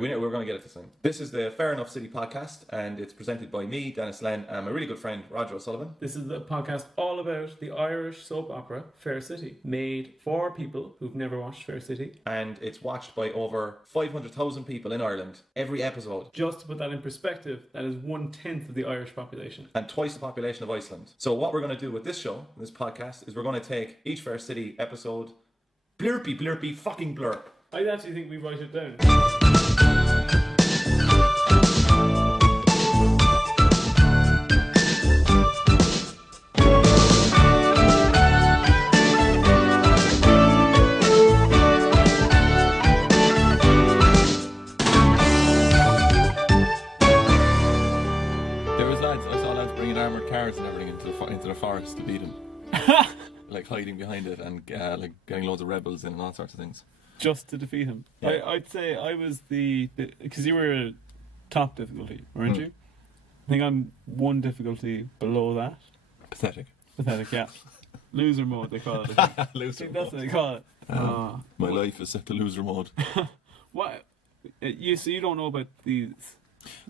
Right, we're going to get it this time. This is the Fair Enough City podcast, and it's presented by me, Denis, and my really good friend, Roger O'Sullivan. This is the podcast all about the Irish soap opera Fair City, made for people who've never watched Fair City. And it's watched by over 500,000 people in Ireland every episode. Just to put that in perspective, that is 1/10 of the Irish population. And twice the population of Iceland. So what we're going to do with this show, this podcast, is we're going to take each Fair City episode, blurpy, fucking blurp. I actually think we write it down. I saw lads bringing armoured cars and everything into the forest to beat him. Like hiding behind it and like getting loads of rebels in and all sorts of things. Just to defeat him. Yeah. I'd say I was because you were top difficulty, weren't you? I think I'm one difficulty below that. Pathetic, yeah. Loser mode, they call it. Loser mode. That's what they call it. My life is set to loser mode. What? So you don't know about these?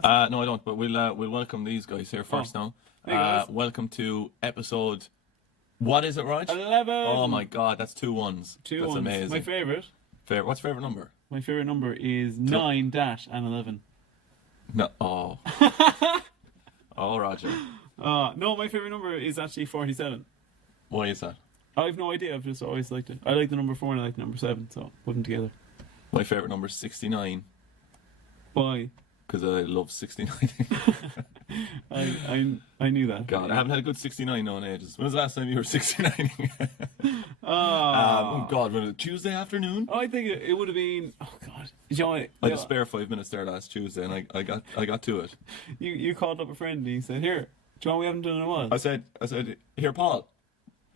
No, I don't. But we'll welcome these guys here first now. Hey guys. Welcome to episode. What is it, Raj? 11. Oh my God, that's 2 1s. Two that's ones. amazing. My favourite. What's your favourite number? My favourite number is 9-11. No. Oh. Oh, Roger. No, my favourite number is actually 47. Why is that? I have no idea. I've just always liked it. I like the number 4 and I like the number 7, so put them together. My favourite number is 69. Why? Because I love 69. I knew that. God, I haven't had a good 69 now in ages. When was the last time you were 69? Oh God, was it Tuesday afternoon? I think it would have been. Oh God, I had a spare 5 minutes there last Tuesday, and I got to it. You called up a friend and he said, "Here, John, we haven't done it in a while." I said, "Here, Paul,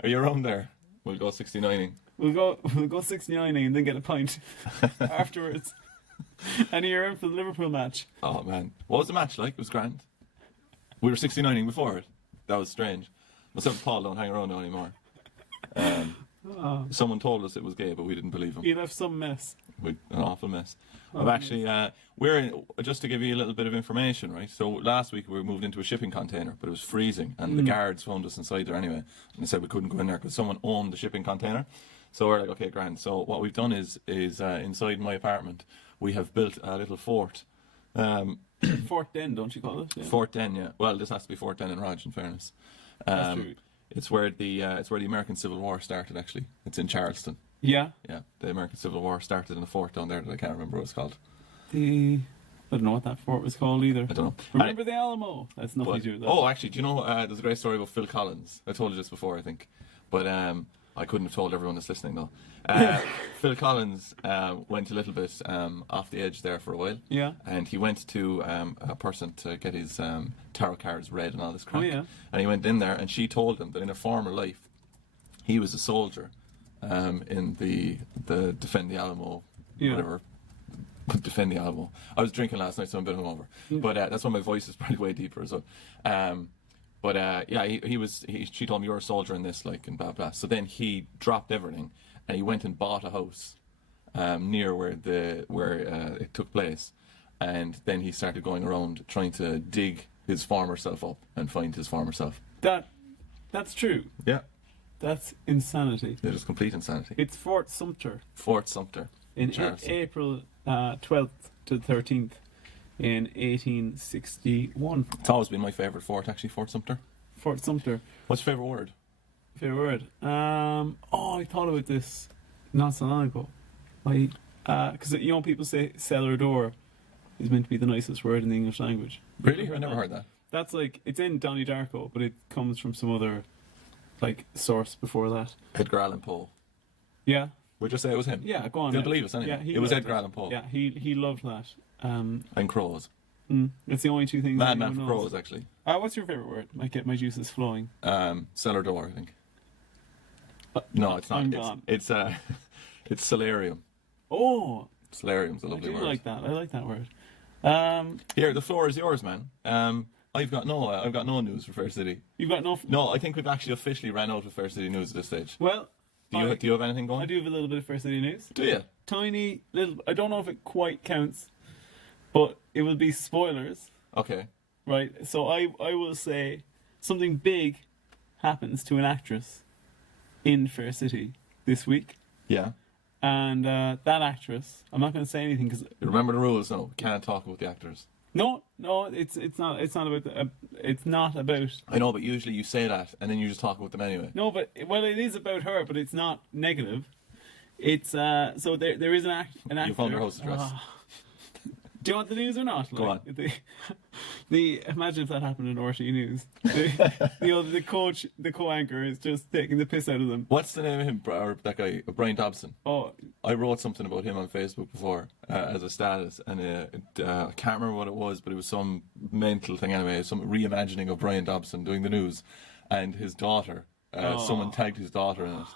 are you around there? We'll go 69ing. We'll go 69ing and then get a pint afterwards." And you're in for the Liverpool match. Oh man, what was the match like? It was grand. We were 69ing before it. That was strange. Myself and Paul don't hang around now anymore. Someone told us it was gay, but we didn't believe him. You left some mess. An awful mess. I've actually, just to give you a little bit of information, right? So last week we moved into a shipping container, but it was freezing, and the guards found us inside there anyway, and they said we couldn't go in there because someone owned the shipping container. So we're like, okay, grand. So what we've done is inside my apartment, we have built a little fort. Fort Den, don't you call it? Yeah. Fort Den, yeah. Well, this has to be Fort Den in Raj, in fairness. That's true. It's where the American Civil War started. Actually, it's in Charleston. Yeah. Yeah, the American Civil War started in a fort down there that I can't remember what it's called. I don't know what that fort was called either. I don't know. Remember the Alamo? That's nothing to do with that. Oh, actually, do you know? There's a great story about Phil Collins. I told you this before, I think, but I couldn't have told everyone that's listening though. Phil Collins went a little bit off the edge there for a while. Yeah. And he went to a person to get his tarot cards read and all this crap. Oh, yeah. And he went in there, and she told him that in a former life, he was a soldier in the Defend the Alamo, whatever. Defend the Alamo. I was drinking last night, so I'm a bit hungover. But that's why my voice is probably way deeper as well. She told me you're a soldier in this, like, and blah blah. So then he dropped everything and he went and bought a house near where it took place, and then he started going around trying to dig his former self up and find his former self. That's true. Yeah. That's insanity. It is complete insanity. It's Fort Sumter. Fort Sumter. In April 12th to 13th in 1861. It's always been my favourite fort, actually, Fort Sumter. Fort Sumter. What's your favourite word? Favorite word? I thought about this not so long ago. Because people say cellar door is meant to be the nicest word in the English language. Really? I never heard that. That's like, it's in Donnie Darko, but it comes from some other source before that. Edgar Allan Poe. Yeah. Would you say it was him? Yeah, go on. You'll believe us, anyway. Yeah, it was Edgar Allan Poe. Yeah, he loved that. And crows. It's the only two things. Madman for crows, actually. What's your favourite word? Might get my juices flowing. Cellar door, I think. No, it's not. I'm gone. It's solarium. Oh, solarium's a lovely word. I like that. I like that word. Here, the floor is yours, man. I've got no news for Fair City. You've got no. No, I think we've actually officially ran out of Fair City news at this stage. Well, do you have anything going? I do have a little bit of Fair City news. Do you? Tiny little. I don't know if it quite counts. but it will be spoilers, Okay. right? So I will say something big happens to an actress in Fair City this week. Yeah. And that actress, I'm not going to say anything because Remember the rules, no. We can't talk about the actors. no, it's not about it's not about I know, but usually you say that and then you just talk about them anyway. no, but well, it is about her, but it's not negative. It's so there is an actor. You found your host address. Do you want the news or not? Go on. Imagine if that happened in RTE News. The co-anchor is just taking the piss out of them. What's the name of him, or that guy, Brian Dobson? Oh, I wrote something about him on Facebook before as a status, and I can't remember what it was, but it was some mental thing anyway, some reimagining of Brian Dobson doing the news, and his daughter. Someone tagged his daughter in it,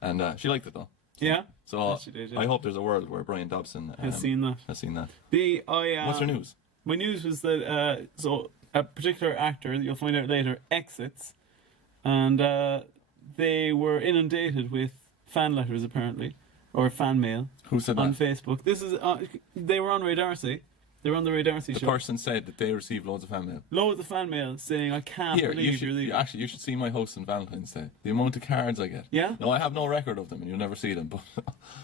and she liked it though. yeah. So Yes, she did, yeah. I hope there's a world where Brian Dobson Has seen that. Has seen that. What's your news? My news was that so a particular actor that you'll find out later exits, and they were inundated with fan letters apparently, or fan mail. Who said on that? Facebook? This is they were on Ray Darcy. They were on the Ray Darcy The show. person said that they received loads of fan mail. Loads of fan mail saying, "I can't Here, believe you're leaving." actually, you should see my host on Valentine's Day. The amount of cards I get. Yeah? No, I have no record of them, and you'll never see them. But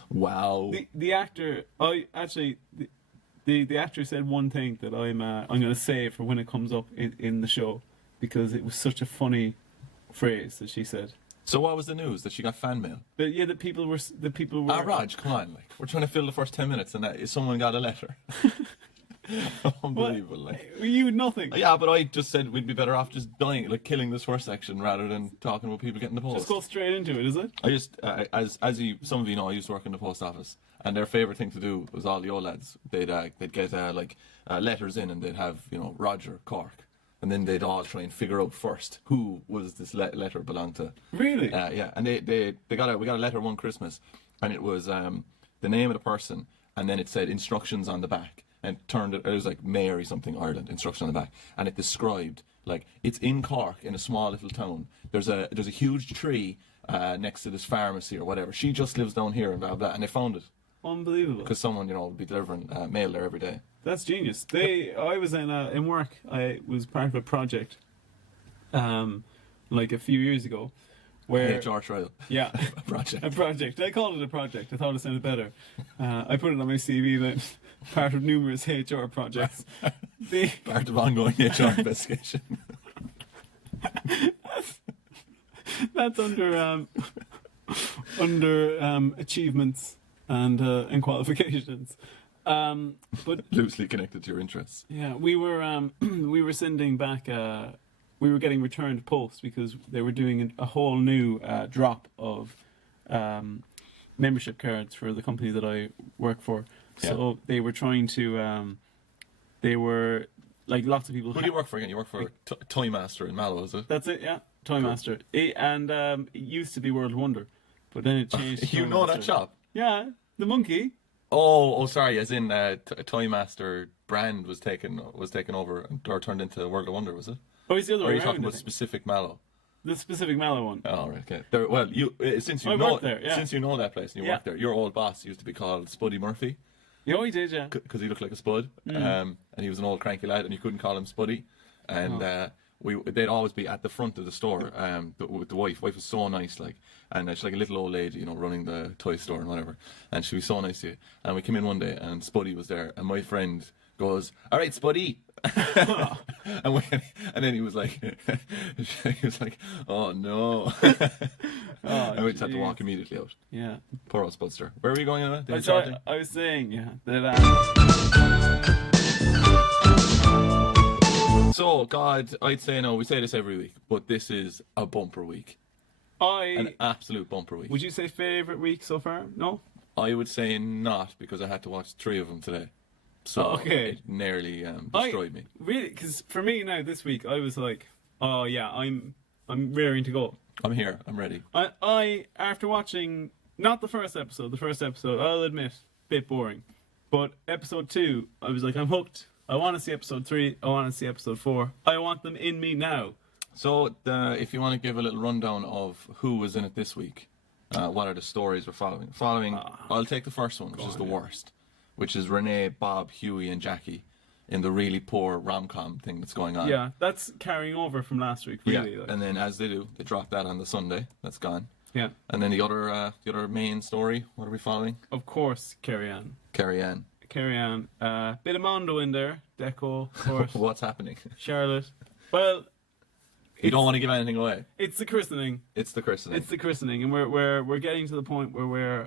wow. The actor, the actor said one thing that I'm going to say for when it comes up in the show, because it was such a funny phrase that she said. So what was the news? That she got fan mail? That people were. Raj, come on! Like, we're trying to fill the first 10 minutes, and someone got a letter. Unbelievable! Like. You nothing. Yeah, but I just said we'd be better off just dying, like killing this first section, rather than talking about people getting the post. Just go straight into it, is it? I just, some of you know, I used to work in the post office, and their favourite thing to do was all the old lads. They'd get letters in, and they'd have Roger, Cork, and then they'd all try and figure out first who was this letter belonged to. Really? Yeah, and we got a letter one Christmas, and it was the name of the person, and then it said instructions on the back. And it was like Mary something Ireland, instruction on the back, and it described like it's in Cork in a small little town. There's a huge tree next to this pharmacy or whatever. She just lives down here and blah blah. And they found it Unbelievable. because someone would be delivering mail there every day. That's genius. I was in work. I was part of a project, like a few years ago, where HR trial. Yeah, project. a project. I called it a project. I thought it sounded better. I put it on my CV that part of numerous HR projects. Part of ongoing HR investigation. That's under achievements and qualifications. But Loosely connected to your interests. yeah, we were sending back. We were getting returned post because they were doing a whole new drop of membership cards for the company that I work for. So they were trying to. They were like lots of people. Who do you work for again? You work for Toy Master in Mallow, is it? That's it, yeah. Toy Master. It used to be World Wonder, but then it changed. to You Toy know Master. that shop? Yeah, the monkey. Oh, sorry. As in, Toy Master brand was taken over or turned into World of Wonder, was it? Oh, it's the other Or way are you around. talking I about think. specific Mallow? The specific Mallow one. Oh, right. Okay. There, well, since you I know worked there, yeah. since you know that place and you Yeah. work there, your old boss used to be called Spuddy Murphy Yeah, he did, yeah. because he looked like a spud, and he was an old cranky lad, and you couldn't call him Spuddy, and they'd always be at the front of the store with the wife. Wife was so nice, like, and she's like a little old lady, running the toy store and whatever, and she was so nice to you. And we came in one day, and Spuddy was there, and my friend goes, "All right, Spuddy." and then he was like, "Oh no!" And we just had to walk immediately out. Yeah. Poor old Spudster. Where were you going on that? I was saying, yeah, that So, God, I'd say no. We say this every week, but this is a bumper week, an absolute bumper week. Would you say favorite week so far? No. I would say not, because I had to watch 3 of them today. So Okay. it nearly destroyed me. Really, because for me now this week, I was like, oh yeah, I'm raring to go. I'm here. I'm ready. I after watching not the first episode, I'll admit, bit boring, but episode 2, I was like, I'm hooked. I want to see episode 3. I want to see episode 4. I want them in me now. So, if you want to give a little rundown of who was in it this week, what are the stories we're following? I'll take the first one, which is the worst, which is Renee, Bob, Huey, and Jackie. in the really poor rom-com thing that's going on. Yeah, that's carrying over from last week, really. Yeah, Like. and then as they do, they drop that on the Sunday. That's gone. Yeah. And then the other main story, what are we following? Of course, Carrigstown. Carrigstown. Carrigstown. Bit of Mondo in there. Deco, of course. What's happening? Charlotte. Well, you don't want to give anything away. it's the christening. It's the christening. It's the christening, and we're getting to the point where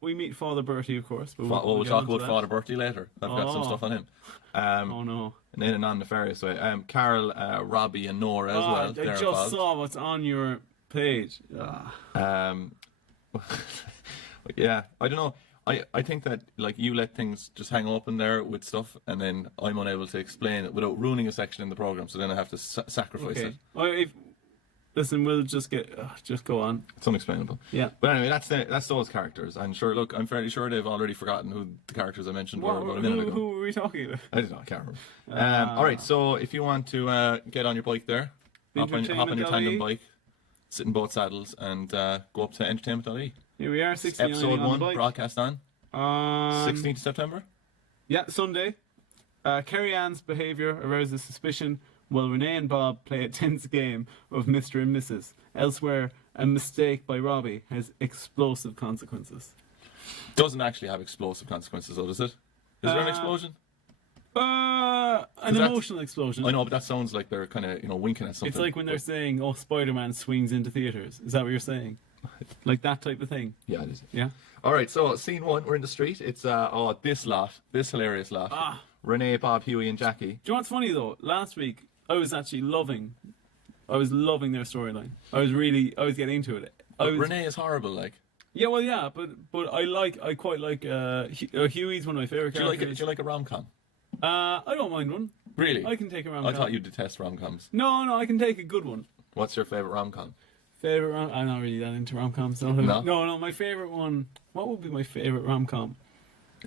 we meet Father Bertie, of course. But we'll get talk onto about that. Father Bertie later. I've got some Oh. stuff on him. Oh no! And in a non-nefarious way. Carol, Robbie, and Nora as well. I They're just involved. saw what's on your page. Yeah, I don't know. I think that like you let things just hang open there with stuff, and then I'm unable to explain it without ruining a section in the program. So then I have to sacrifice Okay. it. Listen, we'll just go on. It's unexplainable. Yeah. But anyway, that's those characters. I'm sure. Look, I'm fairly sure they've already forgotten who the characters I mentioned were about a minute ago. Who were we talking about? I don't know. I can't remember. All right. So if you want to get on your bike there, hop on your tandem bike, sit in both saddles, and go up to entertainment.ie. Here we are, 69 Episode on 1, the bike. broadcast on 16th September. Yeah, Sunday. Carrie Ann's behaviour arouses suspicion while Renee and Bob play a tense game of Mr. and Mrs. Elsewhere, a mistake by Robbie has explosive consequences. Doesn't actually have explosive consequences, though, does it? Is there an explosion? An emotional explosion. I know, but that sounds like they're kind of winking at something. It's like when they're saying, "Oh, Spider-Man swings into theaters." Is that what you're saying? Like that type of thing. Yeah, it is. Yeah. All right, so scene 1, we're in the street. It's this hilarious lot. Renee, Bob, Huey, and Jackie. Do you know what's funny though? Last week I was actually loving their storyline. I was getting into it. Renee is horrible, like. Yeah, well, yeah, but I quite like Huey's one of my favorite Do characters. you like a rom-com? I don't mind one. Really? I can take a rom-com. I thought you detest rom-coms. No, I can take a good one. What's your favorite rom-com? I'm not really that into rom-coms. No, my favorite one. What would be my favorite rom-com?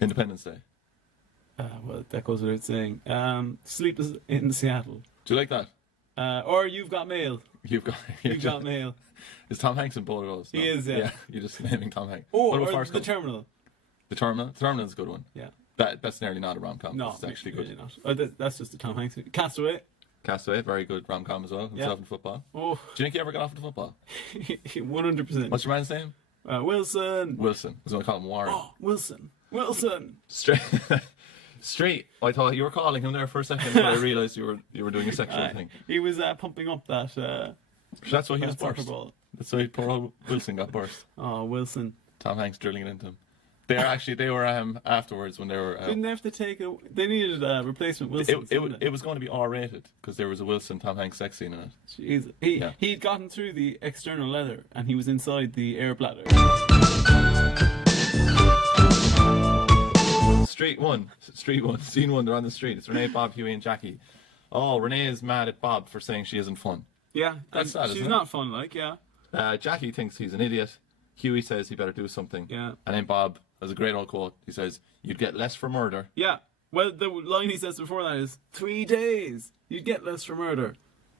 Independence Day. Well, that goes without saying. Sleepless in Seattle. Do you like that? Or You've Got Mail. You've got Mail. Is Tom Hanks in both of those? He is, yeah. You're just naming Tom Hanks. Oh, what about or Forrest The Gump? Terminal. The Terminal? The Terminal is a good one. Yeah. That's nearly not a rom-com. No, it's actually good. Really not. That's just a Tom Hanks. Castaway. Castaway, very good rom-com as well. Himself in football. Oh, Do you think he ever got off into football? 100%. What's your man's name? Wilson. Wilson. I was going to call him Warren. Oh, Wilson. Straight. I thought you were calling him there for a second, but I realised you were doing a sexual thing. He was pumping up that. That's why he was that soccer burst. ball. That's why poor old Wilson got burst. Oh, Wilson. Tom Hanks drilling it into him. They were afterwards when they were. Didn't they have to take a? They needed a replacement Wilson. It was going to be R-rated because there was a Wilson Tom Hanks sex scene in it. Jeez. He'd gotten through the external leather and he was inside the air bladder. Street one, scene 1. They're on the street. It's Renee, Bob, Huey, and Jackie. Oh, Renee is mad at Bob for saying she isn't fun. Yeah, That's sad, she's isn't it? not fun. Like, yeah. Jackie thinks he's an idiot. Huey says he better do something. Yeah. And then Bob has a great old quote. He says, "You'd get less for murder." Yeah. Well, the line he says before that is 3 days. You'd get less for murder.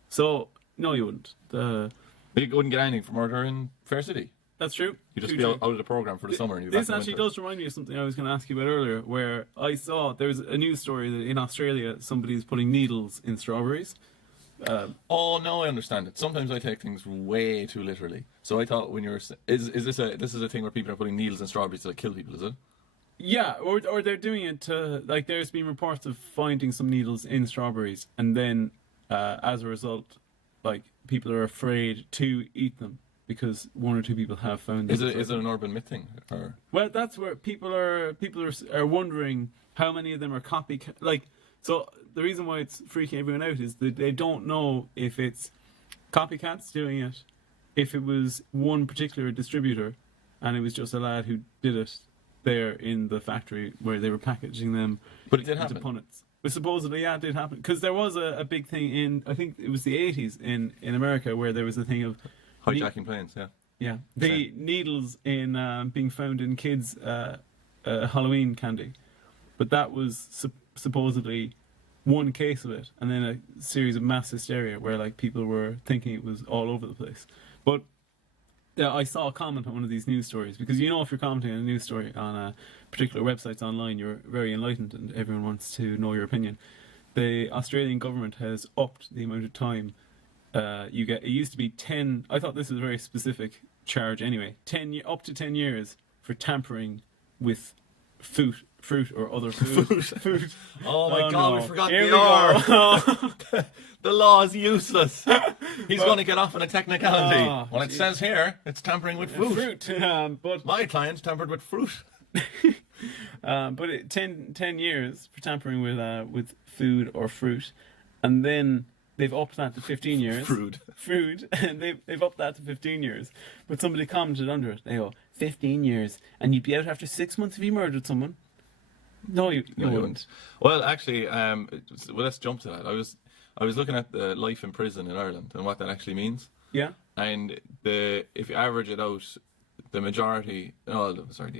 So no, you wouldn't. But you wouldn't get anything for murder in Fair City. That's true. You'd just Too be true. out of the program for the summer. And you'd be This back in actually winter. does remind me of something I was going to ask you about earlier, where I saw there's a news story that in Australia somebody's putting needles in strawberries. Oh no, I understand it. Sometimes I take things way too literally. So I thought when is this a thing where people are putting needles in strawberries to like kill people? Is it? Yeah, or they're doing it to, like, there's been reports of finding some needles in strawberries, and then as a result, like, people are afraid to eat them because 1 or 2 people have found them. Is it an urban myth thing? Or? Well, that's where people are wondering how many of them are copycat. Like, so the reason why it's freaking everyone out is that they don't know if it's copycats doing it, if it was one particular distributor, and it was just a lad who did it there in the factory where they were packaging them. But it did into happen. punnets. But supposedly, yeah, it did happen because there was a big thing in, I think it was the 80s in America, where there was a thing of Hijacking planes, yeah. Yeah, the needles in being found in kids' Halloween candy, but that was supposedly one case of it, and then a series of mass hysteria where like people were thinking it was all over the place. But I saw a comment on one of these news stories, because you know if you're commenting on a news story on particular websites online, you're very enlightened and everyone wants to know your opinion. the Australian government has upped the amount of time you get. It used to be 10. I thought this was a very specific charge anyway. Up to 10 years for tampering with fruit or other food. Food. Oh my God, we forgot Here the we R. go. The law is useless. He's going to get off on a technicality. Oh, well, it says here it's tampering with fruit. But My client tampered with fruit. 10 years for tampering with food or fruit, and then they've upped that to 15 years. Food, and they've upped that to 15 years. But somebody commented under it. They go 15 years, and you'd be out after 6 months if you murdered someone. No, you wouldn't. Well, actually, let's jump to that. I was looking at the life in prison in Ireland and what that actually means. Yeah. And if you average it out, the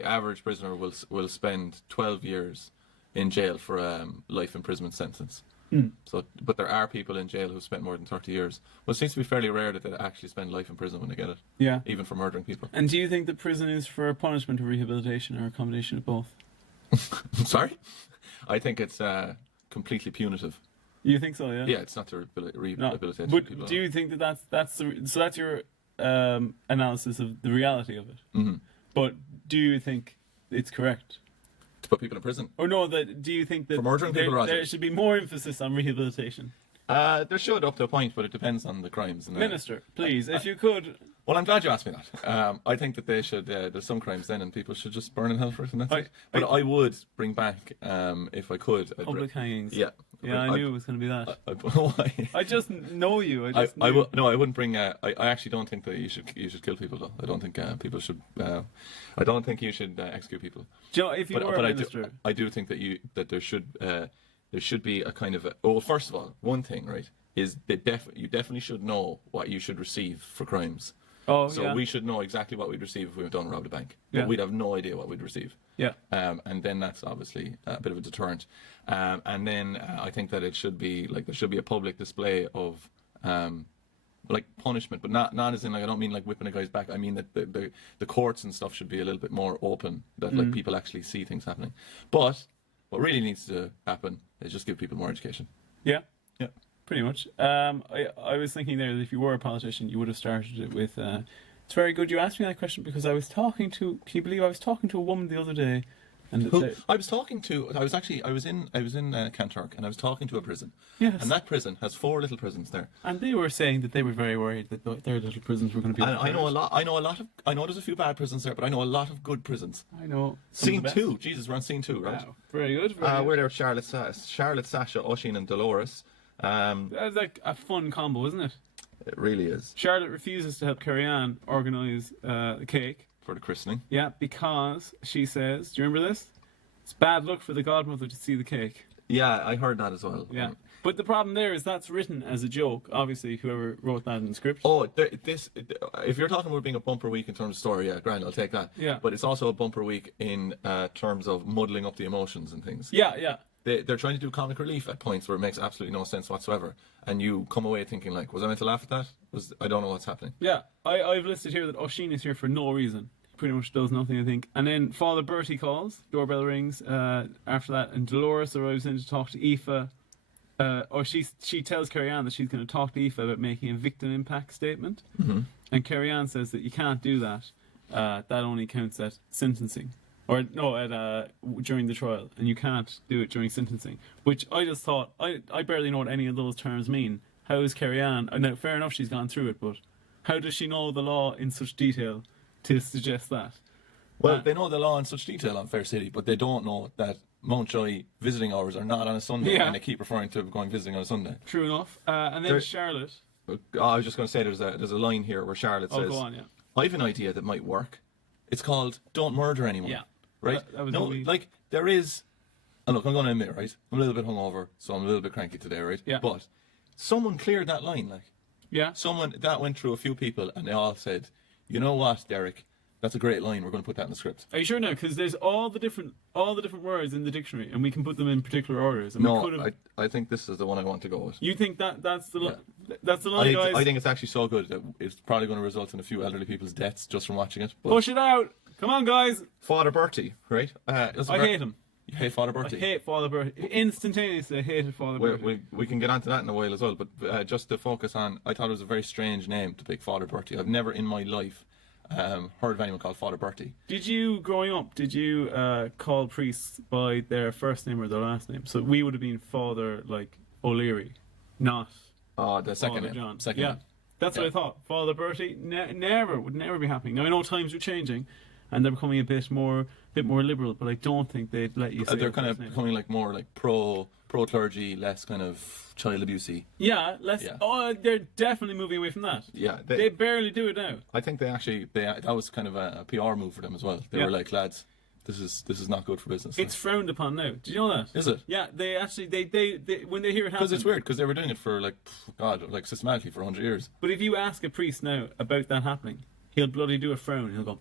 average prisoner will spend 12 years in jail for a life imprisonment sentence. So, but there are people in jail who spent more than 30 years. Well, it seems to be fairly rare that they actually spend life in prison when they get it. Yeah. Even for murdering people. And do you think that prison is for punishment or rehabilitation or a combination of both? Sorry? I think it's completely punitive. You think so? Yeah. Yeah, it's not to rehabilitate But people. do you think that that's your analysis of the reality of it? Mm-hmm. But do you think it's correct? To put people in prison? Or no, do you think that For murdering people, there should be more emphasis on rehabilitation? There should, up to a point, but it depends on the crimes. And Minister, please, if you could. Well, I'm glad you asked me that. I think that they should. There's some crimes then, and people should just burn in hell for it, and that's it. But I would bring back, if I could, Public hangings. Yeah. Yeah, I knew it was going to be that. Why? I just know you. I wouldn't bring. I actually don't think that you should kill people though. I don't think people should. I don't think you should execute people. Do you know, if you were a minister, I do think that there should be a kind of. Well, first of all, one thing, right, is that you definitely should know what you should receive for crimes. Oh, so yeah. we should know exactly what we'd receive if we went down and robbed a bank. But Yeah. we'd have no idea what we'd receive. Yeah. And then that's obviously a bit of a deterrent. And then I think that it should be like there should be a public display of like punishment, but not as in like I don't mean like whipping a guy's back. I mean that the courts and stuff should be a little bit more open, that like people actually see things happening. But what really needs to happen is just give people more education. Yeah. Yeah. Pretty much. I was thinking there that if you were a politician, you would have started it with. It's very good you asked me that question because I was talking to. Can you believe I was talking to a woman the other day, and Who I was talking to. I was in Kanturk, and I was talking to a prison. Yes. And that prison has 4 little prisons there. And they were saying that they were very worried that their little prisons were going to be. And I know a lot. I know there's a few bad prisons there, but I know a lot of good prisons. I know. Scene 2. Jesus, we're on scene 2, right? Wow. Very good. We're there with Charlotte, Sasha, Oisin, and Dolores. That's like a fun combo, isn't it? It really is. Charlotte refuses to help Carrigstown organise the cake. For the christening. Yeah, because she says, do you remember this? It's bad luck for the godmother to see the cake. Yeah, I heard that as well. Yeah. But the problem there is that's written as a joke. Obviously, whoever wrote that in the script. Oh, if you're talking about being a bumper week in terms of story, yeah, grand, I'll take that. Yeah. But it's also a bumper week in terms of muddling up the emotions and things. Yeah, yeah. They're trying to do comic relief at points where it makes absolutely no sense whatsoever. And you come away thinking like, was I meant to laugh at that? I don't know what's happening. Yeah, I've listed here that Oisin is here for no reason. He pretty much does nothing, I think. And then Father Bertie calls, doorbell rings after that, and Dolores arrives in to talk to Aoife. She tells Carrigstown that she's going to talk to Aoife about making a victim impact statement. Mm-hmm. And Carrigstown says that you can't do that. That only counts at sentencing. Or no, during the trial, and you can't do it during sentencing. Which I just thought, I barely know what any of those terms mean. How is Carrigstown? Now, fair enough, she's gone through it, but how does she know the law in such detail to suggest that? Well, they know the law in such detail on Fair City, but they don't know that Mountjoy visiting hours are not on a Sunday, Yeah. and they keep referring to going visiting on a Sunday. True enough. And then Charlotte. I was just going to say there's a line here where Charlotte says, go on, yeah. I have an idea that might work. It's called Don't Murder Anyone. Yeah. Right? That was no, really... like, there is... And look, I'm going to admit, right? I'm a little bit hungover, so I'm a little bit cranky today, right? Yeah. But someone cleared that line, like. Yeah. Someone, that went through a few people, and they all said, you know what, Derek? That's a great line. We're going to put that in the script. Are you sure now? Because there's all the different words in the dictionary, and we can put them in particular orders. And No, I think this is the one I want to go with. You think that's the line, guys? I think it's actually so good that it's probably going to result in a few elderly people's deaths just from watching it. But Push it out! Come on, guys! Father Bertie, right? I hate him. You hate Father I Bertie? hate Father Bertie. Instantaneously, I hated Father Bertie. We can get onto that in a while as well, but just to focus on, I thought it was a very strange name to pick, Father Bertie. I've never in my life heard of anyone called Father Bertie. Did you, growing up, call priests by their first name or their last name? So we would have been Father, like, O'Leary, not The second Father name. John. Second Yeah, name. that's what I thought. Father Bertie would never be happening. Now I know times are changing, and they're becoming a bit more liberal, but I don't think they'd let you say They're the kind of first name. becoming like more like pro clergy, less kind of child abusey. Yeah, Yeah. Oh, they're definitely moving away from that. Yeah, They barely do it now. I think that was kind of a PR move for them as well. They Yeah. were like, lads, this is not good for business. It's frowned upon now. Did you know that? Is it? Yeah, they actually they when they hear it happen. Because it's weird, because they were doing it for like systematically for 100 years. But if you ask a priest now about that happening, he'll bloody do a frown. He'll go,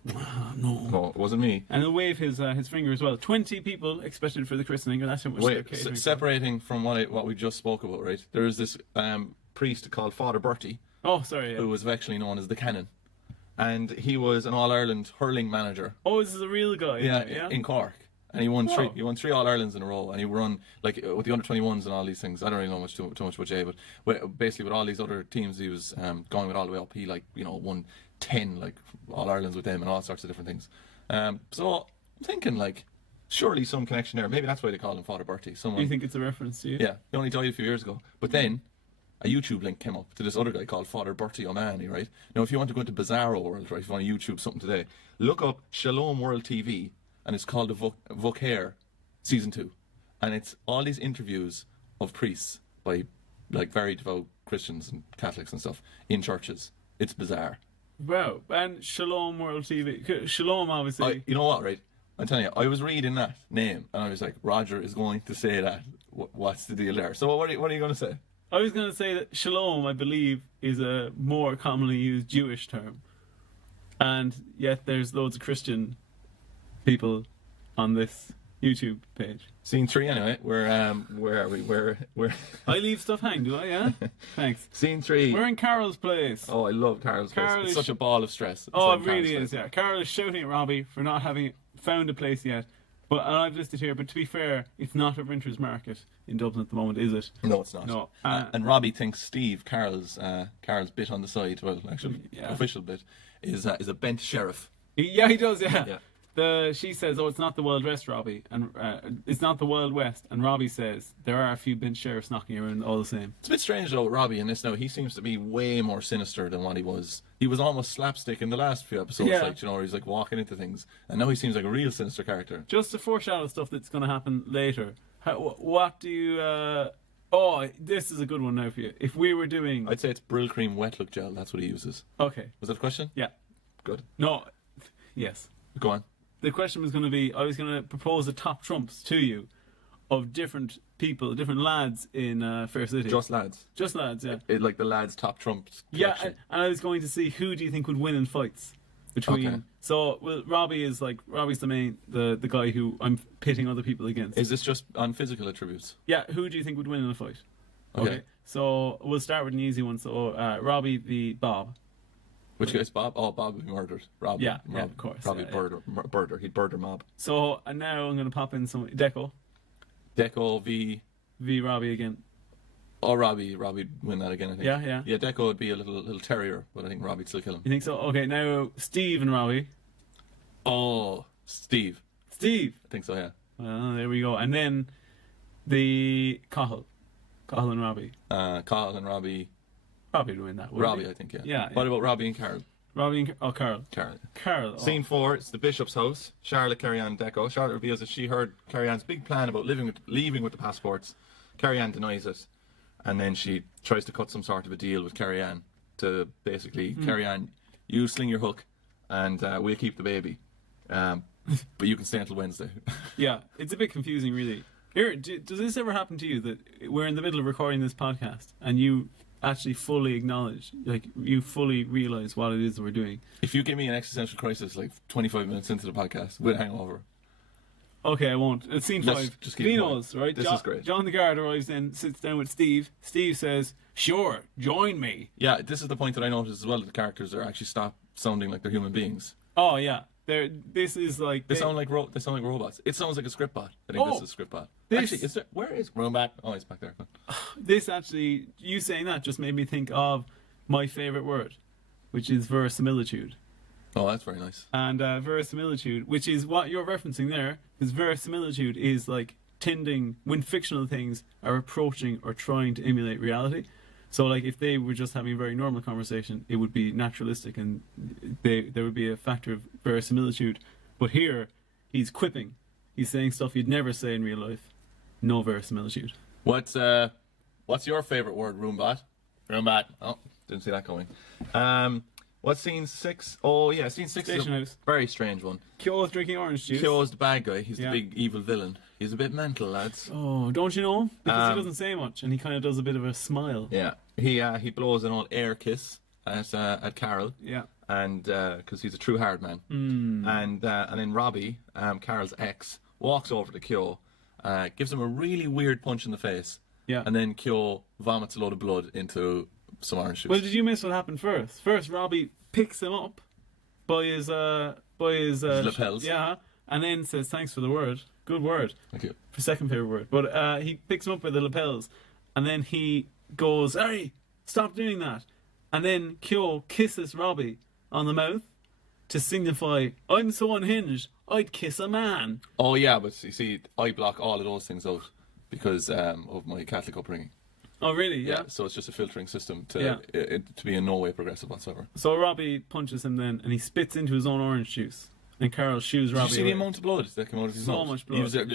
no. No, it wasn't me. And he'll wave his finger as well. 20 people expected for the christening, and that's how much they're Wait, catering for. separating from what we just spoke about, right? There is this priest called Father Bertie, Oh, sorry. who Yeah. was actually known as the Canon, and he was an All Ireland hurling manager. Oh, this is a real guy. Yeah, in Cork. And he won three. Whoa. He won 3 All Irelands in a row, and he run like with the under-21s and all these things. I don't really know too much about Jay, but basically with all these other teams, he was going with all the way up. He won 10 All Irelands with them and all sorts of different things. So I'm thinking surely some connection there. Maybe that's why they call him Father Bertie. Do you think it's a reference to you? Yeah, he only died a few years ago. But then a YouTube link came up to this other guy called Father Bertie O'Mahony, right? Now, if you want to go into Bizarro World, right, if you want to YouTube something today, look up Shalom World TV, and it's called the Vocaire Season 2. And it's all these interviews of priests by very devout Christians and Catholics and stuff in churches. It's bizarre. Wow. And Shalom World TV. Shalom, obviously. You know what, right? I'm telling you, I was reading that name, and I was like, Roger is going to say that. What's the deal there? So what are you going to say? I was going to say that Shalom, I believe, is a more commonly used Jewish term. And yet there's loads of Christian people on this YouTube page. Scene 3 anyway. Where are we? We're I leave stuff hang, do I? Yeah? Thanks. Scene 3. We're in Carol's place. Oh, I love Carol's place. Carol It's is such a ball of stress. Oh, it Carol's really place. is, yeah. Carol is shouting at Robbie for not having found a place yet. But and I've listed here, but to be fair, it's not a Renters Market in Dublin at the moment, is it? No, it's not. No. And Robbie thinks Steve, Carol's bit on the side, well, actually, Yeah. official bit, is a bent sheriff. Yeah, he does, yeah. Yeah. She says, "Oh, it's not the Wild West, Robbie," and it's not the Wild West. And Robbie says, "There are a few bench sheriffs knocking around all the same." It's a bit strange though, Robbie, in this now. He seems to be way more sinister than what he was. He was almost slapstick in the last few episodes, Yeah. where he's walking into things, and now he seems like a real sinister character. Just to foreshadow stuff that's going to happen later. What do you? Oh, this is a good one now for you. If we were doing, I'd say it's Brill Cream Wet Look Gel. That's what he uses. okay, Was that a question? yeah, Good. no, yes. Go on. The question was going to be, I was going to propose the top trumps to you of different people, different lads in Fair City. Just lads. Just lads, yeah. Like the lads' top trumps. Yeah, collection. and I was going to see who do you think would win in fights between. Okay. So, well, Robbie's the guy who I'm pitting other people against. Is this just on physical attributes? Yeah, who do you think would win in a fight? Okay. So we'll start with an easy one. So Robbie v Bob. Which guy's Bob? Oh, Bob would be murdered. Robbie. Yeah, of course, Robbie yeah, Burder. He'd murder mob. So and now I'm going to pop in some Deco Deco v. Robbie again. Oh, Robbie'd win that again, I think. Yeah. Yeah, Deco would be a little terrier, but I think Robbie'd still kill him. You think so? Okay, now Steve and Robbie. Oh, Steve. Steve. I think so, yeah. Well, there we go. And then the Cahill and Robbie. Carl and Robbie. Robbie would win that. wouldn't Robbie, he? I think, yeah. Yeah. What about Robbie and Carol? Robbie and Carl. Carol. Carl. Oh. Scene 4, it's the Bishop's house. Charlotte, Carrie-Anne, Deco. Charlotte reveals that she heard Carrie-Anne's big plan about leaving with the passports. Carrie-Anne denies it. And then she tries to cut some sort of a deal with Carrie-Anne to basically, Carrie-Anne, you sling your hook and we'll keep the baby. But you can stay until Wednesday. Yeah, it's a bit confusing, really. Here, does this ever happen to you that we're in the middle of recording this podcast and you actually fully acknowledge, you fully realise what it is that we're doing? If you give me an existential crisis 25 minutes into the podcast with Hangover. Okay, I won't. It's scene Let's 5. just keep Vino's, right? This is great. John the guard arrives in, sits down with Steve. Steve says, "Sure, join me." Yeah, this is the point that I noticed as well, that the characters are actually stop sounding like they're human beings. Oh, yeah. This is like They sound like robots. It sounds like a script bot. I think this is a script bot. Actually, where is Robot? Oh, it's back there. This actually, you saying that just made me think of my favorite word, which is verisimilitude. Oh, that's very nice. And verisimilitude, which is what you're referencing there, because verisimilitude is like tending when fictional things are approaching or trying to emulate reality. So, like, if they were just having a very normal conversation, it would be naturalistic, and there would be a factor of verisimilitude. But here, he's quipping. He's saying stuff you'd never say in real life. No verisimilitude. What's your favorite word, Roombot? Roombot. Oh, didn't see that coming. What's scene 6? Oh, yeah, scene 6 Station is a house. very strange one. Kyo's drinking orange juice. Kyo's the bad guy. He's the big evil villain. He's a bit mental, lads. Oh, don't you know? Because he doesn't say much, and he kind of does a bit of a smile. Yeah, he blows an old air kiss at Carol. Yeah. And because he's a true hard man. And then Robbie, Carol's ex, walks over to Kyo, gives him a really weird punch in the face. Yeah. And then Kyo vomits a load of blood into some orange juice. Well, did you miss what happened first? First, Robbie picks him up by his lapels. Yeah, and then says thanks for the word. Good word. Thank you. For second favorite word. But he picks him up by the lapels, and then he goes, "Hey, stop doing that!" And then Kyo kisses Robbie on the mouth to signify, "I'm so unhinged, I'd kiss a man." Oh yeah, but you see, I block all of those things out because of my Catholic upbringing. Oh really? Yeah. So it's just a filtering system to be in no way progressive whatsoever. So Robbie punches him then, and he spits into his own orange juice. And Carol shoos Robbie. Did you see away. the amount of blood that came out of his mouth? So much blood. He was there,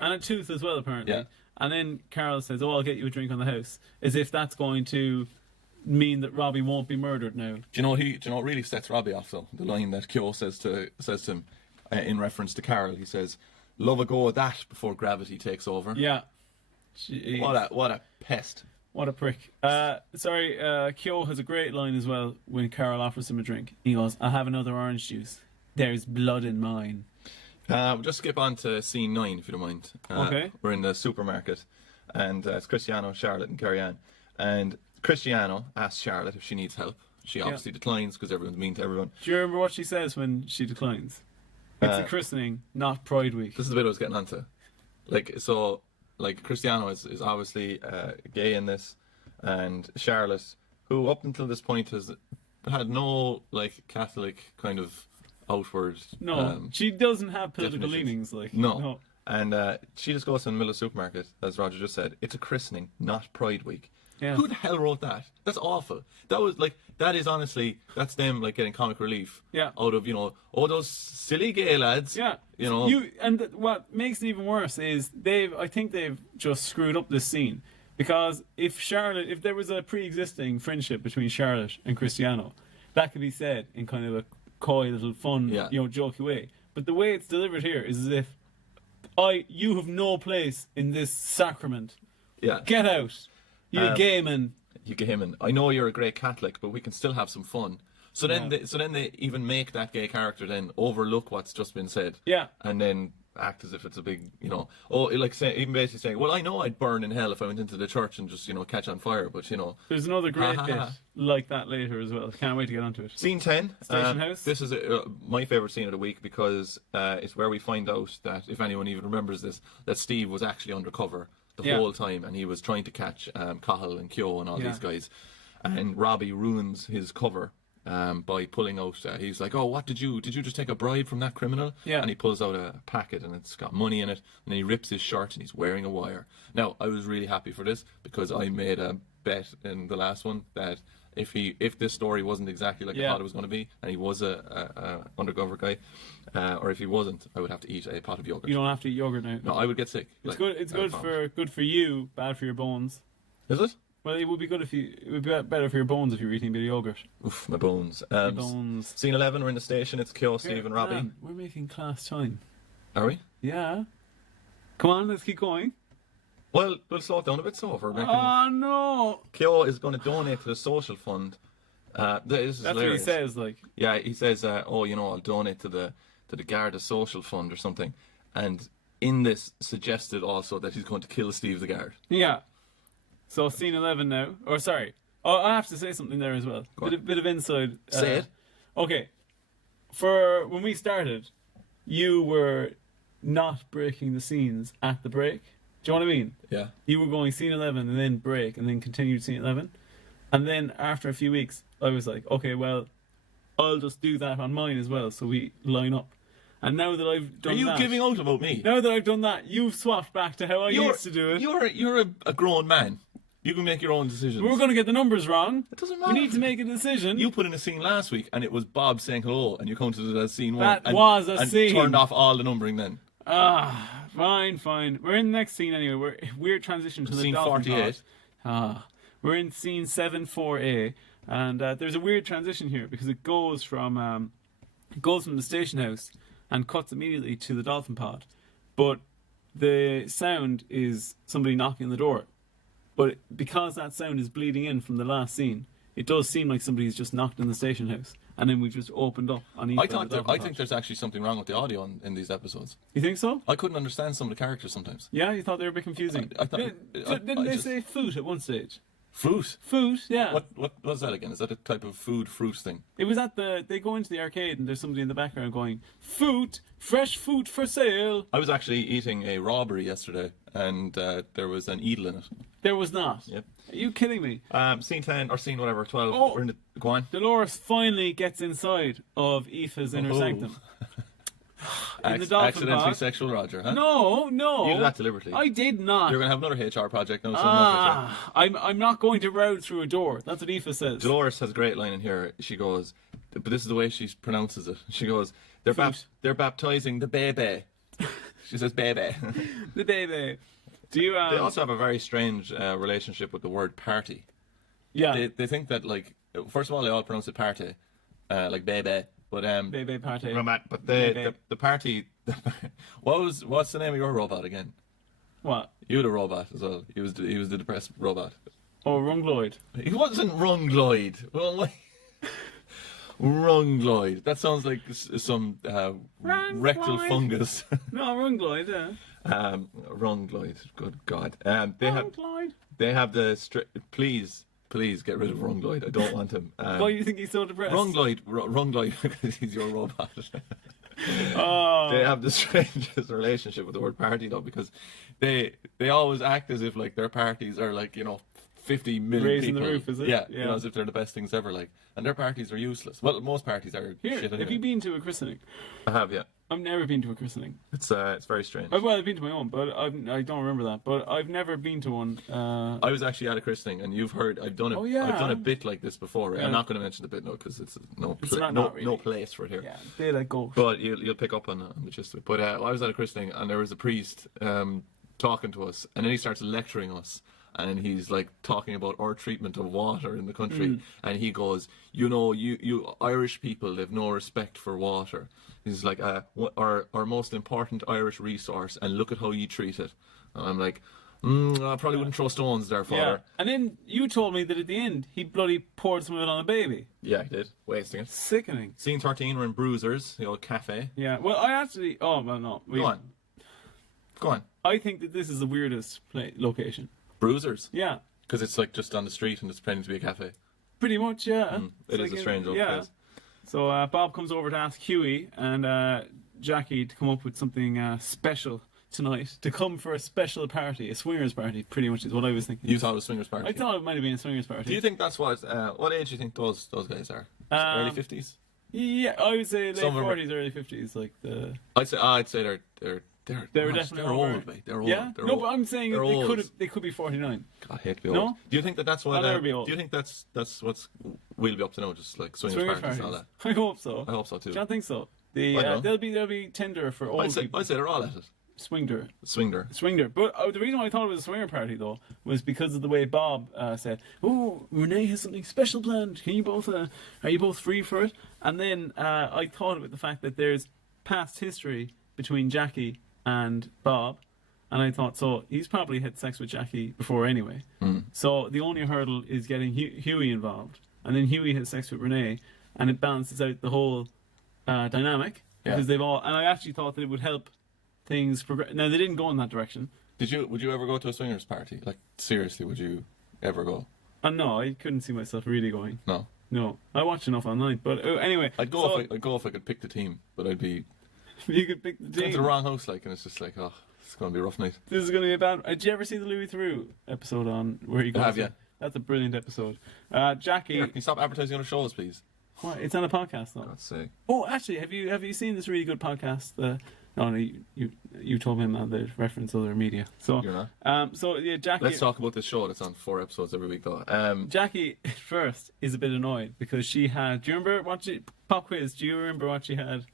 And a tooth as well, apparently. Yeah. And then Carol says, "Oh, I'll get you a drink on the house," as if that's going to mean that Robbie won't be murdered now. Do you know what really sets Robbie off though? The line that Kyo says to him in reference to Carol. He says, "Love a go at that before gravity takes over." Yeah. Jeez. What a pest. What a prick. Kyo has a great line as well when Carol offers him a drink. He goes, "I'll have another orange juice. There's blood in mine." We'll just skip on to scene 9 if you don't mind. Okay. We're in the supermarket and it's Cristiano, Charlotte and Carrie-Anne. And Cristiano asks Charlotte if she needs help. She obviously declines because everyone's mean to everyone. Do you remember what she says when she declines? It's a christening, not Pride Week. This is the bit I was getting onto. Cristiano is obviously gay in this, and Charlotte, who up until this point has had no Catholic kind of outward. No, she doesn't have political definitions. leanings. No. And she just goes in the middle of the supermarket, as Roger just said. It's a christening, not Pride Week. Yeah. Who the hell wrote that? That's awful. That is honestly, that's them getting comic relief. Yeah. Out of those silly gay lads. Yeah. What makes it even worse is I think they've just screwed up this scene, because if there was a pre-existing friendship between Charlotte and Cristiano, that could be said in kind of a coy little fun, jokey way. But the way it's delivered here is as if you have no place in this sacrament. Yeah. Get out. You gay man. You gay man. I know you're a great Catholic, but we can still have some fun. So then they even make that gay character then overlook what's just been said. Yeah. And then act as if it's a big, even basically saying, "Well, I know I'd burn in hell if I went into the church and just, catch on fire, but There's another great bit like that later as well. Can't wait to get onto it. Scene 10. Station house. This is my favourite scene of the week because it's where we find out that, if anyone even remembers this, that Steve was actually undercover the whole time, and he was trying to catch Cahill and Kyo and all these guys. And Robbie ruins his cover by pulling out. He's like, "Oh, what did you just take a bribe from that criminal?" Yeah. And he pulls out a packet and it's got money in it, and then he rips his shirt and he's wearing a wire. Now, I was really happy for this because I made a bet in the last one that if this story wasn't exactly like I thought it was going to be, and he was a undercover guy, or if he wasn't, I would have to eat a pot of yogurt. You don't have to eat yogurt now. No, I would get sick. It's good. It's good for you, bad for your bones. Is it? Well, it would be better for your bones if you're eating a bit of yogurt. Oof, my bones. Bones. Scene 11, we're in the station. It's Kyo, Steve and Robbie. Man, we're making class time. Are we? Yeah. Come on, let's keep going. Well, we'll slow it down a bit. So we're making. Oh no! Kyo is going to donate to the social fund. That's what he says. Yeah, he says, I'll donate to the Garda Social Fund or something. And in this, suggested also that he's going to kill Steve the guard. Yeah. So scene 11 now. Or sorry. Oh, I have to say something there as well. Bit of inside. Say it. Okay. for when we started, you were not breaking the scenes at the break. Do you know what I mean? Yeah. You were going scene 11 and then break and then continued scene 11. And then after a few weeks, I was like, okay, well, I'll just do that on mine as well, so we line up. And now that I've done Are you that, giving out about me? now that I've done that, you've swapped back to how I used to do it. You're a grown man. You can make your own decisions. We're going to get the numbers wrong. It doesn't matter. We need to make a decision. You put in a scene last week, and it was Bob saying hello, and you counted it as scene one. That was a scene. And turned off all the numbering then. Fine. We're in the next scene anyway. We're transitioning to the Scene dolphin 48. part. We're in scene 7-4A, and there's a weird transition here because it goes from the station house and cuts immediately to the dolphin pod, but the sound is somebody knocking on the door. But because that sound is bleeding in from the last scene, it does seem like somebody's just knocked in the station house, and then we've just opened up on each. I think there's actually something wrong with the audio in these episodes. You think so? I couldn't understand some of the characters sometimes. Yeah, you thought they were a bit confusing. Didn't they say food at one stage? Fruit? Food, yeah. What was that again? Is that a type of fruit thing? It was they go into the arcade and there's somebody in the background going, "Food, fresh food for sale." I was actually eating a robbery yesterday, and there was an Edel in it. There was not. Yep. Are you kidding me? Scene 10 or scene whatever, 12. Oh. We're in the, go on. Dolores finally gets inside of Aoife's inner sanctum. In the dolphin Accidentally pod. sexual Roger, huh? No. You did that deliberately. I did not. You're going to have another HR project now. So I'm not going to route through a door. That's what Aoife says. Dolores has a great line in here. She goes, but this is the way she pronounces it. She goes, they're baptizing the baby. She says baby. The baby. Do you? They also have a very strange relationship with the word party. Yeah. They think that, like, first of all, they all pronounce it party, like baby. But Baby party. But the party. What's the name of your robot again? What? You the robot as well. He was the depressed robot. Oh, Rungloid. He wasn't Rungloid. Well, Rungloid. That sounds like some rectal fungus. No, Rungloid. Yeah. Rungloid. Good God. Rungloid. They have the Please get rid of Rungloid. I don't want him. Why do you think he's so depressed? Rungloid, because he's your robot. Oh. They have the strangest relationship with the word party though, because they always act as if like their parties are like 50 million Raising people. the roof, is it? Yeah, Yeah. as if they're the best things ever. Like, and their parties are useless. Well, most parties are. Here, shit anyway. have you been to a christening? I have, yeah. I've never been to a christening. It's very strange. Well, I've been to my own, but I don't remember that. But I've never been to one. I was actually at a christening, and you've heard I've done it. Oh, yeah. I've done a bit like this before. Right? Yeah. I'm not going to mention the bit now because it's no really. place for it here. Yeah, they let go. But you'll pick up on the gist of it. But I was at a christening, and there was a priest talking to us, and then he starts lecturing us. And he's like talking about our treatment of water in the country, and he goes, you Irish people have no respect for water. He's like, our most important Irish resource, and look at how you treat it. And I'm like, I probably wouldn't throw stones there, Father. Yeah. And then you told me that at the end he bloody poured some of it on a baby. Yeah, he did, wasting it. Sickening. Scene 13, we're in Bruisers, the old cafe. Yeah. Well, I actually. Oh well, no. Go on. I think that this is the weirdest location. Bruisers. Yeah. Because it's like just on the street and it's pretending to be a cafe. Pretty much, yeah. It is a strange old place. So Bob comes over to ask Huey and Jackie to come up with something special tonight, to come for a special party, a swingers party, pretty much is what I was thinking. You thought it was swingers party? I thought it might have been a swingers party. Do you think that's what age do you think those guys are? Early 50s? Yeah, I would say late Some of them 40s, early 50s, like the... I'd say they're definitely old, mate. They're old. Yeah? They're No, old. but I'm saying They're old. they could be 49. God, I hate to be No? old. Do you think that's what? I'll never be old. Do you think that's what's we'll be up to now? Just like swingers parties and all that. I hope so. I hope so too. Do you not think so? I don't know. They'll be tender for old people. I'd say they're all at it. Swinger. Swinger. But the reason why I thought it was a swinger party, though, was because of the way Bob said, "Oh, Renee has something special planned. Can you both? Are you both free for it?" And then I thought about the fact that there's past history between Jackie and Bob, and I thought, so he's probably had sex with Jackie before anyway. So the only hurdle is getting Huey involved, and then Huey has sex with Renee, and it balances out the whole dynamic because they've all. And I actually thought that it would help things progress. Now they didn't go in that direction. Would you ever go to a swingers party? Like seriously, would you ever go? No, I couldn't see myself really going. No. No, I watch enough online. But anyway, I'd go if I could pick the team, but I'd be you could pick the going team. to the wrong house, like, and it's just like, oh, it's going to be a rough night. This is going to be a bad. Did you ever see the Louis Theroux episode on where he goes? I have, yeah. That's a brilliant episode. Jackie, Here, can you stop advertising on the shows, please? what? It's on a podcast though. God's sake. Oh, actually, have you seen this really good podcast? No, you told me about the reference other media. So You're not. so yeah, Jackie. Let's talk about this show that's on 4 episodes every week, though. Jackie at first is a bit annoyed because she had. Do you remember what she pop quiz? Do you remember what she had?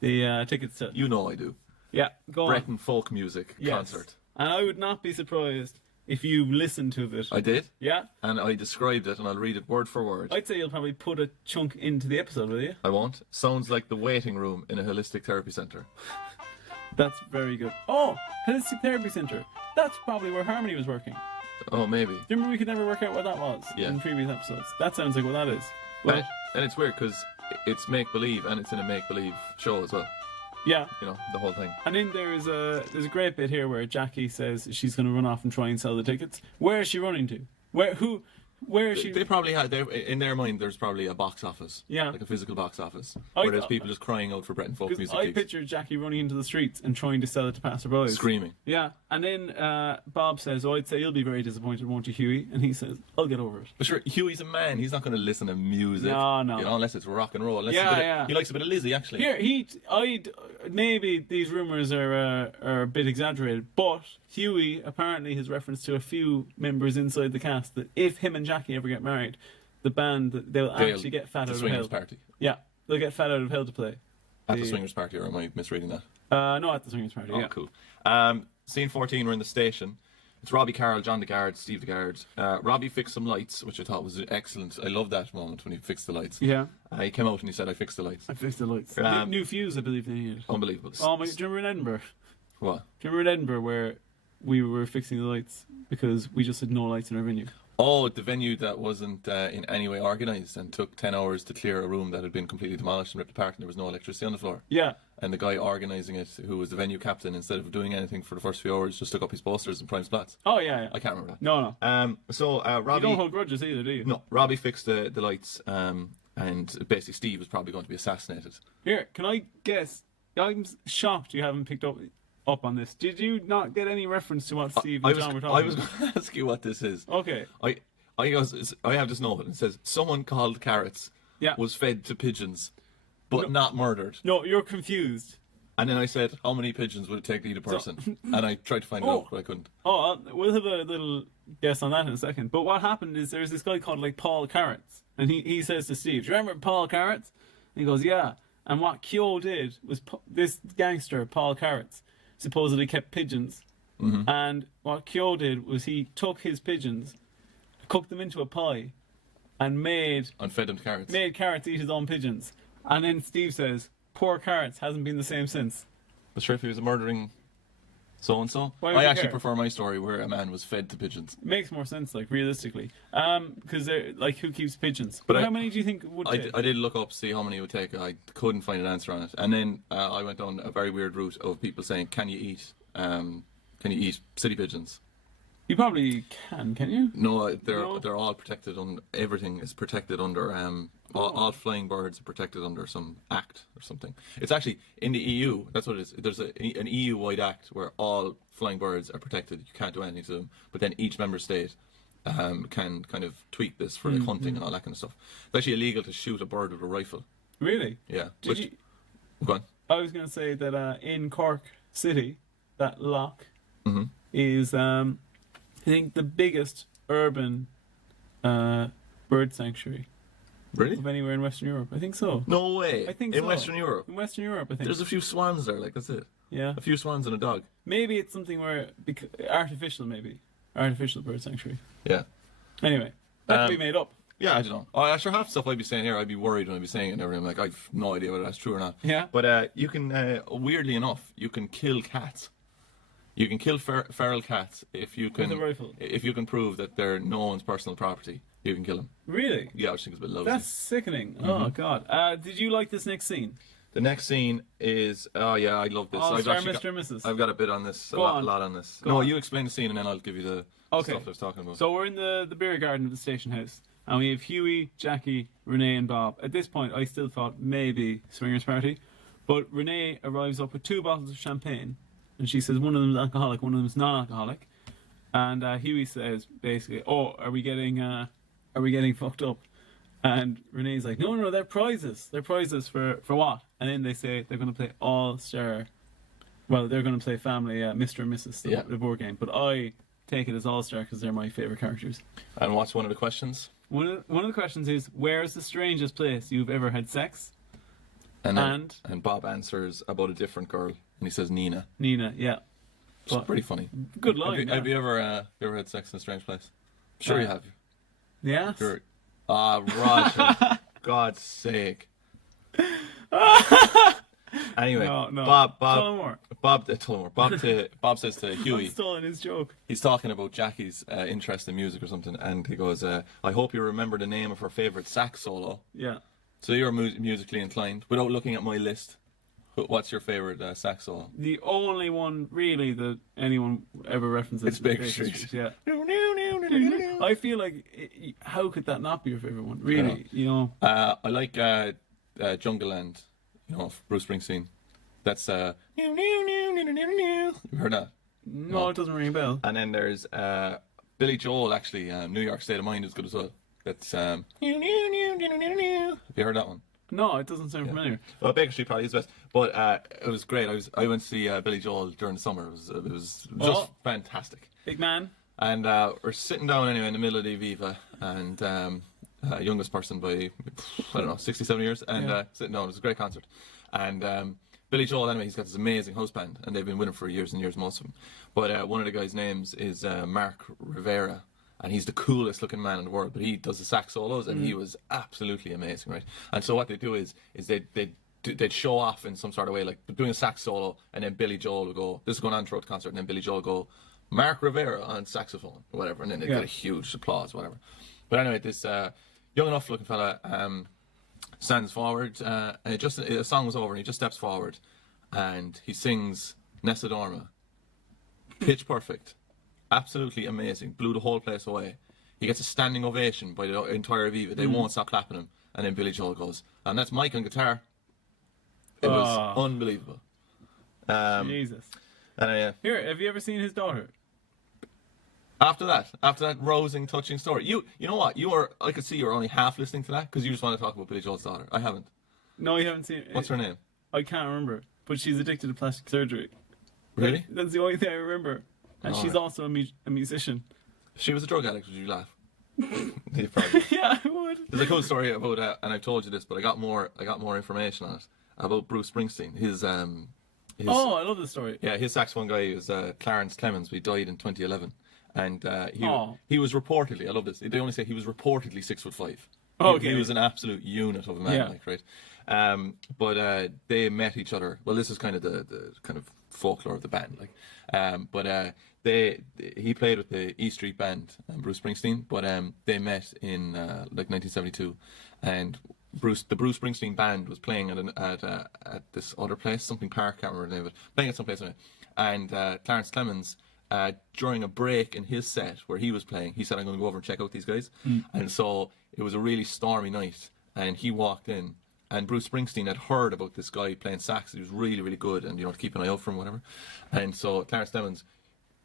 The tickets to. You know I do. Yeah, go on. Breton folk music Yes. concert. And I would not be surprised if you listened to it. I did, Yeah, and I described it, and I'll read it word for word. I'd say you'll probably put a chunk into the episode, will you? I won't. Sounds like the waiting room in a holistic therapy centre. That's very good. Oh, holistic therapy centre. That's probably where Harmony was working. Oh, maybe. Do you remember we could never work out what that was Yeah. in previous episodes? That sounds like what that is. Well, And it's weird because it's make believe, and it's in a make believe show as well. yeah. You know, the whole thing. And then there's a great bit here where Jackie says she's going to run off and try and sell the tickets. Where is she running to? Where is she? They probably had in their mind. There's probably a box office, Yeah. like a physical box office, I where there's thought- people just crying out for Breton folk Because music I gigs, picture Jackie running into the streets and trying to sell it to passerby. screaming. Yeah, and then Bob says, "Oh, I'd say you'll be very disappointed, won't you, Huey?" And he says, "I'll get over it." But sure, Huey's a man. He's not going to listen to music. No, no. You know, unless it's rock and roll. Unless Yeah, it's a bit yeah. He likes a bit of Lizzie, actually. Here, maybe these rumors are a bit exaggerated, but Huey apparently has reference to a few members inside the cast that if him and Jackie ever get married, the band they'll actually get fat the out of swingers hell. party. Yeah, they'll get fat out of hell to play. At the swingers party, or am I misreading that? No, at the swingers party. Oh, Yeah, cool. Scene 14, we're in the station. It's Robbie, Carroll, John the Guard, Steve the Guard. Robbie fixed some lights, which I thought was excellent. I love that moment when he fixed the lights. yeah. He came out and he said, I fixed the lights. I fixed the lights. Um, New fuse, I believe they needed. Unbelievable. Oh my! Do you remember in Edinburgh? What? Do you remember in Edinburgh where we were fixing the lights because we just had no lights in our venue? Oh, the venue that wasn't in any way organised and took 10 hours to clear a room that had been completely demolished and ripped apart and there was no electricity on the floor. Yeah. And the guy organising it, who was the venue captain, instead of doing anything for the first few hours, just took up his posters and prime spots. Oh yeah. Yeah. I can't remember that. No. So You Robbie... don't hold grudges either, do you? No, Robbie fixed the lights and basically Steve was probably going to be assassinated. Here, can I guess? I'm shocked you haven't picked up on this. Did you not get any reference to what Steve and John were talking I was about? going to ask you what this is. Okay. I have this note and it says, someone called Carrots Yeah. was fed to pigeons, but not murdered. No, you're confused. And then I said, how many pigeons would it take to eat a person? And I tried to find it out, but I couldn't. Oh, we'll have a little guess on that in a second. But what happened is there's this guy called like Paul Carrots, and he says to Steve, "Do you remember Paul Carrots?" And he goes, "Yeah." And what Kyo did was this gangster Paul Carrots supposedly kept pigeons, and what Kyo did was he took his pigeons, cooked them into a pie, and made Fed them to Carrots. Carrots eat his own pigeons. And then Steve says, "Poor Carrots hasn't been the same since." But sure, if he was murdering so-and-so. Why would I you actually care? prefer my story where a man was fed to pigeons. It makes more sense, like, realistically. Because they're, like, who keeps pigeons? But How many do you think it would take? I did look up, see how many it would take. I couldn't find an answer on it. And then I went on a very weird route of people saying, can you eat city pigeons? You probably can you? No, No? they're all protected. Everything is protected under. All flying birds are protected under some act or something. It's actually in the EU. That's what it is. There's an EU-wide act where all flying birds are protected. You can't do anything to them. But then each member state can kind of tweak this for like hunting and all that kind of stuff. It's actually illegal to shoot a bird with a rifle. Really? Yeah. Did Go on. I was going to say that in Cork City, that loch Mm-hmm. is, I think, the biggest urban bird sanctuary Really? of anywhere in Western Europe. I think so. No way. I think in so. Western Europe. In Western Europe, I think. There's a few swans there. Like that's it. Yeah. A few swans and a dog. Maybe it's something where artificial, maybe artificial bird sanctuary. Yeah. Anyway, that could be made up. Yeah, I don't know. I sure half stuff I'd be saying here, I'd be worried when I'd be saying it and everything. Like, I've no idea whether that's true or not. Yeah. But you can, weirdly enough, you can kill cats. You can kill feral cats if you can. With a rifle. If you can prove that they're no one's personal property, you can kill them. Really? Yeah, I just think it's a bit lousy. That's sickening. Oh God. Did you like this next scene? The next scene is, oh yeah, I love this. Oh, sorry, actually Mr. and Mrs. I've got a bit on this, a Go lot, on. a lot on this. Go No, on. you explain the scene and then I'll give you the Okay. stuff I was talking about. So we're in the beer garden of the station house, And we have Huey, Jackie, Renee, and Bob. At this point, I still thought maybe swingers party, but Renee arrives up with 2 bottles of champagne, and she says one of them is alcoholic, one of them is non-alcoholic. And Huey says basically, "Oh, are we getting fucked up?" And Renee's like, "No, they're prizes. They're prizes for what?" And then they say they're going to play All Star. Well, they're going to play Family, Mr. and Mrs. The board game. But I take it as All Star because they're my favorite characters. And what's one of the questions? One of the questions is, "Where's the strangest place you've ever had sex?" And Bob answers about a different girl, and he says Nina. Nina, yeah. It's pretty funny. Good line. Have you ever had sex in a strange place? Sure, you have. Yeah. Sure. Roger. God's sake. Anyway, No. Bob. Tell him more. Tell him more. Bob says to Huey. I'm stolen his joke. He's talking about Jackie's interest in music or something, and he goes, "I hope you remember the name of her favorite sax solo." Yeah. So you're musically inclined. Without looking at my list, what's your favorite sax solo? The only one really that anyone ever references. It's Baker Street. Yeah. I feel like how could that not be your favorite one? Really, you know. I like Jungle Land. You know, Bruce Springsteen. That's you heard that? No, it doesn't ring a bell. And then there's Billy Joel, actually. New York State of Mind is good as well. That's have you heard that one? No, it doesn't sound familiar. Well, Baker Street probably is best, but it was great. I went to see Billy Joel during the summer. It was just fantastic. Big man. And we're sitting down anyway in the middle of the Aviva, and youngest person by I don't know 67 years, and sitting down. It was a great concert, and Billy Joel anyway. He's got this amazing house band, and they've been with him for years and years, most of them. But one of the guys' names is Mark Rivera. And he's the coolest looking man in the world, but he does the sax solos, and he was absolutely amazing, right? And so what they do is they'd show off in some sort of way, like doing a sax solo, and then Billy Joel would go, this is going on throughout the concert, and then Billy Joel would go, Mark Rivera on saxophone, or whatever, and then they get a huge applause, whatever. But anyway, this young enough looking fella stands forward, and a song was over, and he just steps forward, and he sings Nessa Dorma, pitch perfect. Absolutely amazing. Blew the whole place away. He gets a standing ovation by the entire Aviva. They won't stop clapping him. And then Billy Joel goes, and that's Mike on guitar. It was unbelievable. Jesus. And, Here, have you ever seen his daughter? after that rousing, touching story, you know what? I could see you were only half listening to that because you just want to talk about Billy Joel's daughter. I haven't. No, you haven't seen it. What's her name? I can't remember. But she's addicted to plastic surgery. Really? That's the only thing I remember. And she's also a musician. If she was a drug addict, would you laugh? You probably. Yeah, I would. There's a cool story about, and I've told you this, but I got more information on it about Bruce Springsteen. His I love this story. Yeah, his saxophone guy is Clarence Clemons. He died in 2011, and he was reportedly. I love this. They only say he was reportedly 6'5". Okay. He was an absolute unit of a man, right? But they met each other. Well, this is kind of the kind of folklore of the band, but he played with the E Street Band and Bruce Springsteen, but they met in 1972, and the Bruce Springsteen band was playing at this other place, something park, can't remember the name of it, playing at some place anyway, and Clarence Clemons, during a break in his set where he was playing, he said, I'm going to go over and check out these guys, and so it was a really stormy night, and he walked in. And Bruce Springsteen had heard about this guy playing sax. He was really, really good, and to keep an eye out for him, whatever. And so Clarence Clemons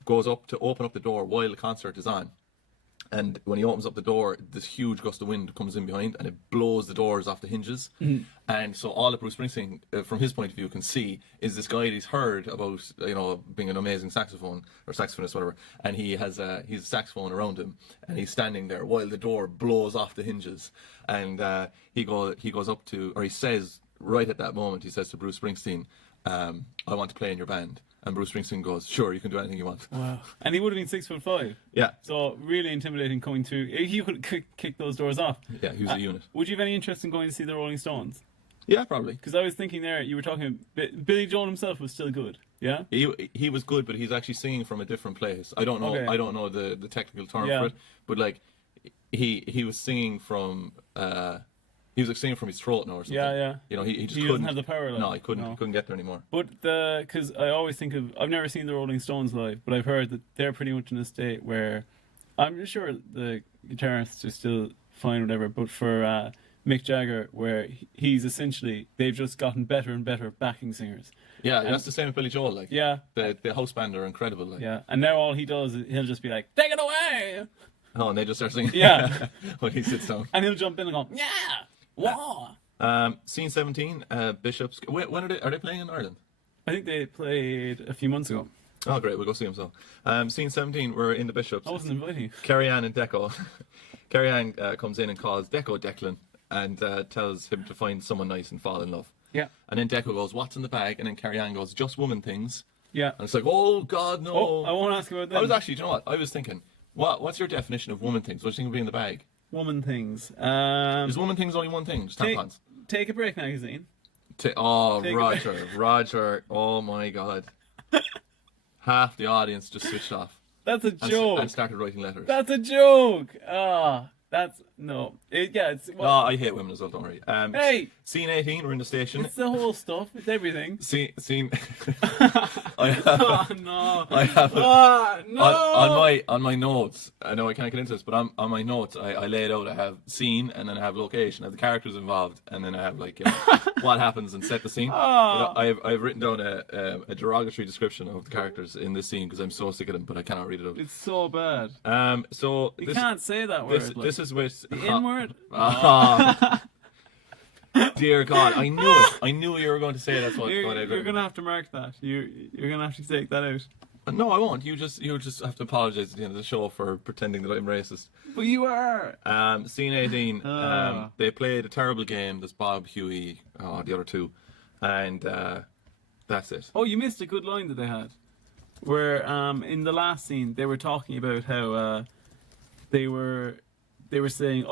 goes up to open up the door while the concert is on. And when he opens up the door, this huge gust of wind comes in behind, and it blows the doors off the hinges. And so all that Bruce Springsteen, from his point of view, can see is this guy that he's heard about, being an amazing saxophone or saxophonist, whatever. And he has he's a saxophone around him, and he's standing there while the door blows off the hinges. And he goes up to, or he says right at that moment, he says to Bruce Springsteen, I want to play in your band. And Bruce Springsteen goes, sure, you can do anything you want. Wow. And he would have been 6'5". Yeah. So really intimidating coming through. He could kick those doors off. Yeah, he was a unit. Would you have any interest in going to see the Rolling Stones? Yeah, probably. Because I was thinking there, you were talking, Billy Joel himself was still good. Yeah. He was good, but he's actually singing from a different place. I don't know. Okay. I don't know the technical term for it, but he was singing from. He was singing from his throat now or something. Yeah. He just he couldn't doesn't have the power. No, he couldn't. He couldn't get there anymore. But because I always think of, I've never seen the Rolling Stones live, but I've heard that they're pretty much in a state where I'm sure the guitarists are still fine, whatever. But for Mick Jagger, where he's essentially, they've just gotten better and better backing singers. Yeah, that's the same with Billy Joel. Like, Yeah. the house band are incredible. Like, Yeah, and now all he does is he'll just be like, "Take it away!" oh, and they just start singing. Yeah. when he sits down. And he'll jump in and go, "Yeah, wow." Scene 17, Bishops. When are they playing in Ireland? I think they played a few months ago. Oh, great, we'll go see them. So, scene 17, we're in the Bishops. I wasn't inviting you. Carrie-Anne and Deco. Carrie-Anne comes in and calls Deco Declan and tells him to find someone nice and fall in love. Yeah. And then Deco goes, "What's in the bag?" And then Carrie-Anne goes, "Just woman things." Yeah. And it's like, oh, God, no. Oh, I won't ask about that. I was actually, do you know what? I was thinking, what's your definition of woman things? What do you think would be in the bag? Woman things. Is woman things only one thing? Just tampons? Take a Break magazine. Take a Roger, oh my God. Half the audience just switched off. That's a joke. And started writing letters. That's a joke. That's no. It's Oh, I hate women as well, don't worry. Hey! Scene 18, we're in the station. It's the whole stuff. It's everything. Scene I have no. On my notes, I know I can't get into this, but on my notes I lay it out. I have scene, and then I have location, I have the characters involved, and then I have like what happens and set the scene. But I've written down a derogatory description of the characters in this scene because I'm so sick of them, but I cannot read it out. It's so bad. So you can't say that word. This is with the N word. Dear God, I knew it. I knew you were going to say that's what you're going to have to mark that. You're going to have to take that out. No, I won't. You just have to apologise at the end of the show for pretending that I'm racist. But you are. Scene 18. They played a terrible game. There's Bob, Huey, the other two, and that's it. Oh, you missed a good line that they had, where in the last scene they were talking about how they were saying,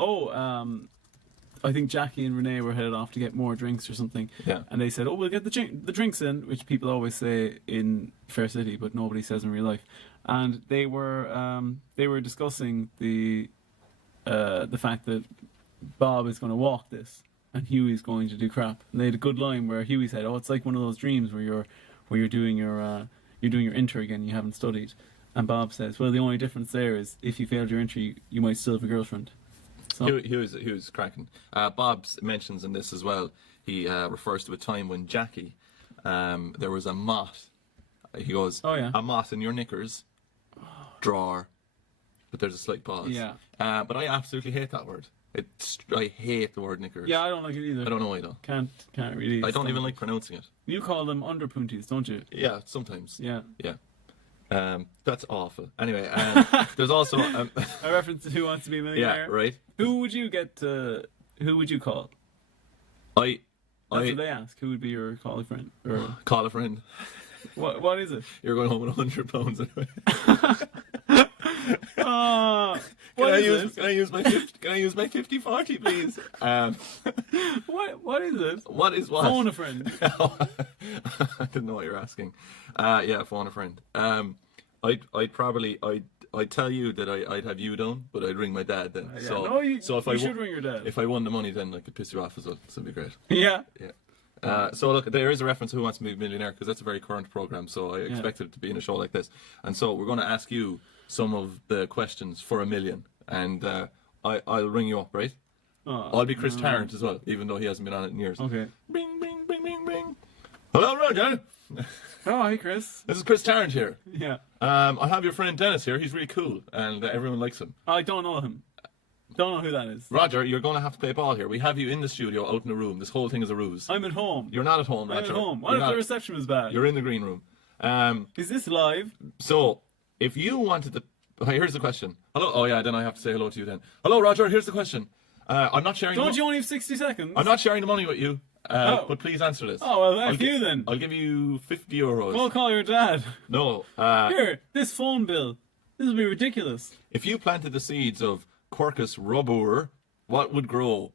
I think Jackie and Renee were headed off to get more drinks or something. Yeah. And they said, "Oh, we'll get the drinks in," which people always say in Fair City, but nobody says in real life. And they were discussing the fact that Bob is going to walk this and Huey's going to do crap. And they had a good line where Huey said, "Oh, it's like one of those dreams where you're doing your inter again, you haven't studied." And Bob says, "Well, the only difference there is if you failed your inter, you might still have a girlfriend." So. He was cracking. Bob mentions in this as well. He refers to a time when Jackie, there was a moth. He goes, "Oh yeah, a moth in your knickers, drawer." But there's a slight pause. Yeah. But I absolutely hate that word. I hate the word knickers. Yeah, I don't like it either. I don't know why though. Can't really. I don't even like pronouncing it. You call them underpunties, don't you? Yeah, sometimes. Yeah. Yeah. That's awful. Anyway, there's also a reference to Who Wants to Be a Millionaire. Yeah, right. Who would you call? That's what they ask. Who would be your call a friend? Or call a friend. What is it? You're going home with £100 anyway. Can I use my 50/40, please? What is it? What is what? Phone a friend. I didn't know what you're asking. Yeah, phone a friend. I'd tell you that I'd have you down, but I'd ring my dad then. Yeah. You should ring your dad. If I won the money, then I could piss you off as well. So it'd be great. Yeah. Yeah. So look, there is a reference to Who Wants to Be a Millionaire because that's a very current program. So I expected it to be in a show like this, and so we're going to ask you some of the questions for $1 million, and I'll ring you up, right? I'll be Chris Tarrant as well, even though he hasn't been on it in years. Okay. Bing, bing, bing, bing, bing. Hello, Roger. Oh, hey, Chris. This is Chris Tarrant here. Yeah. I have your friend Denis here. He's really cool, and everyone likes him. I don't know him. Don't know who that is. Roger, you're going to have to play ball here. We have you in the studio, out in a room. This whole thing is a ruse. I'm at home. You're not at home, Roger. I'm at home. What if the reception was bad? You're in the green room. Is this live? So, if you wanted to... here's the question. Hello? Oh, yeah, then I have to say hello to you then. Hello, Roger, here's the question. I'm not sharing... Don't you only have 60 seconds? I'm not sharing the money with you, but please answer this. Oh, well, F you then. I'll give you €50. Go call your dad. No. Here, this phone bill. This will be ridiculous. If you planted the seeds of Quercus robur, what would grow?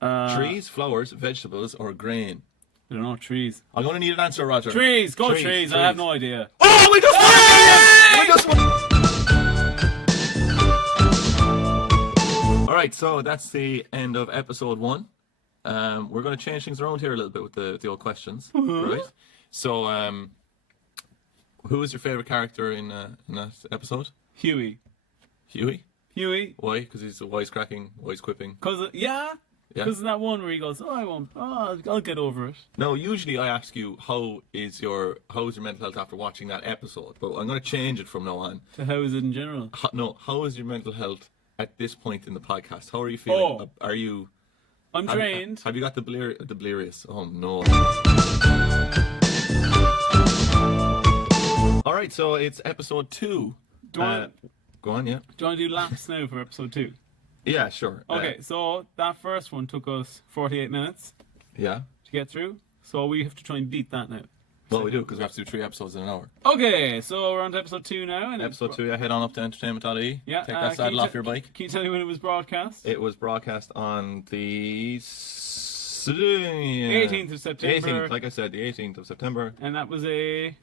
Trees, flowers, vegetables, or grain? I don't know, trees. I'm going to need an answer, Roger. Trees, go trees. I have no idea. Oh, we just won! We just won! Alright, so that's the end of episode 1. We're going to change things around here a little bit with the old questions, right? So, who is your favourite character in that episode? Huey. Huey? Huey. Why? Because he's wisecracking, quipping. Cause Yeah. Because that one where he goes, "Oh, I won't. Oh, I'll get over it." No, usually I ask you how is your mental health after watching that episode, but I'm going to change it from now on. To how is it in general? How is your mental health at this point in the podcast? How are you feeling? Oh. Are you? I'm drained. Have you got the delirious? Oh no. All right, so it's episode 2. Do I, Go on, yeah. do you want to do laps now for episode 2? Yeah, sure. Okay, so that first one took us 48 minutes Yeah. to get through, so we have to try and beat that now. Well, we do because we have to do 3 episodes in an hour. Okay, so we're on to episode 2 now. And Episode 2, yeah, head on up to entertainment.ie. Yeah, Take that saddle off your bike. Can you tell me when it was broadcast? It was broadcast on the 18th of September. 18th, like I said, the 18th of September. And that was a It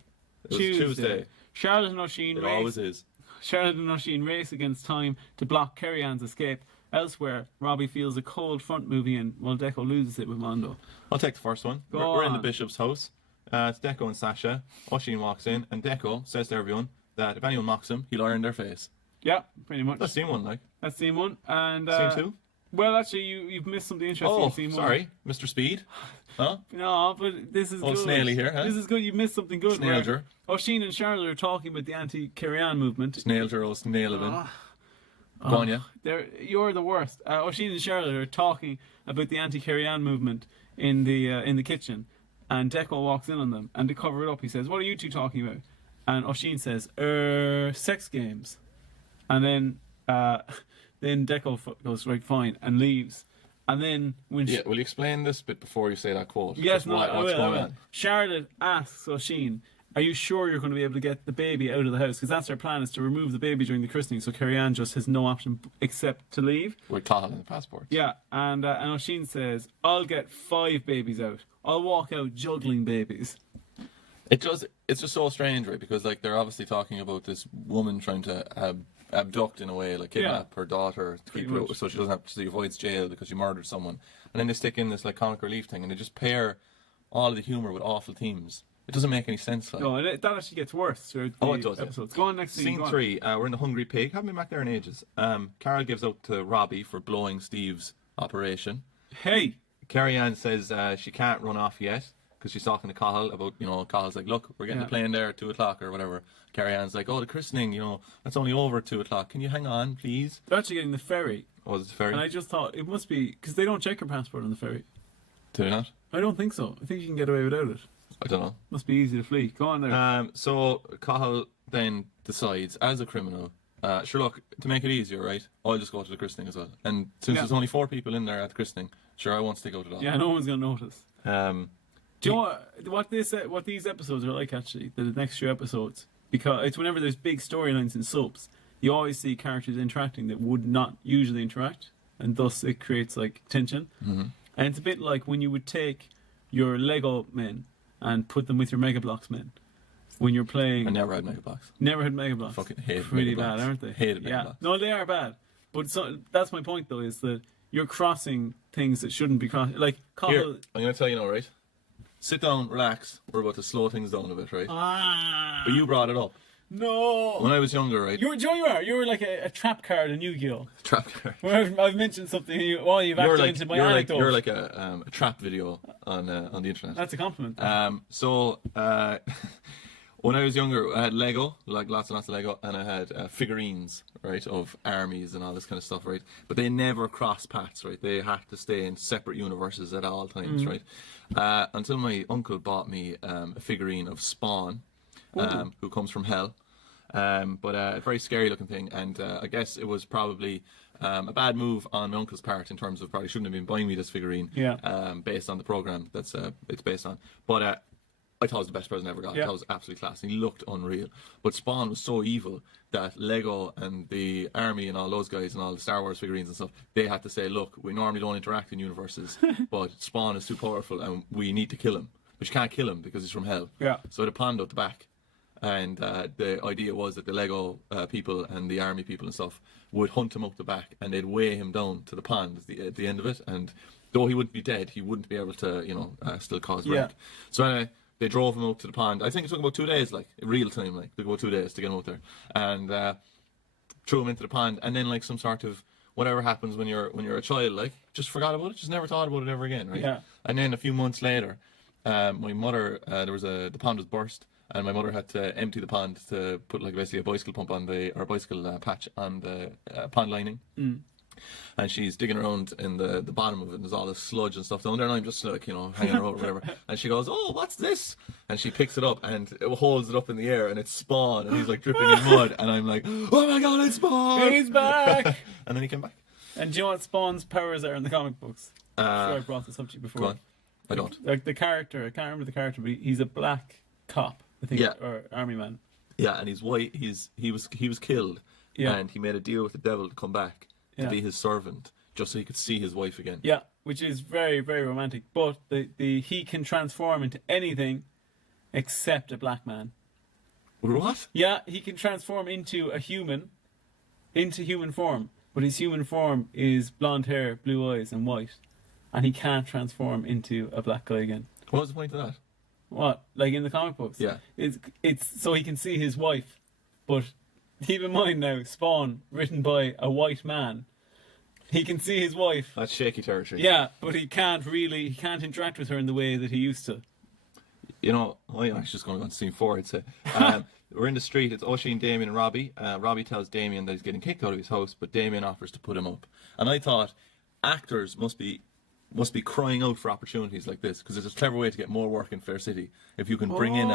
was Tuesday. Tuesday. Charlotte and O'Sheen It race. always is. Charlotte and O'Sheen race against time to block Carrigstown's escape. Elsewhere, Robbie feels a cold front moving in while Deco loses it with Mondo. I'll take the first one. Go We're in the on. Bishop's house. It's Deco and Sasha. O'Sheen walks in, and Deco says to everyone that if anyone mocks him, he'll iron their face. Yeah, pretty much. That's scene 1, like. That's scene 1. And Scene 2? well, actually, you've missed something interesting in Oh, scene 1. sorry. Mr. Speed? Huh? No, but this is good. Snaily here, huh? This is good. You missed something good. Snailger. O'Sheen and Charlotte are talking about the anti-Carrigstown movement. Snailger, oh, Snailabin. Ah. Go on, yeah. You're the worst. O'Sheen and Charlotte are talking about the anti-Carrigstown movement in the kitchen, and Deco walks in on them, and to cover it up, he says, "What are you two talking about?" And O'Sheen says, sex games," and then Deco goes, "Right, fine," and leaves. And then when Yeah, will you explain this bit before you say that quote? yes, Just no, I what's will, going I will. on? Charlotte asks O'Sheen, "Are you sure you're going to be able to get the baby out of the house? Because that's our plan, is to remove the baby during the christening, so Carrigstown just has no option except to leave." With Cahill in the passport. Yeah, and O'Sheen says, "I'll get 5 babies out. I'll walk out juggling babies." It's just so strange, right? Because like they're obviously talking about this woman trying to abduct in a way, like kidnap her daughter to keep her, much. so she doesn't have to she avoids jail because she murdered someone. And then they stick in this like comic relief thing, and they just pair all of the humor with awful themes. It doesn't make any sense. Like. No, that actually gets worse throughout the Oh, it does, yeah. episodes. Go on, next scene. Scene go on. 3, we're in the Hungry Pig. Haven't been back there in ages. Carol gives out to Robbie for blowing Steve's operation. Hey, Carrie-Anne says she can't run off yet because she's talking to Cahill about, Cahill's like, look, we're getting the plane there at 2 o'clock or whatever. Carrie-Anne's like, oh, the christening, that's only over at 2 o'clock. Can you hang on, please? they're actually getting the ferry. Oh, is it the ferry? And I just thought it must be, because they don't check your passport on the ferry. Do they not? I don't think so. I think you can get away without it. I don't know. Must be easy to flee. Go on there. So Cahill then decides, as a criminal, sure, look, to make it easier, right, I'll just go to the christening as well. And since there's only 4 people in there at the christening, sure, I won't stick out at all. Yeah, no one's going to notice. Do you know what these episodes are like, actually? The next few episodes? Because it's whenever there's big storylines in soaps, you always see characters interacting that would not usually interact, and thus it creates, like, tension. Mm-hmm. And it's a bit like when you would take your Lego men and put them with your Mega Bloks men. When you're playing... I never had Mega Bloks. Never had Mega Bloks. Fucking hated Pretty Mega bad, Bloks. aren't they? Hated Mega Bloks. No, they are bad. But that's my point, though, is that you're crossing things that shouldn't be crossed. Like, Here, Cahill... I'm going to tell you now, right? Sit down, relax. We're about to slow things down a bit, right? But you brought it up. No! When I was younger, right? You were like a trap card in Yu-Gi-Oh! Trap card. Where I've mentioned something, you've acted into my anecdote. You're like a trap video on the internet. That's a compliment. When I was younger, I had Lego, like lots and lots of Lego, and I had figurines, right, of armies and all this kind of stuff, right? But they never crossed paths, right? They had to stay in separate universes at all times, right? Until my uncle bought me a figurine of Spawn, who comes from hell. But a very scary looking thing, and I guess it was probably a bad move on my uncle's part in terms of probably shouldn't have been buying me this figurine based on the program that's it's based on. But I thought it was the best present I ever got. Yeah. That was absolutely class. And he looked unreal. But Spawn was so evil that Lego and the army and all those guys and all the Star Wars figurines and stuff, they had to say, look, we normally don't interact in universes, but Spawn is too powerful and we need to kill him. But you can't kill him because he's from hell. Yeah. So they panned out the back. And the idea was that the Lego people and the army people and stuff would hunt him up the back and they'd weigh him down to the pond at the end of it. And though he wouldn't be dead, he wouldn't be able to, still cause wreck. So anyway, they drove him out to the pond. I think it took about 2 days, like, real time, like, it took about 2 days to get him out there. And threw him into the pond, and then like some sort of whatever happens when you're a child, like just forgot about it, just never thought about it ever again, right? Yeah. And then a few months later, my mother, the pond was burst, and my mother had to empty the pond to put like basically a bicycle pump on bicycle patch on the pond lining. And she's digging around in the bottom of it, and there's all this sludge and stuff down there, and I'm just like, hanging around or whatever. And she goes, "Oh, what's this?" And she picks it up and it holds it up in the air, and it's Spawn, and he's like dripping in mud, and I'm like, "Oh my god, it's Spawn! He's back!" And then he came back. And do you know what Spawn's powers are in the comic books? I'm sure I brought this up to you before. Go on. I don't. Like the character, I can't remember the character, but he's a black cop, I think, Yeah. or army man. Yeah, and he's white. He was killed, and he made a deal with the devil to come back to be his servant, just so he could see his wife again. Yeah, which is very, very romantic. But he can transform into anything except a black man. What? Yeah, he can transform into human form, but his human form is blonde hair, blue eyes, and white, and he can't transform into a black guy again. What was the point of that? What, like in the comic books? Yeah. It's so he can see his wife, but keep in mind now, Spawn, written by a white man, he can see his wife. That's shaky territory. Yeah, but he can't interact with her in the way that he used to. I'm actually just going to go on to scene 4, I'd say. We're in the street, it's Oisin, Damien and Robbie. Robbie tells Damien that he's getting kicked out of his house, but Damien offers to put him up. And I thought, actors must be crying out for opportunities like this, because it's a clever way to get more work in Fair City. If you can bring in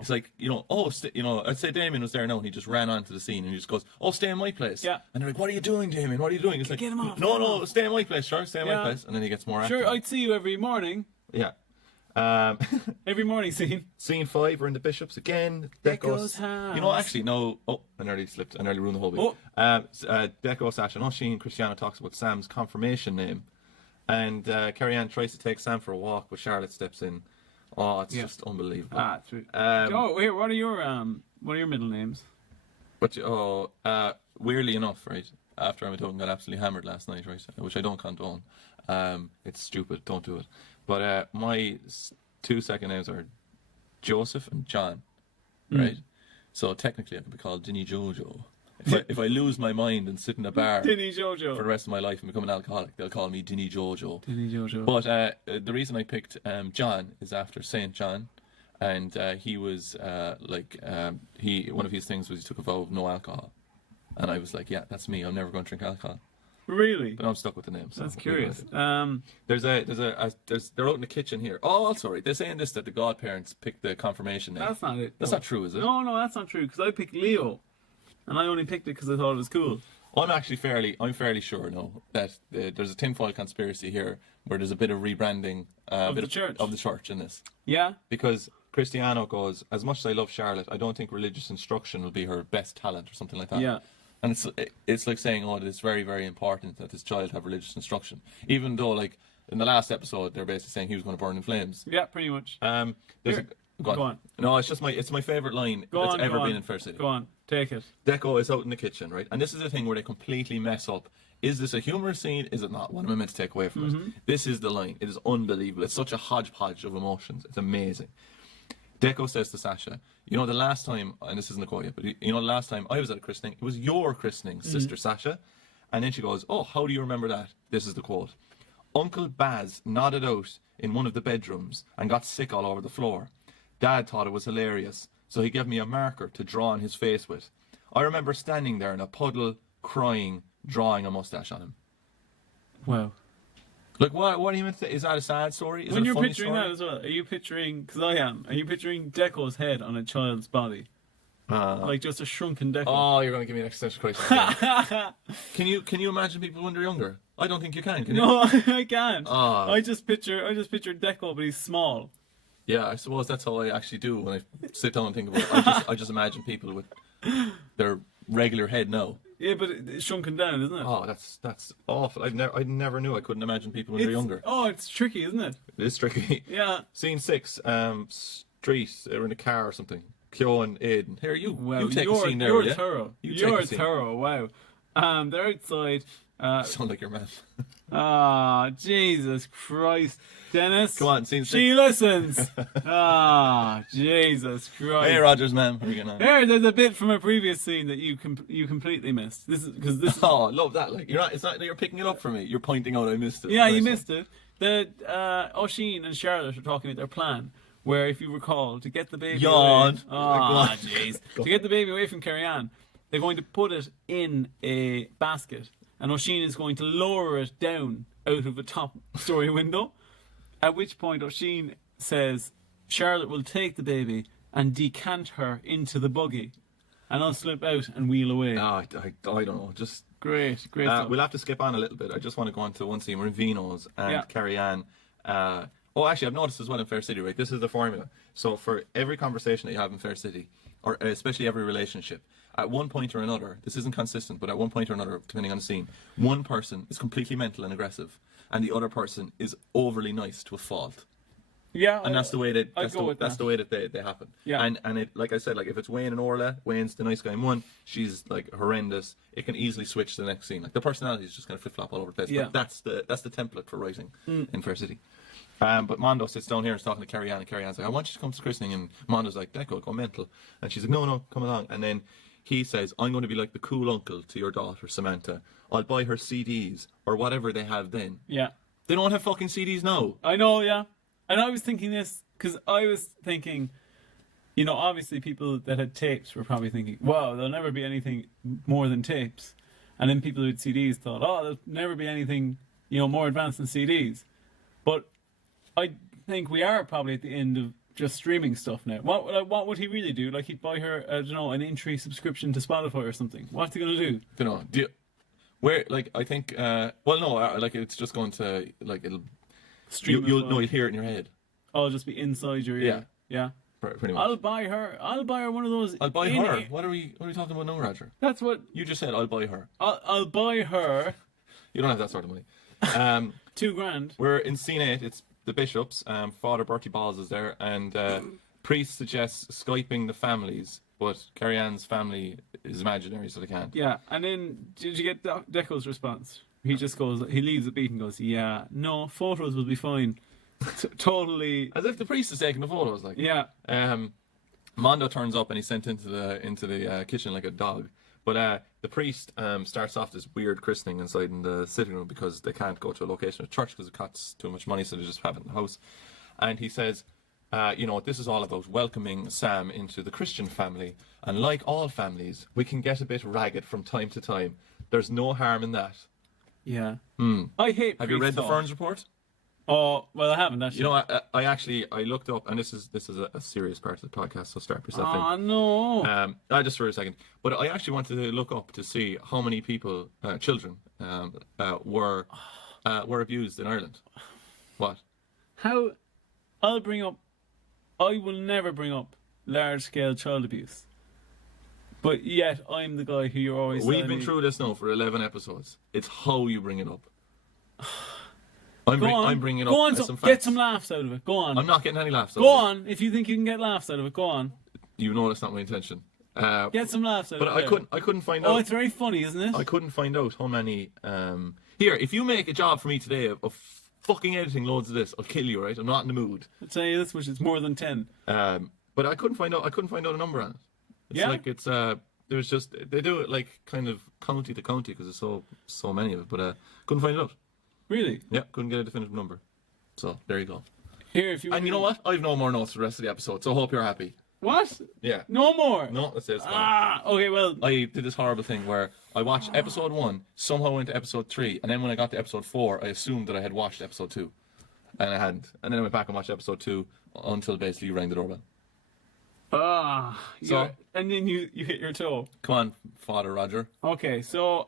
it's like, I'd say Damien was there now and he just ran onto the scene and he just goes, "Oh, stay in my place." Yeah. And they're like, "What are you doing, Damien? What are you doing?" It's like, Get him off, No, stay in my place, sure, stay in my place. And then he gets more acting. Sure, I'd see you every morning. Yeah. Every morning scene. Scene 5, we're in the Bishops again. Deco's house. Actually, no. Oh, I nearly slipped. I nearly ruined the whole bit. Deco, Sasha, and Oisin, Cristiano talks about Sam's confirmation name. And Carrie-Anne tries to take Sam for a walk, but Charlotte steps in. Oh, it's just unbelievable. True. Wait, what are your middle names? But weirdly enough, right, after I went out and got absolutely hammered last night, right, which I don't condone. It's stupid, don't do it. But my 2 second names are Joseph and John, right? So technically I could be called Denis Jojo. If I lose my mind and sit in a bar Denis Jojo for the rest of my life and become an alcoholic, they'll call me Denis Jojo. Denis Jojo. But the reason I picked John is after Saint John, and he was one of his things was he took a vow of no alcohol, and I was like, yeah, that's me. I'm never going to drink alcohol. Really? But I'm stuck with the name. So that's curious. they're out in the kitchen here. Oh, sorry. They're saying this that the godparents picked the confirmation name. That's not it. That's not true, is it? No, that's not true. Because I picked Leo, and I only picked it because I thought it was cool. I'm fairly sure that there's a tinfoil conspiracy here where there's a bit of rebranding of the church in this. Yeah. Because Cristiano goes, as much as I love Charlotte, I don't think religious instruction will be her best talent or something like that. Yeah. And it's like saying, oh, it's very, very important that this child have religious instruction. Even though, like, in the last episode, they're basically saying he was going to burn in flames. Yeah, pretty much. Go on. No, it's my favourite line that's ever been in Fair City. Go on, take it. Deco is out in the kitchen, right? And this is the thing where they completely mess up. Is this a humorous scene? Is it not? What am I meant to take away from it? This is the line. It is unbelievable. It's such a hodgepodge of emotions. It's amazing. Deco says to Sasha, the last time, and this isn't a quote yet, but the last time I was at a christening, it was your christening, Sister Sasha. And then she goes, "Oh, how do you remember that?" This is the quote. "Uncle Baz nodded out in one of the bedrooms and got sick all over the floor. Dad thought it was hilarious, so he gave me a marker to draw on his face with. I remember standing there in a puddle, crying, drawing a mustache on him." Wow. Like, what are you meant to say? Is that a sad story? When you're picturing that as well, are you picturing, because I am, are you picturing Deco's head on a child's body? Like just a shrunken Deco? Oh, you're going to give me an existential crisis. Can you imagine people when they're younger? I don't think you can you? No, I can't. I just picture Deco, but he's small. Yeah, I suppose that's how I actually do when I sit down and think about it. I just imagine people with their regular head now. Yeah, but it's shrunken down, isn't it? Oh, that's awful. I never knew I couldn't imagine people when they're younger. Oh, it's tricky, isn't it? It is tricky. Yeah. Scene 6, street, or in a car or something. Kyo and Aiden. Here, you take a scene there, You're thorough. You're thorough, wow. They're outside. You sound like your man. Ah, Jesus Christ. Dennis. Come on, scene She 6. listens. Ah, Jesus Christ. Hey, Rogers, man. How are you getting on? There's a bit from a previous scene that you completely missed. This is because this. Oh, I love that. Like, you're not. It's not that you're picking it up for me. You're pointing out I missed it. Yeah, you missed it. The Oisin and Charlotte are talking about their plan, where if you recall, to get the baby Yawn. away. Oh, jeez. To get the baby away from Carrigstown, they're going to put it in a basket, and Oisin is going to lower it down out of a top-story window. At which point Oisin says Charlotte will take the baby and decant her into the buggy, and I'll slip out and wheel away. I don't know. Just Great stuff. we'll have to skip on a little bit. I just want to go on to one scene. We're in Vino's and Yeah. Carrigstown. Actually, I've noticed as well in Fair City, right? This is the formula. So for every conversation that you have in Fair City, or especially every relationship, at one point or another, this isn't consistent, but at one point or another, depending on the scene, one person is completely mental and aggressive, and the other person is overly nice to a fault. Yeah, And that's the way that I'd go with that's that. the way that they happen. Yeah. And it, like I said, like if it's Wayne and Orla, Wayne's the nice guy in one, she's like horrendous. It can easily switch to the next scene. Like the personality is just kind of flip flop all over the place. Yeah. But that's the template for writing in Fair City. But Mondo sits down here and is talking to Carrigstown, and Carrigstown's like, I want you to come to christening, and Mondo's like, Deco, go mental. And she's like, no, come along. And then he says, I'm going to be like the cool uncle to your daughter, Samantha. I'll buy her CDs or whatever they have then. Yeah. They don't have fucking CDs now. I know, yeah. And I was thinking this, because I was thinking, you know, obviously people that had tapes were probably thinking, wow, there'll never be anything more than tapes. And then people with CDs thought, oh, there'll never be anything, you know, more advanced than CDs. But I think we are probably at the end of just streaming stuff now. What would he really do? Like, he'd buy her, I don't know, an entry subscription to Spotify or something. What's he going to do? Don't know. Where, like, I think, like, it's just going to, like, it'll, Stream you'll hear it in your head. Oh, just be inside your ear. Yeah. Pretty much. I'll buy her one of those. I'll buy her. What are we talking about now, Roger? That's what. You just said I'll buy her. I'll buy her. You don't have that sort of money. $2,000. We're in scene 8. It's the bishops. Father Bertie Balls is there, and priest suggests Skyping the families, but Carrigstown's family is imaginary, so they can't. Yeah, and then did you get Deco's response? He just goes, he leaves the beat and goes, yeah, no, photos will be fine. Totally. As if the priest is taking the photos, like. Yeah. Mondo turns up and he's sent into the kitchen like a dog. But the priest starts off this weird christening inside in the sitting room because they can't go to a location of church because it costs too much money, so they just have it in the house. And he says, this is all about welcoming Sam into the Christian family. And like all families, we can get a bit ragged from time to time. There's no harm in that. Yeah. I hate. Have you read the talk. Ferns report? Oh, well, I haven't actually. You know, I looked up, and this is a serious part of the podcast, so strap yourself in. Oh no. Just for a second, but I actually wanted to look up to see how many people, children, were abused in Ireland. What? How? I will never bring up large-scale child abuse. But yet, I'm the guy who you're always. We've been through this now for 11 episodes. It's how you bring it up. I'm bringing it up. Go on, as some get facts. some laughs out of it. Go on. I'm not getting any laughs. Go on. If you think you can get laughs out of it, go on. You know that's not my intention. Get some laughs out of it. But I couldn't find out. Oh, it's very funny, isn't it? I couldn't find out how many. Here, if you make a job for me today of fucking editing loads of this, I'll kill you. Right? I'm not in the mood. I'd say this much. It's more than 10. But I couldn't find out. a number on it. It's Yeah. like it's there's just they do it like kind of county to county because there's so many of it. But couldn't find it out. Really? Yeah, couldn't get a definitive number. So there you go. Here, if you. And you know what? I've no more notes for the rest of the episode. So I hope you're happy. What? Yeah. No more. No, that's it. It's gone. Ah. Okay. Well. I did this horrible thing where I watched episode 1, somehow went to episode 3, and then when I got to episode 4, I assumed that I had watched episode 2, and I hadn't. And then I went back and watched episode 2 until basically you rang the doorbell. So, and then you hit your toe. Come on, Father Roger. Okay, so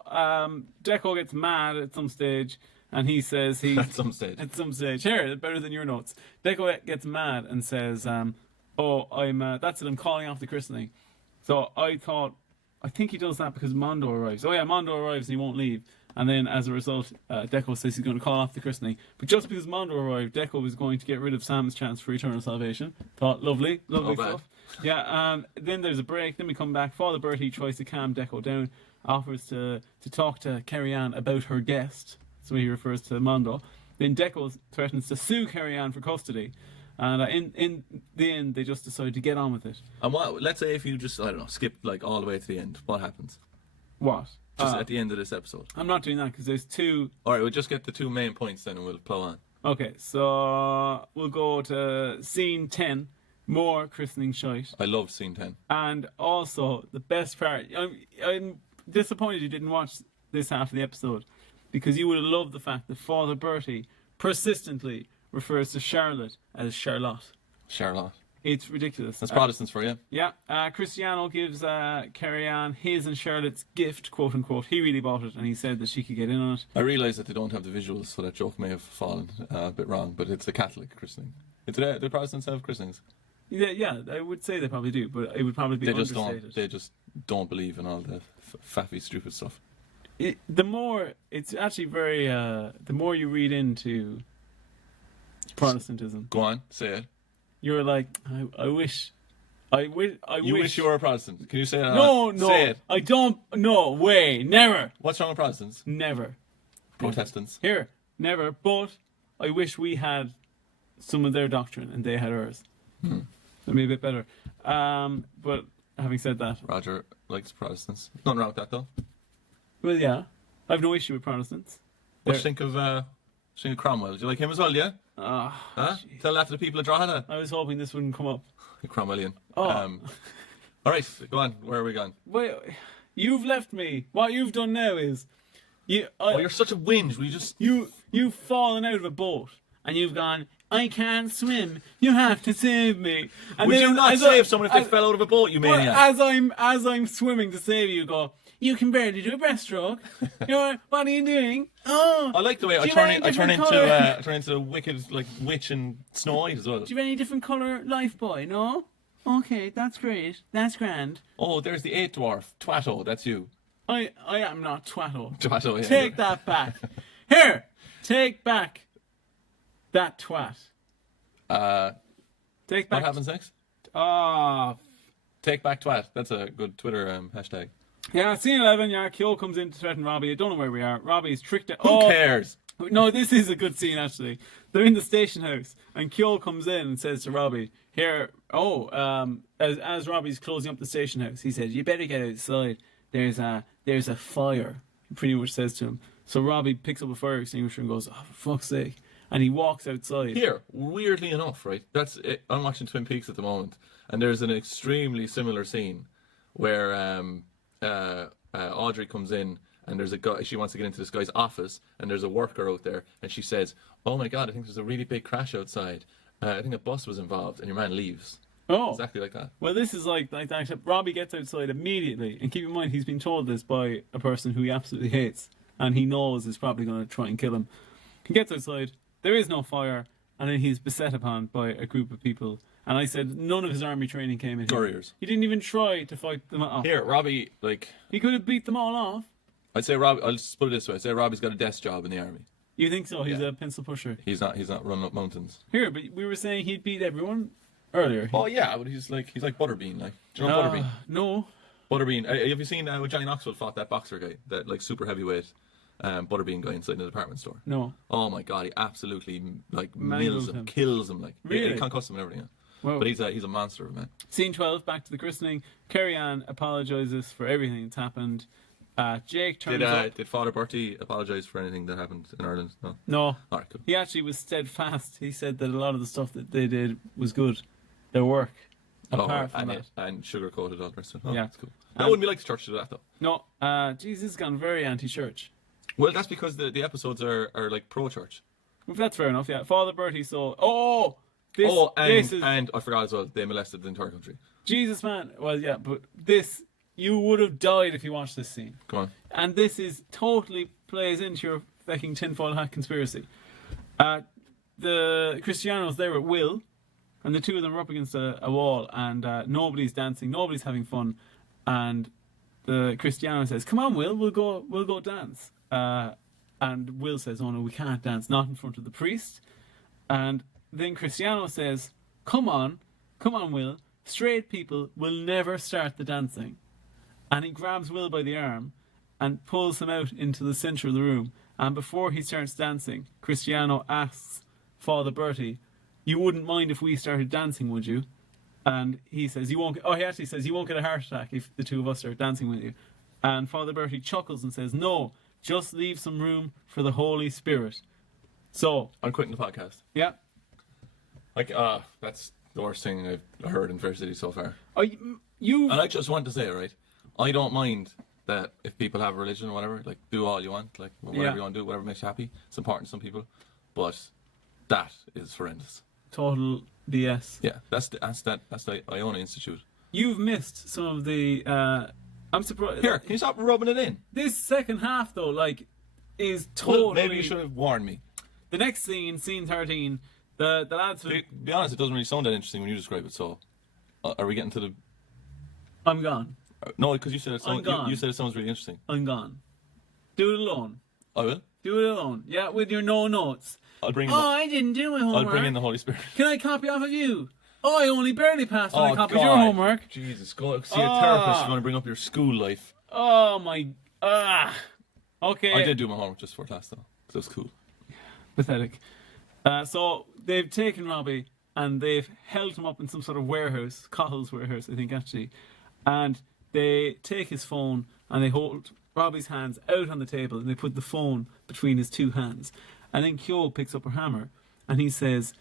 Deco gets mad at some stage, and he says he At some stage. Here, better than your notes. Deco gets mad and says, that's it, I'm calling off the christening. So I think he does that because Mondo arrives. Oh yeah, Mondo arrives and he won't leave. And then as a result, Deco says he's going to call off the christening. But just because Mondo arrived, Deco was going to get rid of Sam's chance for eternal salvation. Thought, lovely stuff. Yeah, then there's a break, then we come back. Father Bertie tries to calm Deco down, offers to talk to Carrigstown about her guest. so he refers to Mondo. Then Deco threatens to sue Carrigstown for custody. And in the end, they just decide to get on with it. And let's say if you just, I don't know, skip like all the way to the end, what happens? What? Just at the end of this episode. I'm not doing that because there's two. Alright, we'll just get the 2 main points then and we'll plow on. Okay, so we'll go to scene 10. More christening shite. I love scene 10. And also, the best part. I'm disappointed you didn't watch this half of the episode because you would have loved the fact that Father Bertie persistently refers to Charlotte as Charlotte. Charlotte. It's ridiculous. That's Protestants for you. Yeah, Cristiano gives Carrigstown his and Charlotte's gift, quote unquote. He really bought it and he said that she could get in on it. I realise that they don't have the visuals, so that joke may have fallen a bit wrong, but it's a Catholic christening. The Protestants have christenings. Yeah, I would say they probably do, but it would probably be understated. They just don't believe in all the faffy, stupid stuff. It's actually very, the more you read into Protestantism. Go on, say it. You're like, I wish. You wish you were a Protestant. Can you say that? No, say it. I don't. No way, never. What's wrong with Protestants? Never. Protestants. Here, never. But I wish we had some of their doctrine and they had ours. That'd be a bit better. But having said that, Roger likes Protestants. Nothing wrong with that though. well, yeah, I have no issue with Protestants. What do you think of Cromwell? Do you like him as well? Yeah. Huh? Jeez. Tell that to the people of Drogheda. I was hoping this wouldn't come up. Cromwellian. Oh. All right, go on. Where are we going? Wait, you've left me. What you've done now is, You're such a whinge. You've fallen out of a boat and you've gone, I can't swim. You have to save me. And Would then you not save someone if they fell out of a boat, you maniac? As I'm swimming to save you, go, you can barely do a breaststroke. What are you doing? Oh, I like the way I do you have any turn different into a wicked like witch in Snow White as well. Do you have any different colour life boy? No? Okay, that's great. That's grand. Oh, there's the 8th dwarf. Twatto, that's you. I am not Twatto. Twatto, yeah. Take that back. Here, take back that twat. Take back. What happens next? Take back twat. That's a good Twitter hashtag. Yeah, scene 11, yeah, Kyo comes in to threaten Robbie. I don't know where we are. Robbie's tricked out. Who cares? No, this is a good scene, actually. They're in the station house, and Kyo comes in and says to Robbie, as Robbie's closing up the station house, he says, you better get outside. There's a fire, he pretty much says to him. So Robbie picks up a fire extinguisher and goes, oh, for fuck's sake. And he walks outside. Here, weirdly enough, right? That's it. I'm watching Twin Peaks at the moment, and there's an extremely similar scene where Audrey comes in and there's a guy. She wants to get into this guy's office, and there's a worker out there, and she says, "Oh my God, I think there's a really big crash outside. I think a bus was involved," and your man leaves. Oh, exactly like that. Well, this is like that. Except Robbie gets outside immediately, and keep in mind he's been told this by a person who he absolutely hates, and he knows is probably going to try and kill him. He gets outside. There is no fire, and then he's beset upon by a group of people. And I said none of his army training came in. Couriers. He didn't even try to fight them off. Here, Robbie, like he could have beat them all off. I'd say Robbie. I'll just put it this way: I'd say Robbie's got a desk job in the army. You think so? He's a pencil pusher. He's not running up mountains. Here, but we were saying he'd beat everyone earlier. Oh yeah, but he's like Butterbean. Like, do you know Butterbean? No. Butterbean. Have you seen when Johnny Knoxville fought that boxer guy, that like super heavyweight Butterbean guy inside the department store? No. Oh my God, he absolutely like Mangles mills him, him. kills him. Like Really? he concussed him and everything. Yeah. Whoa. But he's a monster of a man. Scene 12, back to the christening. Carrigstown apologises for everything that's happened. Jake turns up. Did Father Bertie apologise for anything that happened in Ireland? No. No. All right, cool. He actually was steadfast. He said that a lot of the stuff that they did was good. Their work. Apart from that. And sugar-coated all the rest of it. Oh, Yeah. That's cool. I wouldn't be like the church to do that, though. No. Jesus has gone very anti-church. Well, that's because the episodes are like pro-church. Well, that's fair enough, yeah. Father Bertie saw... And I forgot as well, they molested the entire country. Jesus, man. Well, yeah, but this... You would have died if you watched this scene. Go on. And this is totally plays into your fucking tinfoil hat conspiracy. The Cristianos there at Will, and the two of them are up against a wall, and nobody's dancing, nobody's having fun, and the Cristiano says, "Come on, Will, we'll go dance." And Will says, "Oh no, we can't dance, not in front of the priest." And then Cristiano says, "Come on, Will. Straight people will never start the dancing." And he grabs Will by the arm and pulls him out into the centre of the room. And before he starts dancing, Cristiano asks Father Bertie, "You wouldn't mind if we started dancing, would you?" And he says, "You won't." He actually says, "You won't get a heart attack if the two of us start dancing with you." And Father Bertie chuckles and says, "No, just leave some room for the Holy Spirit." So I'm quitting the podcast. yeah, Like, that's the worst thing I've heard in Fair City so far. you And I just want to say, right, I don't mind that if people have a religion or whatever, like, do all you want, like, whatever you want to do, whatever makes you happy. It's important to some people. But that is horrendous. total BS. Yeah, that's the Iona Institute. You've missed some of the. I'm surprised. Here, can you stop rubbing it in? This second half though, like, is totally. Well, maybe you should have warned me. The next scene, scene 13, the lads. To be honest, it doesn't really sound that interesting when you describe it. So, are we getting to the? I'm gone. No, because you said it. I'm gone. You said it sounds really interesting. I'm gone. Do it alone. I will. Do it alone. Yeah, with your no notes. I'll bring in. I didn't do my homework. I'll bring in the Holy Spirit. Can I copy off of you? Oh, I only barely passed when I copied God. your homework. Jesus, go see a therapist. You're going to bring up your school life. Oh my. Okay. I did do my homework just for class though, because it was cool. Pathetic. So they've taken Robbie and they've held him up in some sort of warehouse, Cahill's warehouse, I think actually, and they take his phone and they hold Robbie's hands out on the table and they put the phone between his two hands, and then Kyo picks up her hammer and he says,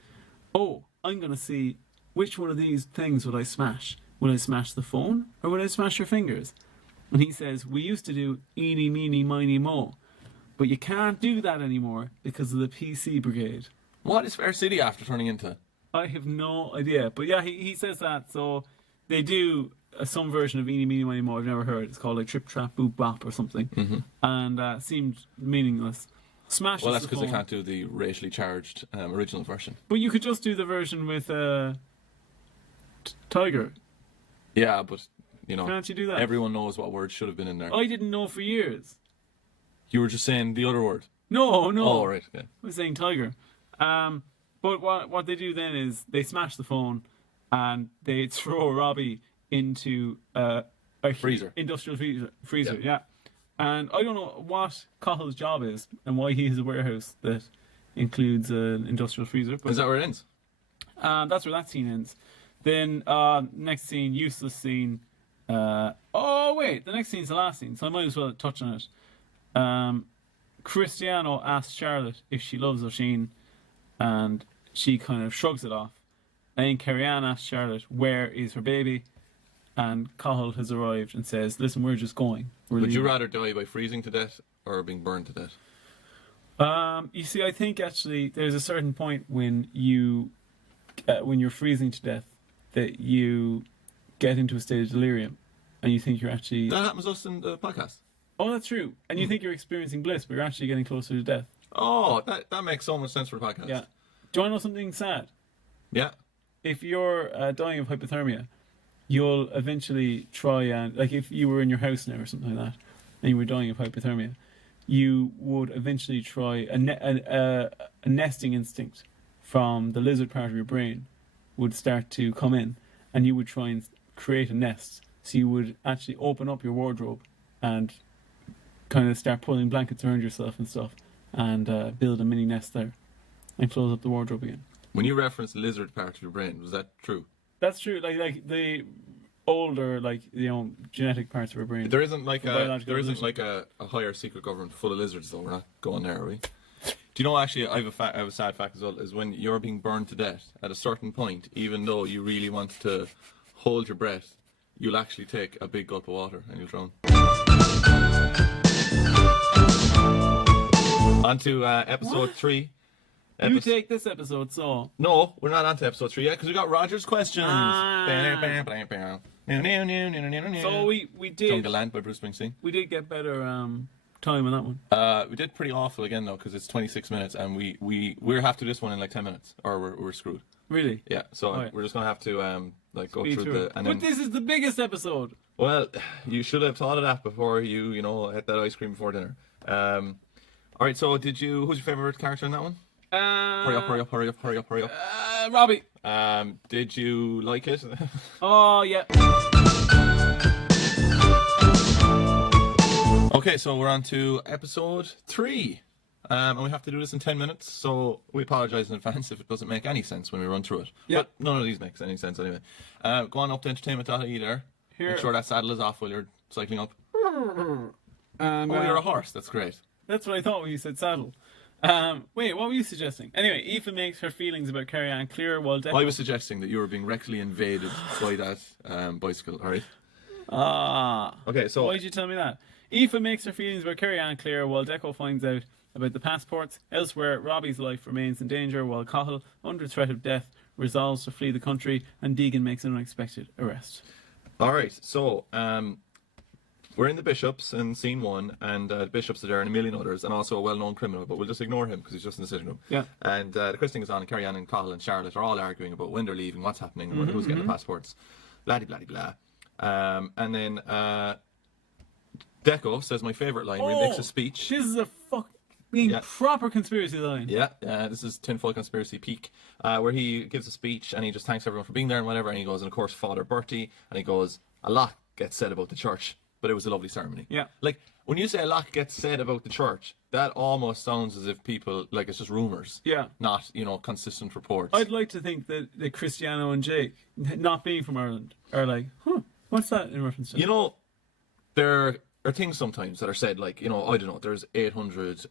"Oh, I'm going to see which one of these things would I smash. Would I smash the phone or would I smash your fingers?" And he says, "We used to do eeny, meeny, miny, mo. But you can't do that anymore because of the PC brigade." What is Fair City after turning into? I have no idea. But yeah, he says that. So they do some version of eeny, meeny, miny, mo I've never heard. It's called like Trip, Trap, Boop, Bop or something. Mm-hmm. And seemed meaningless. Smashes Well, that's the because they phone. can't do the racially charged original version. But you could just do the version with Tiger. Yeah, but, you know, Can't you do that? everyone knows what word should have been in there. I didn't know for years. You were just saying the other word. No. Oh, right, okay. I was saying Tiger. But what they do then is they smash the phone and they throw Robbie into a Freezer. Industrial freezer, Yeah. yeah. And I don't know what Cahill's job is and why he has a warehouse that includes an industrial freezer. But Is that where it ends? that's where that scene ends. Then next scene, useless scene. The next scene's the last scene, so I might as well touch on it. Cristiano asks Charlotte if she loves O'Sheen, and she kind of shrugs it off. Then Carrie-Anne asks Charlotte where is her baby, and Cahill has arrived and says, "Listen, we're just going. We're Would you leaving." rather die by freezing to death or being burned to death? You see, I think actually there's a certain point when you're freezing to death that you get into a state of delirium, and you think you're actually. That happens to us in the podcast. Oh, that's true. And you think you're experiencing bliss, but you're actually getting closer to death. Oh, that makes so much sense for the podcast. Yeah. Do you want to know something sad? Yeah. If you're dying of hypothermia, you'll eventually try and, like, if you were in your house now or something like that, and you were dying of hypothermia, you would eventually try a nesting instinct from the lizard part of your brain would start to come in, and you would try and create a nest. So you would actually open up your wardrobe and kind of start pulling blankets around yourself and stuff, and build a mini nest there, and close up the wardrobe again. When you referenced lizard part of your brain, was that true? That's true. Like the older, genetic parts of our brain. There isn't like biological a higher secret government full of lizards, though. We're not going there, are we? Do you know, actually, I have a sad fact as well, is when you're being burned to death, at a certain point, even though you really want to hold your breath, you'll actually take a big gulp of water and you'll drown. On to episode 3. You take this episode, so. No, we're not on to episode 3 yet, because we got Roger's questions. So we did. Jungle Land by Bruce Springsteen. We did get better time on that one. We did pretty awful again though, because it's 26 minutes, and we have to do this one in like 10 minutes, or we're screwed. Really? Yeah. So Right. We're just gonna have to go Speed through it. and But then. this is the biggest episode. Well, you should have thought of that before you had that ice cream before dinner. All right. So who's your favorite character in that one? Hurry up. Robbie. Did you like it? Okay, so we're on to episode 3. And we have to do this in 10 minutes, so we apologise in advance if it doesn't make any sense when we run through it. Yeah. But none of these makes any sense anyway. Go on up to entertainment.ie there. Here. Make sure that saddle is off while you're cycling up. And, Oh, you're a horse. That's great. That's what I thought when you said saddle. Wait, what were you suggesting? Anyway, Aoife makes her feelings about Carrigstown clear while I was suggesting that you were being rectally invaded by that bicycle, alright? Okay, so... Why did you tell me that? Aoife makes her feelings about Carrigstown clear while Deco finds out about the passports. Elsewhere, Robbie's life remains in danger while Cahill, under threat of death, resolves to flee the country and Deegan makes an unexpected arrest. Alright, so we're in the Bishops in scene 1, and the Bishops are there and a million others, and also a well-known criminal, but we'll just ignore him because he's just in the sitting room. Yeah. And the christening is on, and Carrigstown and Cahill and Charlotte are all arguing about when they're leaving, what's happening, and who's getting the passports. Blah-de-blah-de-blah. And then Deco says my favourite line where he makes a speech. This is a proper conspiracy line. Yeah, this is Tinfoil Conspiracy Peak, where he gives a speech and he just thanks everyone for being there and whatever, and he goes, and of course, Father Bertie, and he goes, a lot gets said about the church, but it was a lovely ceremony. Yeah. Like, when you say a lot gets said about the church, that almost sounds as if people, like, it's just rumours. Yeah. Not, consistent reports. I'd like to think that Cristiano and Jake, not being from Ireland, are like, what's that in reference to? There are things sometimes that are said, like, I don't know, there's 800,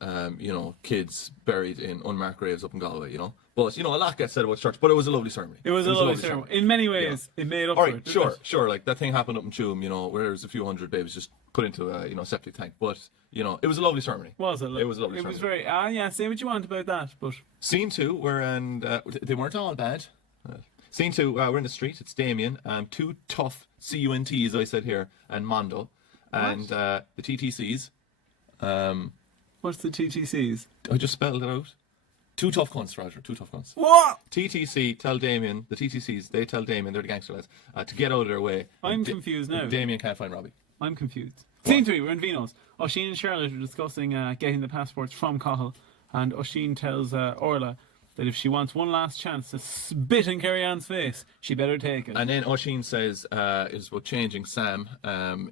kids buried in unmarked graves up in Galway, But, a lot gets said about church, but it was a lovely ceremony. It was a lovely ceremony. In many ways, it made up for it. Sure, like, that thing happened up in Tuam, where there's a few hundred babies just put into a, septic tank. But, it was a lovely ceremony. Was it? It was a lovely ceremony. It was very, say what you want about that, but... Scene 2, they weren't all bad. Scene 2, we're in the street, it's Damien, 2 tough CUNTs, I said here, and Mondo. And the TTCs. What's the TTCs? I just spelled it out. 2 tough cunts, Roger. 2 tough cunts. What? TTC tell Damien, the TTCs, they tell Damien, they're the gangster lads, to get out of their way. I'm confused now. Damien can't find Robbie. I'm confused. Scene 3, we're in Vino's. Oisin and Charlotte are discussing getting the passports from Cahill, and Oisin tells Orla that if she wants one last chance to spit in Carrigstown's face, she better take it. And then Oisin says, it's about changing Sam.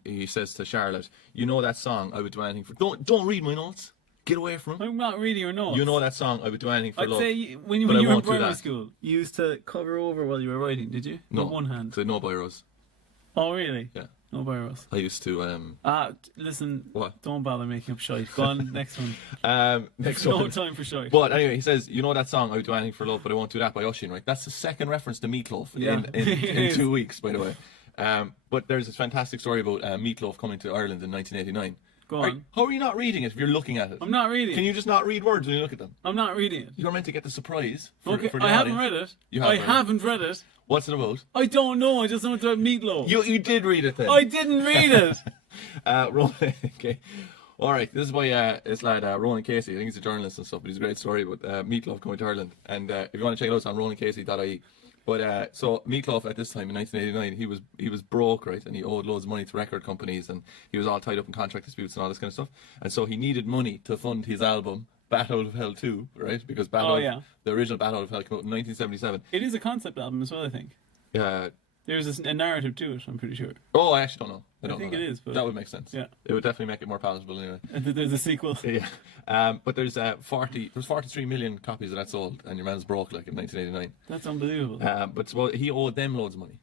He says to Charlotte, you know that song, I would do anything for... Don't read my notes. Get away from him. I'm not reading your notes. You know that song, I would do anything for I'd love. say when you were in primary school, you used to cover over while you were writing, did you? No. With one hand. So no biros. Oh, really? Yeah. No biros. I used to... listen, What? Don't bother making up shite. Go on, next one. Next no one. time for shite. But anyway, he says, you know that song, I would do anything for love, but I won't do that by Oisin, right? That's the second reference to Meatloaf in 2 weeks, by the way. But there's this fantastic story about Meatloaf coming to Ireland in 1989. Go on. How are you not reading it if you're looking at it? I'm not reading it. Can you just not read words when you look at them? I'm not reading it. You're meant to get the surprise for Okay, the I haven't audience. read it. I haven't read it. What's it about? I don't know. I just know it's about Meatloaf. You did read it then. I didn't read it. Okay. All right. This is by this lad Ronan Casey. I think he's a journalist and stuff, but he's a great story about Meatloaf coming to Ireland. And if you want to check it out, it's on ronancasey.ie. But so Meatloaf at this time in 1989, he was broke, right, and he owed loads of money to record companies, and he was all tied up in contract disputes and all this kind of stuff. And so he needed money to fund his album Bat Out of Hell 2, right? Because the original Bat Out of Hell came out in 1977. It is a concept album as well, I think. There's a narrative to it, I'm pretty sure. Oh, I actually don't know. I think it is, but that would make sense. Yeah, it would definitely make it more palatable anyway. And there's a sequel. Yeah, but there's 43 million copies of that sold, and your man's broke like in 1989. That's unbelievable. But he owed them loads of money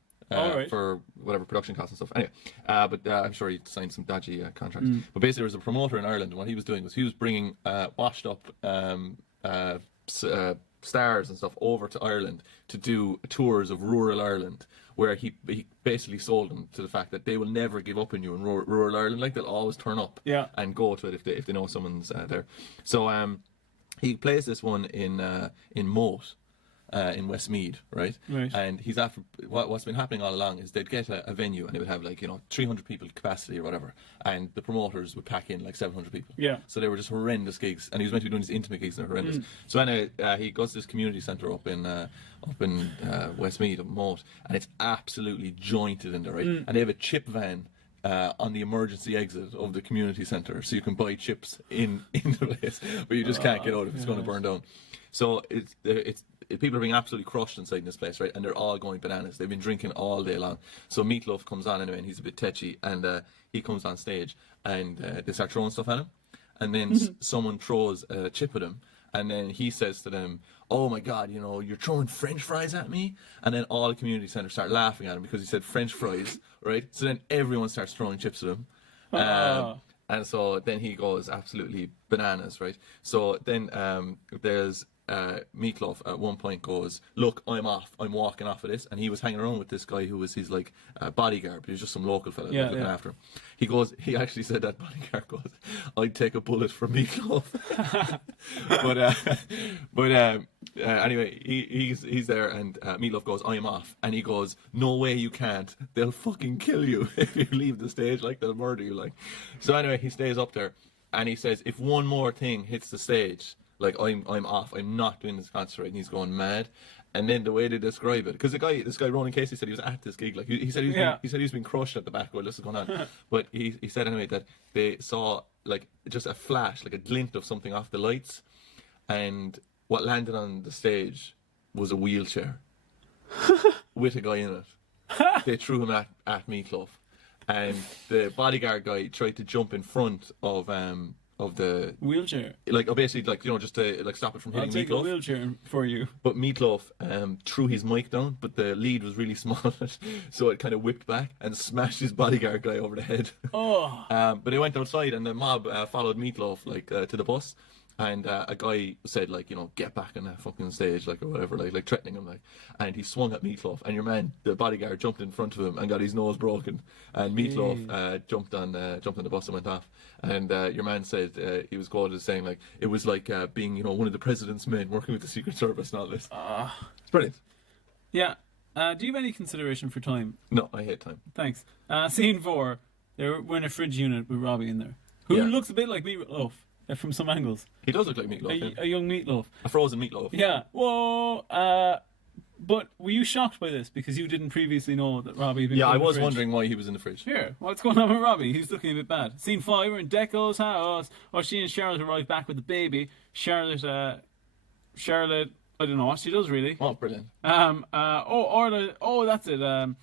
for whatever production costs and stuff. Anyway, but I'm sure he signed some dodgy contracts. But basically, there was a promoter in Ireland, and what he was doing was he was bringing washed up stars and stuff over to Ireland to do tours of rural Ireland, where he basically sold them to the fact that they will never give up on you in rural Ireland. Like, they'll always turn up and go to it if they know someone's there. So he plays this one in Moat. In Westmeath, right? And he's after what's been happening all along is they'd get a venue and it would have 300 people capacity or whatever, and the promoters would pack in like 700 people. Yeah. So they were just horrendous gigs, and he was meant to be doing these intimate gigs and they're horrendous. So anyway, he goes to this community centre up in Westmeath, up Moat, and it's absolutely jointed in there, right? And they have a chip van on the emergency exit of the community centre, so you can buy chips in the place, but you just can't get out if it's going to burn down. So people are being absolutely crushed inside this place, right? And they're all going bananas. They've been drinking all day long. So Meatloaf comes on anyway, and he's a bit tetchy, and he comes on stage, and they start throwing stuff at him, and then someone throws a chip at him, and then he says to them, "Oh my God, you know, you're throwing French fries at me," and then all the community centre start laughing at him because he said French fries, right? So then everyone starts throwing chips at him. And so then he goes absolutely bananas, right? So then there's Meatloaf at one point goes, "Look, I'm off. I'm walking off of this." And he was hanging around with this guy who was his like bodyguard, but he was just some local fella looking after him. He actually said that bodyguard goes, "I'd take a bullet for Meatloaf." but anyway, he's there, and Meatloaf goes, "I'm off," and he goes, "No way, you can't. They'll fucking kill you if you leave the stage. Like they'll murder you." Like, so anyway, he stays up there, and he says, "If one more thing hits the stage, like I'm off. I'm not doing this concert." And he's going mad. And then the way they describe it, because this guy Ronan Casey said he was at this gig, like he said he's been crushed at the back. Going, "This is going on," but he said anyway that they saw like just a flash, like a glint of something off the lights, and what landed on the stage was a wheelchair with a guy in it. They threw him at Meatloaf, and the bodyguard guy tried to jump in front of the wheelchair, like basically like, you know, just to like stop it from hitting I'll take Meatloaf. a wheelchair for you. But Meatloaf threw his mic down, but the lead was really small, so it kind of whipped back and smashed his bodyguard guy over the head. Oh. But they went outside, and the mob followed Meatloaf like to the bus, and a guy said, like, you know, "Get back on that fucking stage," like, or whatever, like threatening him, like. And he swung at Meatloaf, and your man, the bodyguard, jumped in front of him and got his nose broken, and Meatloaf jumped on the bus and went off. And your man said he was quoted as saying, like, it was like being, you know, one of the president's men working with the Secret Service and all this. It's brilliant. Yeah. Do you have any consideration for time? No, I hate time. Thanks. Scene 4. We're in a fridge unit with Robbie in there, who looks a bit like Meatloaf from some angles. He does look like Meatloaf. A young Meatloaf. A frozen Meatloaf. Yeah. Whoa. But were you shocked by this because you didn't previously know that Robbie had been Yeah, put I in the was fridge? wondering why he was in the fridge. Here, what's going on with Robbie? He's looking a bit bad. Scene 5, we're in Deco's house. She and Charlotte arrive back with the baby. Charlotte, I don't know what she does really. Oh, brilliant. Orla, that's it. No,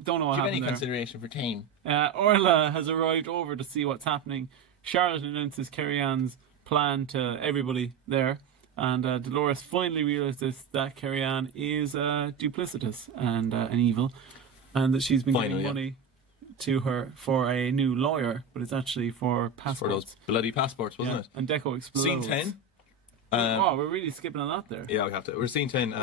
don't know what happened there. Do you have any consideration for time? Orla has arrived over to see what's happening. Charlotte announces Carrie-Anne's plan to everybody there. And Dolores finally realizes that Carrie-Anne is duplicitous and evil, and that she's been giving money to her for a new lawyer, but it's actually for passports. For those bloody passports, wasn't it? And Deco explodes. Scene 10. We're really skipping on that there. Yeah, we have to. We're scene 10.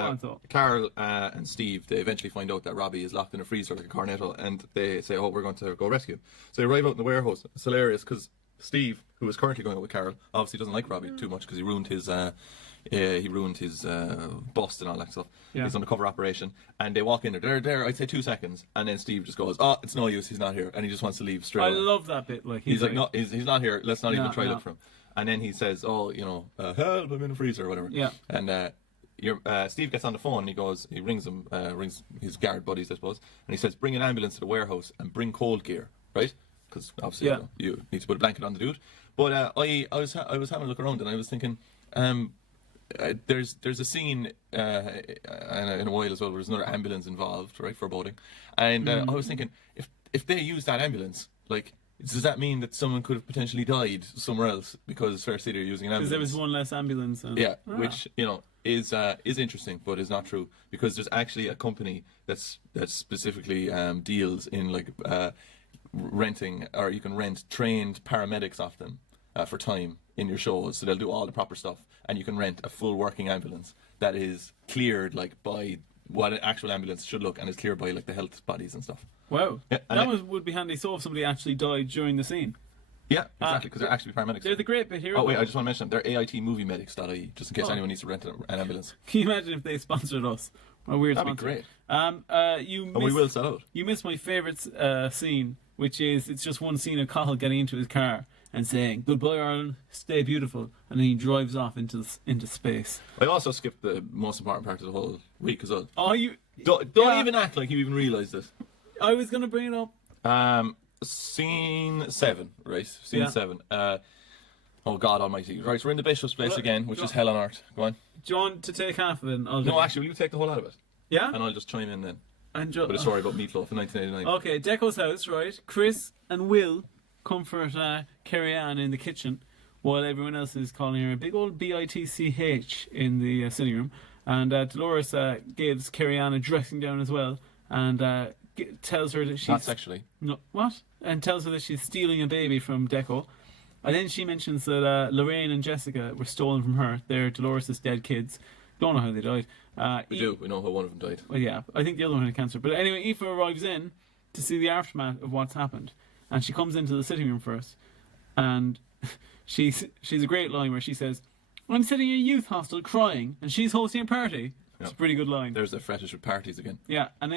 Carl and Steve, they eventually find out that Robbie is locked in a freezer like a cornetto, and they say, "Oh, we're going to go rescue him." So they arrive out in the warehouse. It's hilarious because Steve, who is currently going out with Carol, obviously doesn't like Robbie too much because he ruined his bust and all that stuff. Yeah. His undercover operation. And they walk in there, I'd say 2 seconds, and then Steve just goes, "Oh, it's no use, he's not here," and he just wants to leave straight away. I love that bit. Like he's like, "No, he's not here, let's not even try to look for him." And then he says, "Oh, you know, help, I'm in the freezer," or whatever. Yeah. And Steve gets on the phone, and he rings his guard buddies, I suppose, and he says, "Bring an ambulance to the warehouse and bring cold gear," right? Because obviously you need to put a blanket on the dude. But I was having a look around, and I was thinking, there's a scene in a while as well where there's another ambulance involved, right, for boating, and I was thinking, if they use that ambulance, like, does that mean that someone could have potentially died somewhere else because Fair City are using an ambulance? Because there was one less ambulance. Which, you know, is interesting, but is not true, because there's actually a company that specifically deals in like renting, or you can rent trained paramedics off them for time in your shows, so they'll do all the proper stuff, and you can rent a full working ambulance that is cleared like by what an actual ambulance should look, and is cleared by like the health bodies and stuff. Wow, that would be handy. So if somebody actually died during the scene. Yeah, exactly, because they're actually paramedics. They're the great bit here. Oh wait, I just want to mention they're AITmoviemedics.ie, just in case anyone needs to rent an ambulance. Can you imagine if they sponsored us? A weird That'd sponsor. be great. We will sell out. You missed my favourite scene, which is it's just one scene of Cahill getting into his car and saying, "Goodbye, Ireland, stay beautiful," and then he drives off into space. I also skipped the most important part of the whole week as well. Oh, you don't even act like you even realised this. I was going to bring it up. Scene 7, right? Scene 7. Oh God Almighty! Right, so we're in the Bishop's place again, which is hell on earth. Go on. Do you want to take half of it? No, actually, will you take the whole lot of it? Yeah? And I'll just chime in then. And With a story about Meatloaf in 1989. Okay, Deco's house, right? Chris and Will comfort Carrie-Anne in the kitchen while everyone else is calling her a big old bitch in the sitting room. And Dolores gives Carrie-Anne a dressing down as well and tells her that she's... Not sexually. No, what? And tells her that she's stealing a baby from Deco. And then she mentions that Lorraine and Jessica were stolen from her. They're Dolores' dead kids. Don't know how they died. We do. We know how one of them died. Well, yeah, I think the other one had cancer. But anyway, Aoife arrives in to see the aftermath of what's happened. And she comes into the sitting room first. And she's a great line where she says, I'm sitting in a youth hostel crying and she's hosting a party. It's Yep. a pretty good line. There's the fetish with parties again. Yeah, and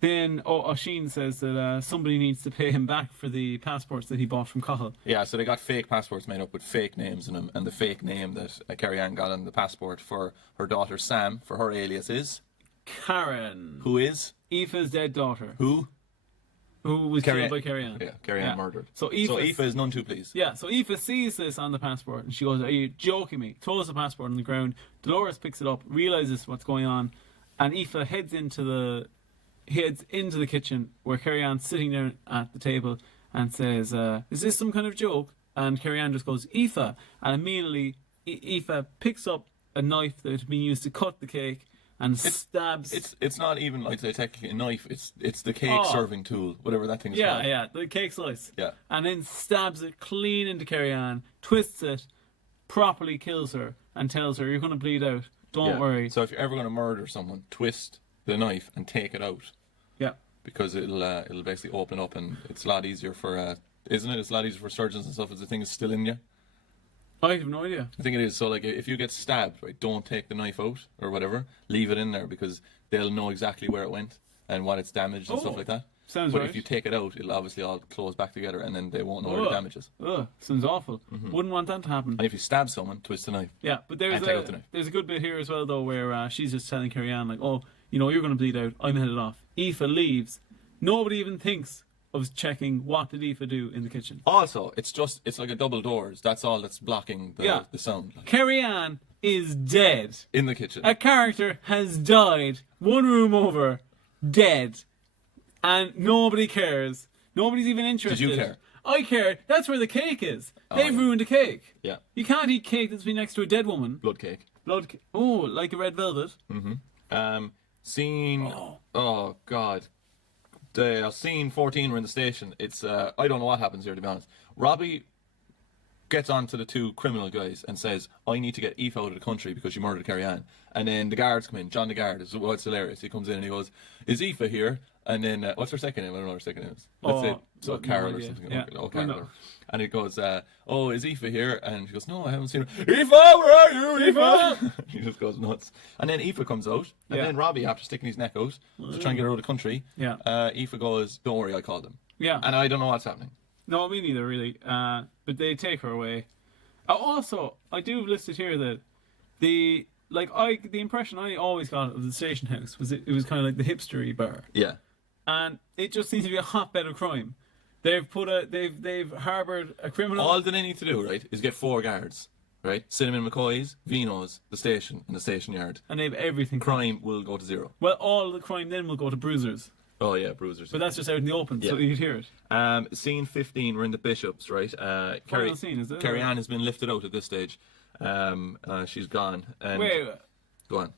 then Oisin says that somebody needs to pay him back for the passports that he bought from Cahill. Yeah, so they got fake passports made up with fake names in them, and the fake name that Carrie-Anne got on the passport for her daughter Sam, for her alias is... Karen. Who is? Aoife's dead daughter. Who? Who was killed by Carrie-Anne. Yeah, Carrie-Anne murdered. So Aoife is none too pleased. Yeah, so Aoife sees this on the passport and she goes, are you joking me? Throws the passport on the ground. Dolores picks it up, realises what's going on, and Aoife heads into the kitchen where Carrie-Anne's sitting there at the table and says, is this some kind of joke? And Carrie-Anne just goes, Aoife. And immediately Aoife picks up a knife that had been used to cut the cake and stabs... It's not even like they technically a knife, it's the cake serving tool, whatever that thing's called. Yeah, the cake slice. Yeah. And then stabs it clean into Carrie-Anne, twists it, properly kills her, and tells her, you're going to bleed out. Don't worry. So if you're ever going to murder someone, twist the knife and take it out. Yeah. Because it'll basically open up, and it's a lot easier for isn't it? It's a lot easier for surgeons and stuff if the thing is still in you. I have no idea. I think it is. So like if you get stabbed, right, don't take the knife out or whatever. Leave it in there because they'll know exactly where it went and what it's damaged and stuff like that. Sounds but right. if you take it out, it'll obviously all close back together, and then they won't know where the damage is. Ugh, sounds awful. Wouldn't want that to happen. And if you stab someone, twist the knife. Yeah, but And take out the knife. there's a good bit here as well, though, where she's just telling Carrie-Anne, like, oh, you know, you're going to bleed out. I'm headed off. Aoife leaves. Nobody even thinks of checking what did Aoife do in the kitchen. Also, it's like a double doors. That's all that's blocking the sound. Like, Carrie-Anne is dead. in the kitchen. A character has died, one room over, dead. And nobody cares. Nobody's even interested. Did you care? I care. That's where the cake is. They've ruined the cake. Yeah. You can't eat cake that's been next to a dead woman. Blood cake. Oh, like a red velvet. Scene. Oh God. Scene 14. We're in the station. It's I don't know what happens here, to be honest. Robbie gets on to the two criminal guys and says, I need to get Aoife out of the country because she murdered Carrie-Anne. And then the guards come in. John the guard is it's hilarious. He comes in and he goes, is Aoife here? And then what's her second name? I don't know what her second name is. Let's say Carol or something. Yeah. Oh, Carol. And he goes, oh, is Aoife here? And she goes, no, I haven't seen her. Aoife, where are you, Aoife? He just goes nuts. And then Aoife comes out. And then Robbie, after sticking his neck out to try and get her out of the country, Aoife goes, don't worry, I called him. Yeah. And I don't know what's happening. No, me neither, really. But they take her away. Also, I do have listed here that the impression I always got of the station house was it was kind of like the hipstery bar. Yeah. And it just seems to be a hotbed of crime. They've harboured a criminal. All that they need to do, right, is get 4 guards, right? Cinnamon McCoy's, Vino's, the station, and the station yard. And they have everything. Crime will go to 0. Well, all the crime then will go to bruisers. Oh yeah, bruisers. But that's just out in the open, so you could hear it. Scene 15, we're in the Bishops, right? Final scene, is it? Carrie-Anne has been lifted out at this stage. She's gone. And Wait. Go on.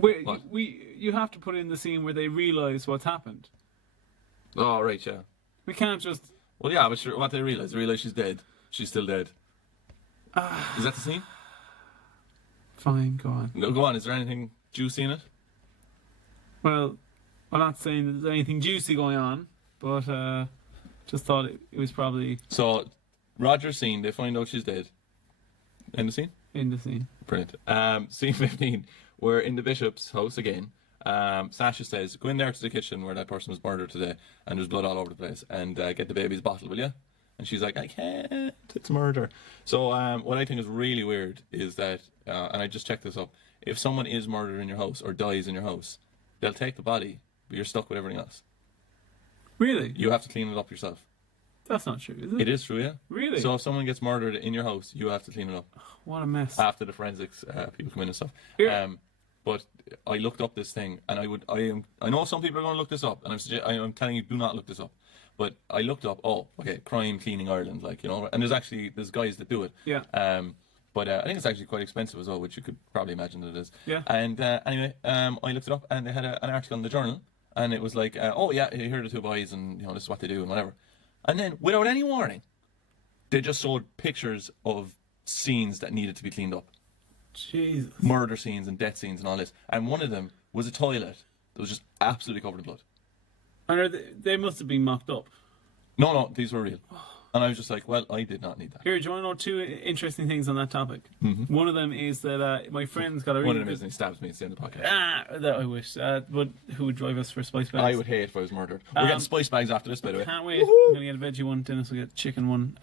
Wait, What? you have to put in the scene where they realise what's happened. Oh, right, yeah. We can't just... Well, yeah, but sure, what they realise she's dead. She's still dead. Is that the scene? Fine, go on. No, go on. Is there anything juicy in it? Well, I'm not saying there's anything juicy going on, but just thought it was probably So, Roger's scene, they find out she's dead. End the scene? in the scene. Brilliant. Scene 15, we're in the Bishop's house again. Sasha says, go in there to the kitchen where that person was murdered today and there's blood all over the place and get the baby's bottle, will you? And she's like, I can't, it's murder. So what I think is really weird is that, and I just checked this up, if someone is murdered in your house or dies in your house, they'll take the body, but you're stuck with everything else. Really? You have to clean it up yourself. That's not true, is it? It is true, yeah. Really? So if someone gets murdered in your house, you have to clean it up What a mess. after the forensics people come in and stuff. Yeah. But I looked up this thing, and I know some people are going to look this up, and I'm telling you, do not look this up. But I looked up, crime cleaning Ireland, like, you know, and there's guys that do it. Yeah. But I think it's actually quite expensive as well, which you could probably imagine that it is. Yeah. And anyway, I looked it up, and they had an article in the journal, and it was like, here are the two boys, and you know, this is what they do, and whatever. And then, without any warning, they just showed pictures of scenes that needed to be cleaned up. Jesus. Murder scenes and death scenes and all this. And one of them was a toilet that was just absolutely covered in blood. And they must have been mocked up. No, these were real. And I was just like, well, I did not need that. Here, do you want to know two interesting things on that topic? Mm-hmm. One of them is that my friend's got a really One of them is, and he stabs me at the end of the podcast. that I wish. But who would drive us for spice bags? I would hate if I was murdered. We're getting spice bags after this, by the way. Can't wait. I'm going to get a veggie one. Dennis will get a chicken one.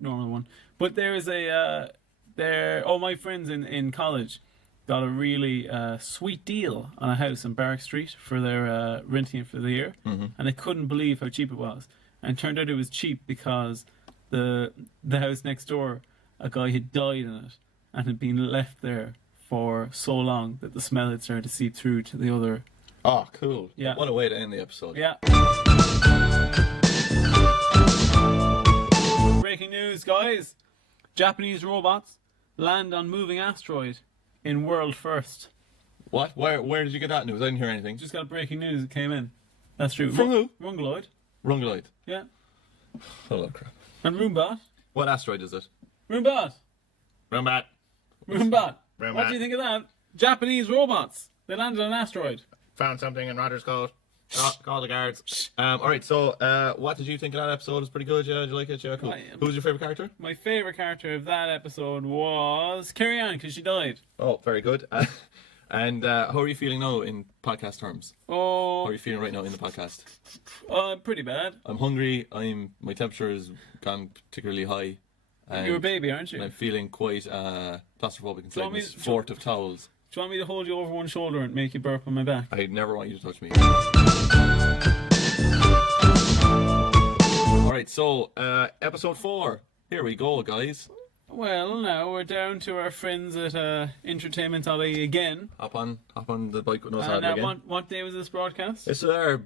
Normal one. But there is my friends in college got a really sweet deal on a house in Barrack Street for their renting it for the year. Mm-hmm. And they couldn't believe how cheap it was. And it turned out it was cheap because the house next door, a guy had died in it and had been left there for so long that the smell had started to seep through to the other. Oh, cool. Yeah. What a way to end the episode. Yeah. Breaking news, guys. Japanese robots land on moving asteroid in world first. What? Where did you get that news? I didn't hear anything. Just got breaking news. It came in. That's true. From who? Rungaloid. Rungaloid. Yeah. Oh, crap. And Roombot. What asteroid is it? Roombot. Roombot. Roombot. Roombot. What do you think of that? Japanese robots. They landed on an asteroid. Found something in Roger's code. Call the guards. All right, so what did you think of that episode? It was pretty good, yeah? Did you like it? Yeah, cool. Who was your favourite character? My favourite character of that episode was Carrigstown, because she died. Oh, very good. And how are you feeling now in podcast terms? Oh. How are you feeling right now in the podcast? Pretty bad. I'm hungry. My temperature has gone particularly high. You're a baby, aren't you? And I'm feeling quite claustrophobic inside this me- fort of towels. Do you want me to hold you over one shoulder and make you burp on my back? I'd never want you to touch me. Alright, so episode 4. Here we go, guys. Well, now we're down to our friends at Entertainment Alley again. Hop on the bike with no saddle again. What day was this broadcast? It's our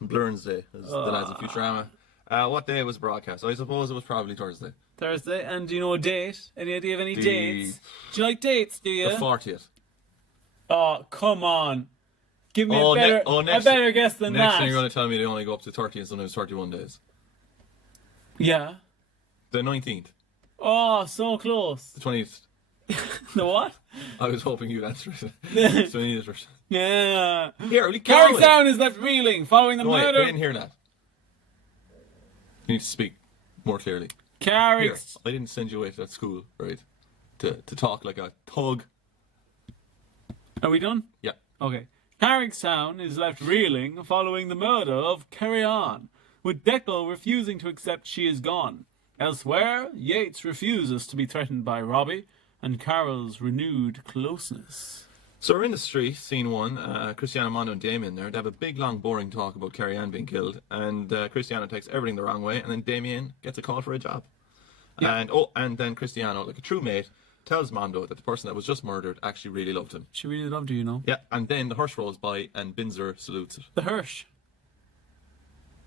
Blurns Day, as the lads of Futurama. What day was broadcast? I suppose it was probably Thursday. Thursday. And do you know a date? Any idea of any dates? Do you like dates, do you? The 40th. Oh, come on. Give me a better guess than that. Next thing you're going to tell me they only go up to 30 and sometimes 31 days. Yeah. The 19th. Oh, so close. The 20th. The what? I was hoping you'd answer it. So you need Yeah. Here, Carrigstown is left reeling following the murder. I didn't hear that. You need to speak more clearly. I didn't send you away to that school, right? To talk like a thug. Are we done? Yeah. Okay. Carrigstown is left reeling following the murder of Carrigstown, with Declan refusing to accept she is gone. Elsewhere, Yates refuses to be threatened by Robbie, and Carol's renewed closeness. So we're in the street, scene 1. Cristiano, Mondo and Damien there. They have a big, long, boring talk about Carrie-Anne being killed, and Cristiano takes everything the wrong way, and then Damien gets a call for a job. Yeah. And then Cristiano, like a true mate, tells Mondo that the person that was just murdered actually really loved him. She really loved you, you know? Yeah, and then the hearse rolls by, and Binzer salutes it. The Hirsch.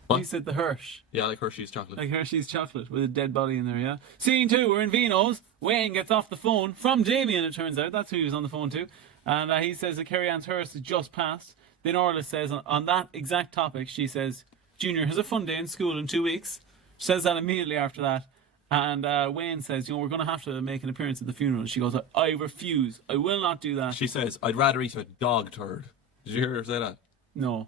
What? You said the Hirsch. Yeah, like Hershey's chocolate. Like Hershey's chocolate with a dead body in there, yeah? Scene 2, we're in Vino's. Wayne gets off the phone from Damien, it turns out. That's who he was on the phone to. And he says that Carrie-Anne's hearse is just passed. Then Orla says, on that exact topic, she says, Junior has a fun day in school in 2 weeks. She says that immediately after that. And Wayne says, we're going to have to make an appearance at the funeral. She goes, I refuse. I will not do that. She says, I'd rather eat a dog turd. Did you hear her say that? No.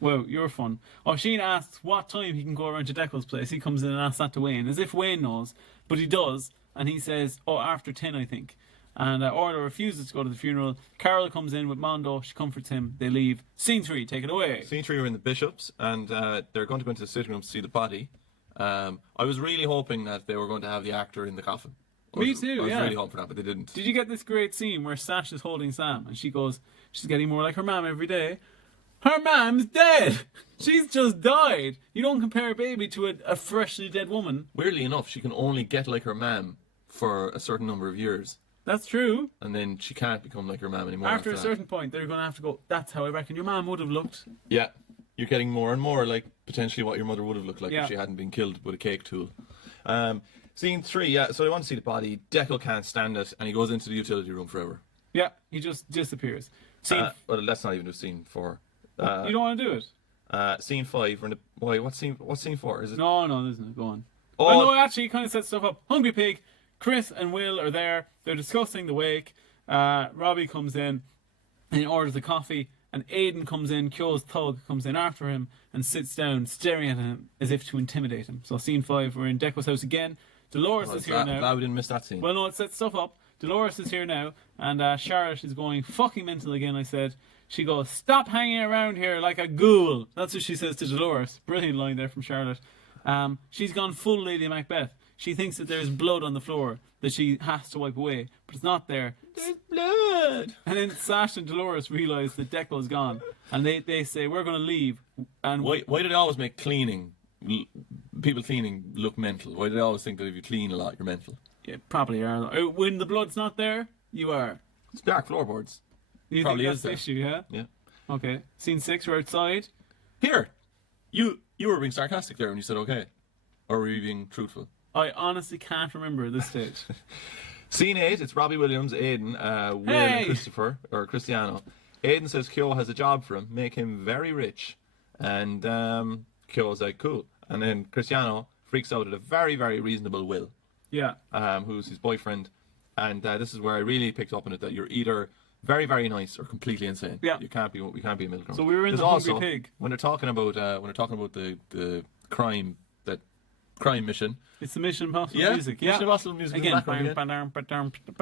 Well, you're fun. Sheen asks what time he can go around to Declan's place. He comes in and asks that to Wayne, as if Wayne knows. But he does. And he says, after 10, I think. And Orla refuses to go to the funeral. Carol comes in with Mondo. She comforts him. They leave. Scene 3, take it away. Scene 3 are in the Bishops, and they're going to go into the sitting room to see the body. I was really hoping that they were going to have the actor in the coffin. Me too, I was yeah. really hoping for that, but they didn't. Did you get this great scene where Sash is holding Sam and she goes, she's getting more like her mom every day? Her mam's dead. She's just died. You don't compare a baby to a freshly dead woman. Weirdly enough, she can only get like her mam for a certain number of years. That's true. And then she can't become like her mam anymore. After a certain point, they're going to have to go, that's how I reckon your mam would have looked. Yeah. You're getting more and more like potentially what your mother would have looked like Yeah. if she hadn't been killed with a cake tool. Scene 3, yeah. So they want to see the body. Deckel can't stand it, and he goes into the utility room forever. Yeah, he just disappears. Scene. Well, let's not even do scene 4. You don't want to do it? Scene 5. We're in the, why? What's scene 4? Is it? No, there isn't. Go on. Oh. Well, no, actually, he kind of sets stuff up. Hungry Pig, Chris and Will are there. They're discussing the wake. Robbie comes in and orders a coffee. And Aidan comes in, Kyo's thug comes in after him and sits down, staring at him as if to intimidate him. So scene 5, we're in Decco's house again. Dolores is here now. Glad we didn't miss that scene. Well, no, it sets stuff up. Dolores is here now, and Charlotte is going fucking mental again, I said. She goes, stop hanging around here like a ghoul. That's what she says to Dolores. Brilliant line there from Charlotte. She's gone full Lady Macbeth. She thinks that there's blood on the floor that she has to wipe away, but it's not there. There's blood! And then Sash and Dolores realise that Decco's gone, and they say, we're going to leave. And Why do they always make people cleaning look mental? Why do they always think that if you clean a lot, you're mental? Yeah, probably are. When the blood's not there, you are. It's dark floorboards. You Probably think is that's the there. issue, yeah? Yeah. Okay. Scene 6, we're outside. Here! You were being sarcastic there when you said okay. Or were you being truthful? I honestly can't remember at this stage. Scene 8, it's Robbie Williams, Aidan, Will Hey! and Christopher, or Cristiano. Aidan says Kyo has a job for him, make him very rich. And Kyo's like, cool. And then Cristiano freaks out at a very, very reasonable Will, Yeah. who's his boyfriend. And this is where I really picked up on it, that you're either very, very nice or completely insane. Yeah. We can't be a middle ground. So we were in There's the Hungry also, Pig. when they're talking about the crime mission. It's the Mission Impossible Yeah, music. Mission Impossible music in the Again. background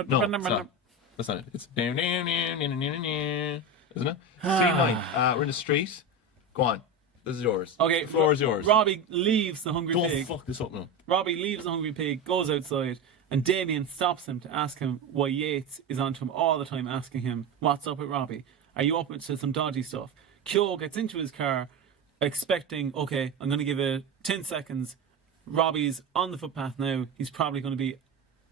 No, it's not. That's not it. It's isn't it? Scene 9. We're in the street. Go on. This is yours. Okay, The floor is yours. Robbie leaves the Hungry Don't Pig. fuck this up now. Robbie leaves the Hungry Pig, goes outside, and Damien stops him to ask him why Yates is onto him all the time, asking him, what's up with Robbie? Are you up to some dodgy stuff? Kyo gets into his car, expecting, okay, I'm going to give it 10 seconds. Robbie's on the footpath now. He's probably going to be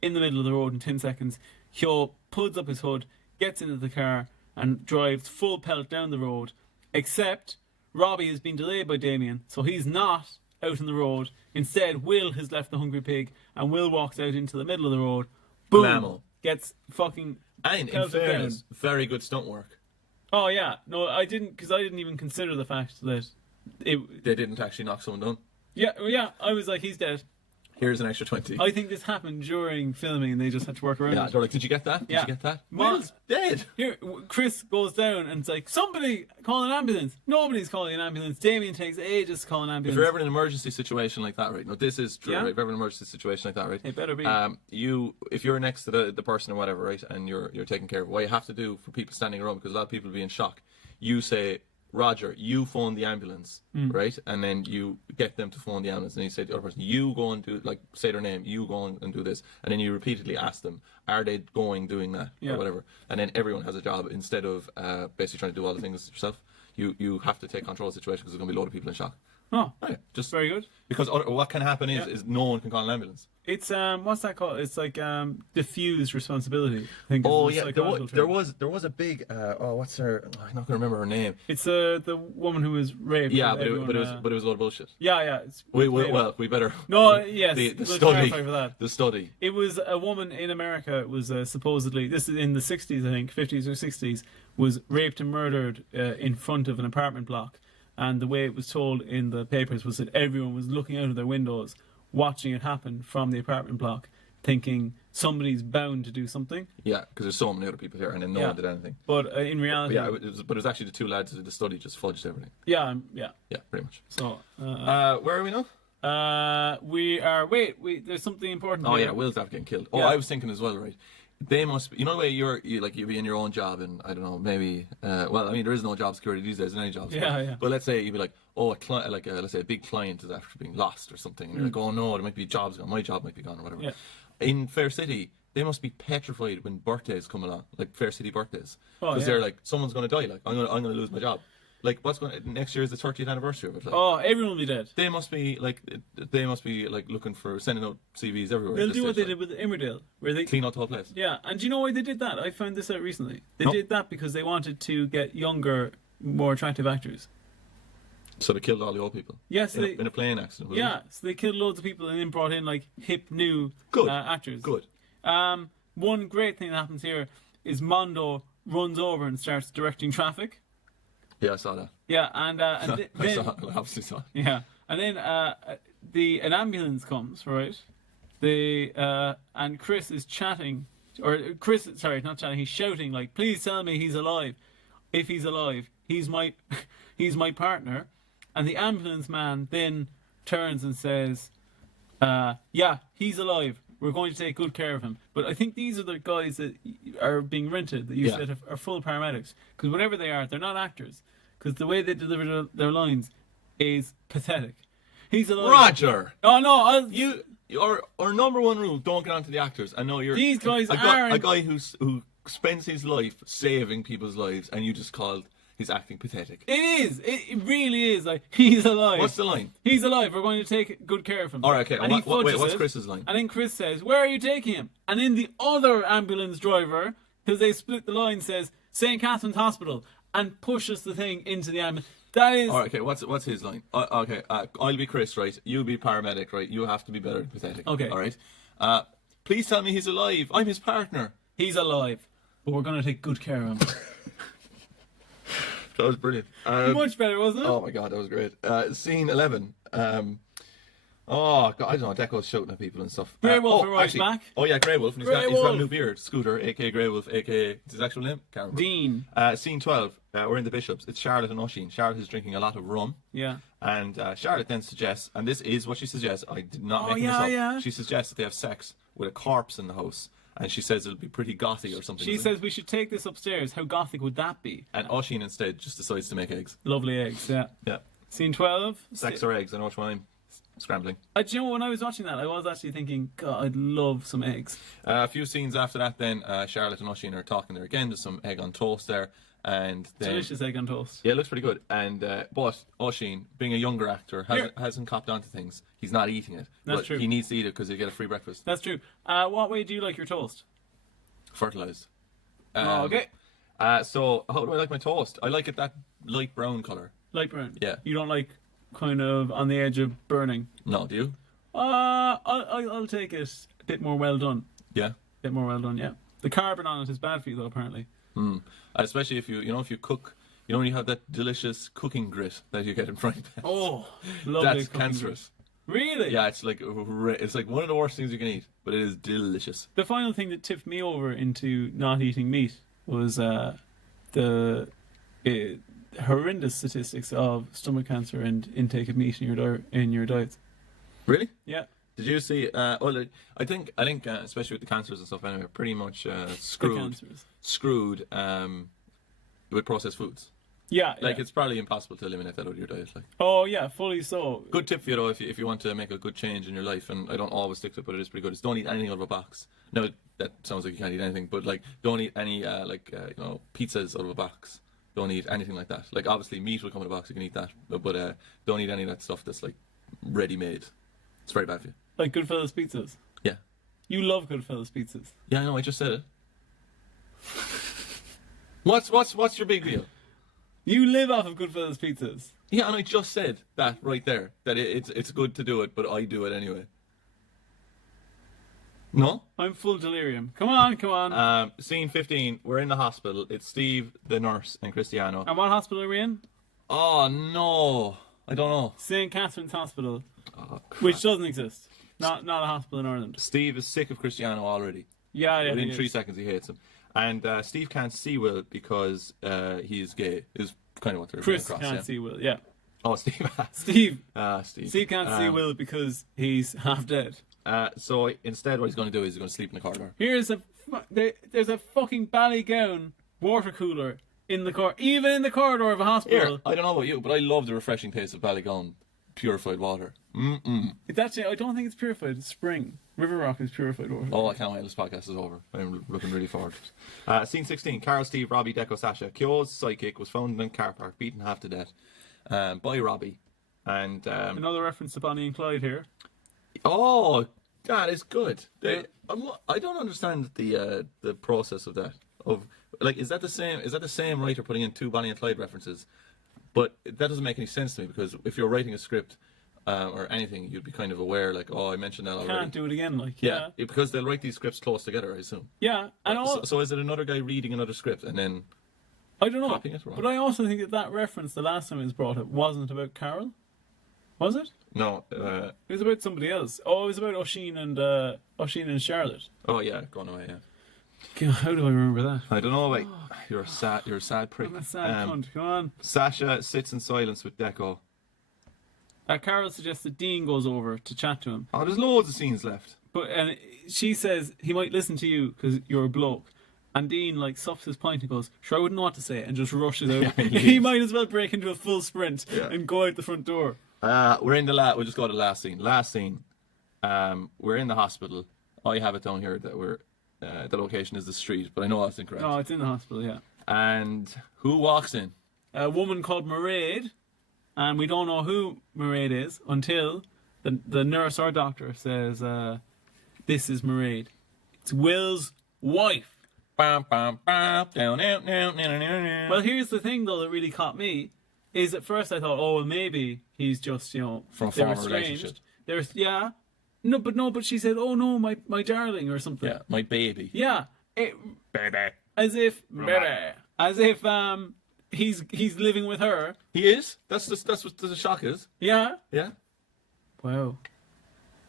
in the middle of the road in 10 seconds. Kyo pulls up his hood, gets into the car, and drives full pelt down the road. Except Robbie has been delayed by Damien, so he's not out on the road. Instead, Will has left the Hungry Pig, and Will walks out into the middle of the road. Boom! Blammo. Gets fucking And in pelted fairness, down. very good stunt work. Oh yeah, no, I didn't, because I didn't even consider the fact that it. They didn't actually knock someone down. Yeah, I was like, he's dead. Here's an extra 20. I think this happened during filming, and they just had to work around Yeah, it. they're like, did you get that? Did Yeah. you get that? Ma- Will's dead. Here, Chris goes down and it's like, somebody call an ambulance. Nobody's calling an ambulance. Damien takes ages to call an If ambulance. you're ever in an emergency situation like that, right? No, this is true, Yeah. right? If you're ever in an emergency situation like that, right? It better be. If you're next to the person or whatever, right, and you're taking care of it, what you have to do for people standing around, because a lot of people will be in shock, you say, Roger, you phone the ambulance, right? And then you get them to phone the ambulance, and you say to the other person, you go and do, like, say their name, you go and do this, and then you repeatedly ask them, are they doing that, Yeah. or whatever? And then everyone has a job instead of basically trying to do all the things yourself. You have to take control of the situation because there's going to be a lot of people in shock. Oh, Right, just very good. because what can happen Yeah. is no one can call an ambulance. It's what's that called? It's like diffused responsibility. I think. Oh is the yeah, psychological there term. was a big what's her? I'm not gonna remember her name. It's the woman who was raped. Yeah, and but everyone, it was a lot of bullshit. Yeah. It's We made up. better. No, yes. the let's study. clarify for that. The study. It was a woman in America. It was supposedly, this is in the 60s, I think, 50s or 60s, was raped and murdered in front of an apartment block. And the way it was told in the papers was that everyone was looking out of their windows, watching it happen from the apartment block, thinking somebody's bound to do something. Yeah, because there's so many other people here, and then no Yeah. one did anything. But in reality, But yeah, it was actually the two lads who did the study just fudged everything. yeah. Yeah, pretty much. So Where are we now? we are. Wait. There's something important. Oh here. yeah, Will's after getting killed. Oh, Yeah. I was thinking as well, right? They must be, you know the way you be in your own job, and I don't know, maybe well, I mean there is no job security these days in any jobs. Yeah. But let's say you'd be like, oh, let's say a big client is after being lost or something, and you're like, oh no, there might be jobs gone, my job might be gone or whatever. Yeah. In Fair City, they must be petrified when birthdays come along, like Fair City birthdays, Oh, because yeah. they're like, someone's going to die, like I'm going to lose my job. like what's going next year is the 30th anniversary of it. Like, Oh, everyone will be dead. they must be like looking for sending out CVs everywhere. They'll at this do what they stage, did with Emmerdale, where they clean out the whole place. Yeah, and do you know why they did that? I found this out recently. They No. did that because they wanted to get younger, more attractive actors. So they killed all the old people. Yes, in a plane accident. wasn't yeah, so they killed loads of people and then brought in like hip new Good. actors. it? Good. One great thing that happens here is Mondo runs over and starts directing traffic. Yeah, I saw that. Yeah, and I then saw it. I obviously saw it. yeah, and then an ambulance comes, right? And Chris is chatting, not chatting. He's shouting like, "Please tell me he's alive. If he's alive, he's my partner." And the ambulance man then turns and says, "Yeah, he's alive. We're going to take good care of him." But I think these are the guys that are being rented that you Yeah. said are full paramedics, because whatever they are, they're not actors. Because the way they deliver their lines is pathetic. He's alive. Roger, Oh no! our number one rule: don't get onto the actors. I know you're These guys a aren't. guy who spends his life saving people's lives, and you just called his acting pathetic. It is. It really is. Like, he's alive. What's the line? He's alive. We're going to take good care of him. All right, okay. And he Wait, fudges what's it. Chris's line? And then Chris says, "Where are you taking him?" And then the other ambulance driver, because they split the line, says St. Catherine's Hospital and pushes the thing into the ambulance. That is. All right, okay. What's his line? Okay, I'll be Chris, right? You be paramedic, right? You have to be better than pathetic. Okay. All right. Please tell me he's alive. I'm his partner. He's alive, but we're going to take good care of him. That was brilliant. Much better, wasn't it? Oh my god, that was great. Scene 11. Oh god, I don't know. Decco's shouting at people and stuff. Grey Wolf arrives actually, back. Oh yeah, Grey Wolf. And he's Grey got a Wolf. new beard. Scooter, aka Grey Wolf, aka it's his actual name. Can't remember. Dean. Scene 12. We're in the Bishops. It's Charlotte and Oisin. Charlotte is drinking a lot of rum. Yeah. And Charlotte then suggests, and this is what she suggests. I did not Oh, make this up. yeah. She suggests that they have sex with a corpse in the house, and she says it'll be pretty gothy or something. She isn't it? says we should take this upstairs. How gothic would that be? And Oisin instead just decides to make eggs. Lovely eggs, yeah. Yeah. Scene 12. Sex or eggs? I know which one I'm scrambling. Do you know, when I was watching that, I was actually thinking, God, I'd love some eggs. A few scenes after that, then Charlotte and Oisin are talking there again. There's some egg on toast there, and then Delicious egg on toast. yeah, it looks pretty good. And but Oisin, being a younger actor, hasn't copped onto things. He's not eating it. That's but true. He needs to eat it because he'll get a free breakfast. That's true. What way do you like your toast? Fertilized. Okay. So how do I like my toast? I like it that light brown color. Light brown. Yeah. You don't like kind of on the edge of burning? No, do you? I'll take it a bit more well done. Yeah. Bit more well done, yeah. The carbon on it is bad for you, though, apparently. Especially if if you cook, when you have that delicious cooking grit that you get in frying pans. Oh, lovely. That's cancerous. Really? Yeah, it's like one of the worst things you can eat, but it is delicious. The final thing that tipped me over into not eating meat was the horrendous statistics of stomach cancer and intake of meat in your diet. Really? Yeah. Did you see? I think especially with the cancers and stuff, anyway, pretty much The screwed cancers. with processed foods. Yeah. Like yeah. it's probably impossible to eliminate that out of your diet. Like, Oh yeah, fully so. good tip for you though, if you want to make a good change in your life, and I don't always stick to it, but it is pretty good. Is don't eat anything out of a box. No, that sounds like you can't eat anything, but like don't eat any pizzas out of a box. Don't eat anything like that. Like obviously meat will come in a box, you can eat that, but don't eat any of that stuff that's like ready made. It's very bad for you. Like Goodfellas pizzas. Yeah. You love Goodfellas pizzas. Yeah, I know. I just said it. What's your big deal? You live off of Goodfellas pizzas. Yeah, and I just said that right there. That it's good to do it, but I do it anyway. No? I'm full delirium. Come on. Scene 15. We're in the hospital. It's Steve, the nurse, and Cristiano. And what hospital are we in? Oh no, I don't know. St. Catherine's Hospital, Oh, crap. which doesn't exist. Not a hospital in Ireland. Steve is sick of Cristiano already. Yeah, yeah. Within he 3 is. seconds, he hates him. And Steve can't see Will because he's gay. Is kind of what they're Chris going can't across. see Will. Yeah. Oh, Steve. Steve. Steve. Steve can't see Will because he's half dead. So instead, what he's going to do is he's going to sleep in the corridor. There's a fucking Ballygown water cooler in the even in the corridor of a hospital. Here, I don't know about you, but I love the refreshing taste of Ballygown purified water. Mm-mm. It's actually, I don't think it's purified. It's spring. River Rock is purified water. Oh, I can't wait. This podcast is over. I'm looking really forward to it. Scene 16. Carol, Steve, Robbie, Deco, Sasha. Kyo's psychic was found in a car park, beaten half to death by Robbie. And another reference to Bonnie and Clyde here. oh, that is good. I don't understand the process of that. Of like, is that the same writer putting in 2 Bonnie and Clyde references? But that doesn't make any sense to me, because if you're writing a script or anything, you'd be kind of aware, like, oh, I mentioned that already. Can't do it again, like, Yeah, because they'll write these scripts close together, I assume. Yeah, and So is it another guy reading another script and then I don't know, copying it? Wrong? but I also think that reference the last time it was brought up wasn't about Carol. Was it? No. It was about somebody else. Oh, it was about Oisin and Charlotte. Oh yeah, gone away. Yeah. God, how do I remember that? I don't know. Like, you're a sad prick. I'm a sad cunt. Come on. Sasha sits in silence with Deco. Carol suggests that Dean goes over to chat to him, Oh, there's loads of scenes left. but she says he might listen to you because you're a bloke. And Dean like suffs his pint and goes, "Sure, I wouldn't know what to say," and just rushes out. He might as well break into a full sprint and go out the front door. We're in the we'll just go to the last scene. Last scene. We're in the hospital. I have it down here that we're the location is the street, but I know that's incorrect. Oh, it's in the hospital, yeah. And who walks in? A woman called Mairead, and we don't know who Mairead is until the nurse or doctor says, "This is Mairead. It's Will's wife." Bam, bam, bam, down. Well, here's the thing, though, that really caught me, is at first I thought, oh, well, maybe he's just, from a they're former estranged. relationship. But she said, oh no, my darling, or something. Yeah, my baby. Yeah. Baby. As if he's living with her. He is? That's what the shock is. Yeah. Yeah. Wow.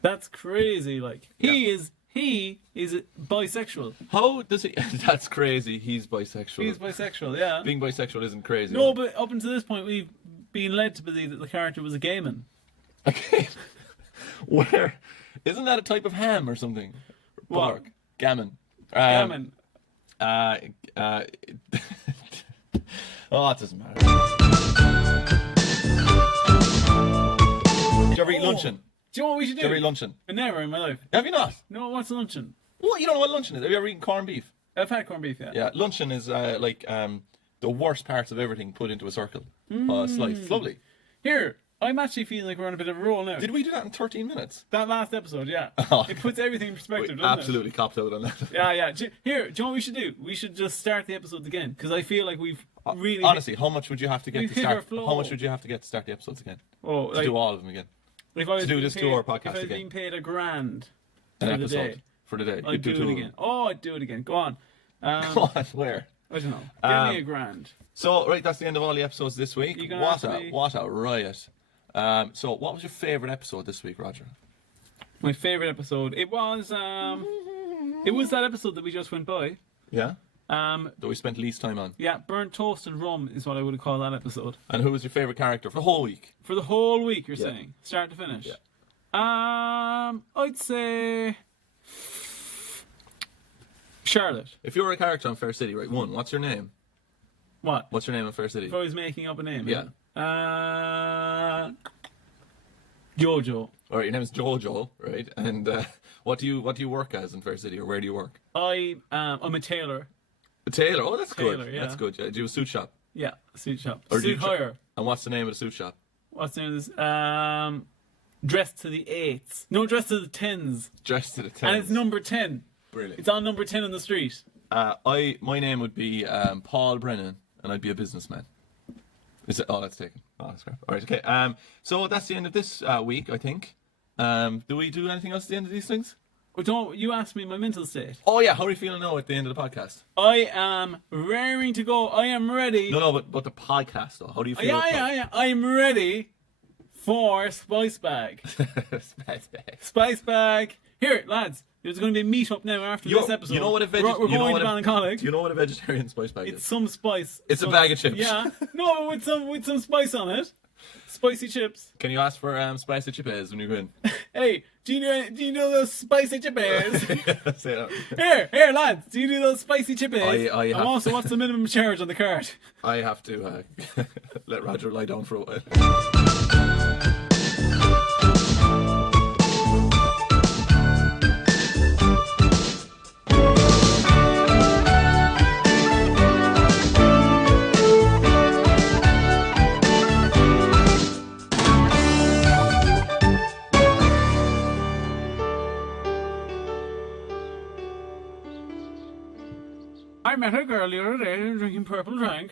That's crazy. Like, he is bisexual. How does he? That's crazy. He's bisexual. He's bisexual, yeah. Being bisexual isn't crazy. No, but up until this point, we've been led to believe that the character was a gay man. Okay. Where? Isn't that a type of ham or something? What? Pork. Gammon. Gammon. Oh, it doesn't matter. Did you ever eat luncheon? Do you know what we should do? Did you ever eat luncheon? Never in my life. Have you not? No, what's luncheon? What? You don't know what luncheon is? Have you ever eaten corned beef? I've had corned beef, yeah. Yeah, luncheon is the worst parts of everything put into a circle. Slice. It's lovely. Here, I'm actually feeling like we're on a bit of a roll now. Did we do that in 13 minutes? That last episode, yeah. Oh. It puts everything in perspective, We doesn't absolutely copped out on that. it? Yeah. Here, do you know what we should do? We should just start the episodes again, because I feel like we've really... Honestly, how much would you have to get we've to hit start? our flow. How much would you have to get to start the episodes again? Oh, To do all of them again? if I was to do being this paid, 2 hour podcast if I was again. being paid $1,000 An for the episode day, for the day. I'd You'd do two it of again. them. Oh, I'd do it again. Go on. Go on, where? I don't know. Give me $1,000. So, right, that's the end of all the episodes this week. You're gonna have to be- What a riot. So, what was your favourite episode this week, Roger? My favourite episode. It was that episode that we just went by. Yeah? That we spent least time on. Yeah, burnt toast and rum is what I would have called that episode. And who was your favourite character for the whole week? For the whole week, you're Yeah. saying? Start to finish? Yeah. I'd say... Charlotte. If you were a character on Fair City, right, what's your name? What? What's your name on Fair City? If I was making up a name? Yeah. Jojo. Alright, your name is Jojo, right? And what do you work as in Fair City, or where do you work? I'm a tailor. A tailor. Oh, that's Tailor, good. yeah. That's good. Yeah. Do you have a suit shop? Yeah, suit shop. Or do you Suit hire. And what's the name of the suit shop? What's the name of this? Dressed to the 8s. No, dressed to the 10s. Dressed to the 10. And it's number 10. Brilliant. It's on number 10 on the street. My name would be Paul Brennan, and I'd be a businessman. Is it? Oh, that's taken. Oh, that's crap. All right, okay. So that's the end of this week, I think. Do we do anything else at the end of these things? Oh, don't you ask me my mental state. Oh yeah, how are you feeling now at the end of the podcast? I am raring to go. I am ready. No, but the podcast though. How do you feel? Yeah. I am ready for Spice Bag. Spice bag. Spice Bag. Here, lads. There's going to be a meet-up now after this episode. You know what a We're going to Ballincollig. Do you know what a vegetarian spice bag It's is? some spice. It's a bag of chips. Yeah. No, with some spice on it. Spicy chips. Can you ask for spicy chips when you go in? Hey, do you know those spicy chips? Say that. Here, lads. Do you do those spicy chips? I have also, what's the minimum charge on the card? I have to let Roger lie down for a while. I met a girl the other day drinking purple drink.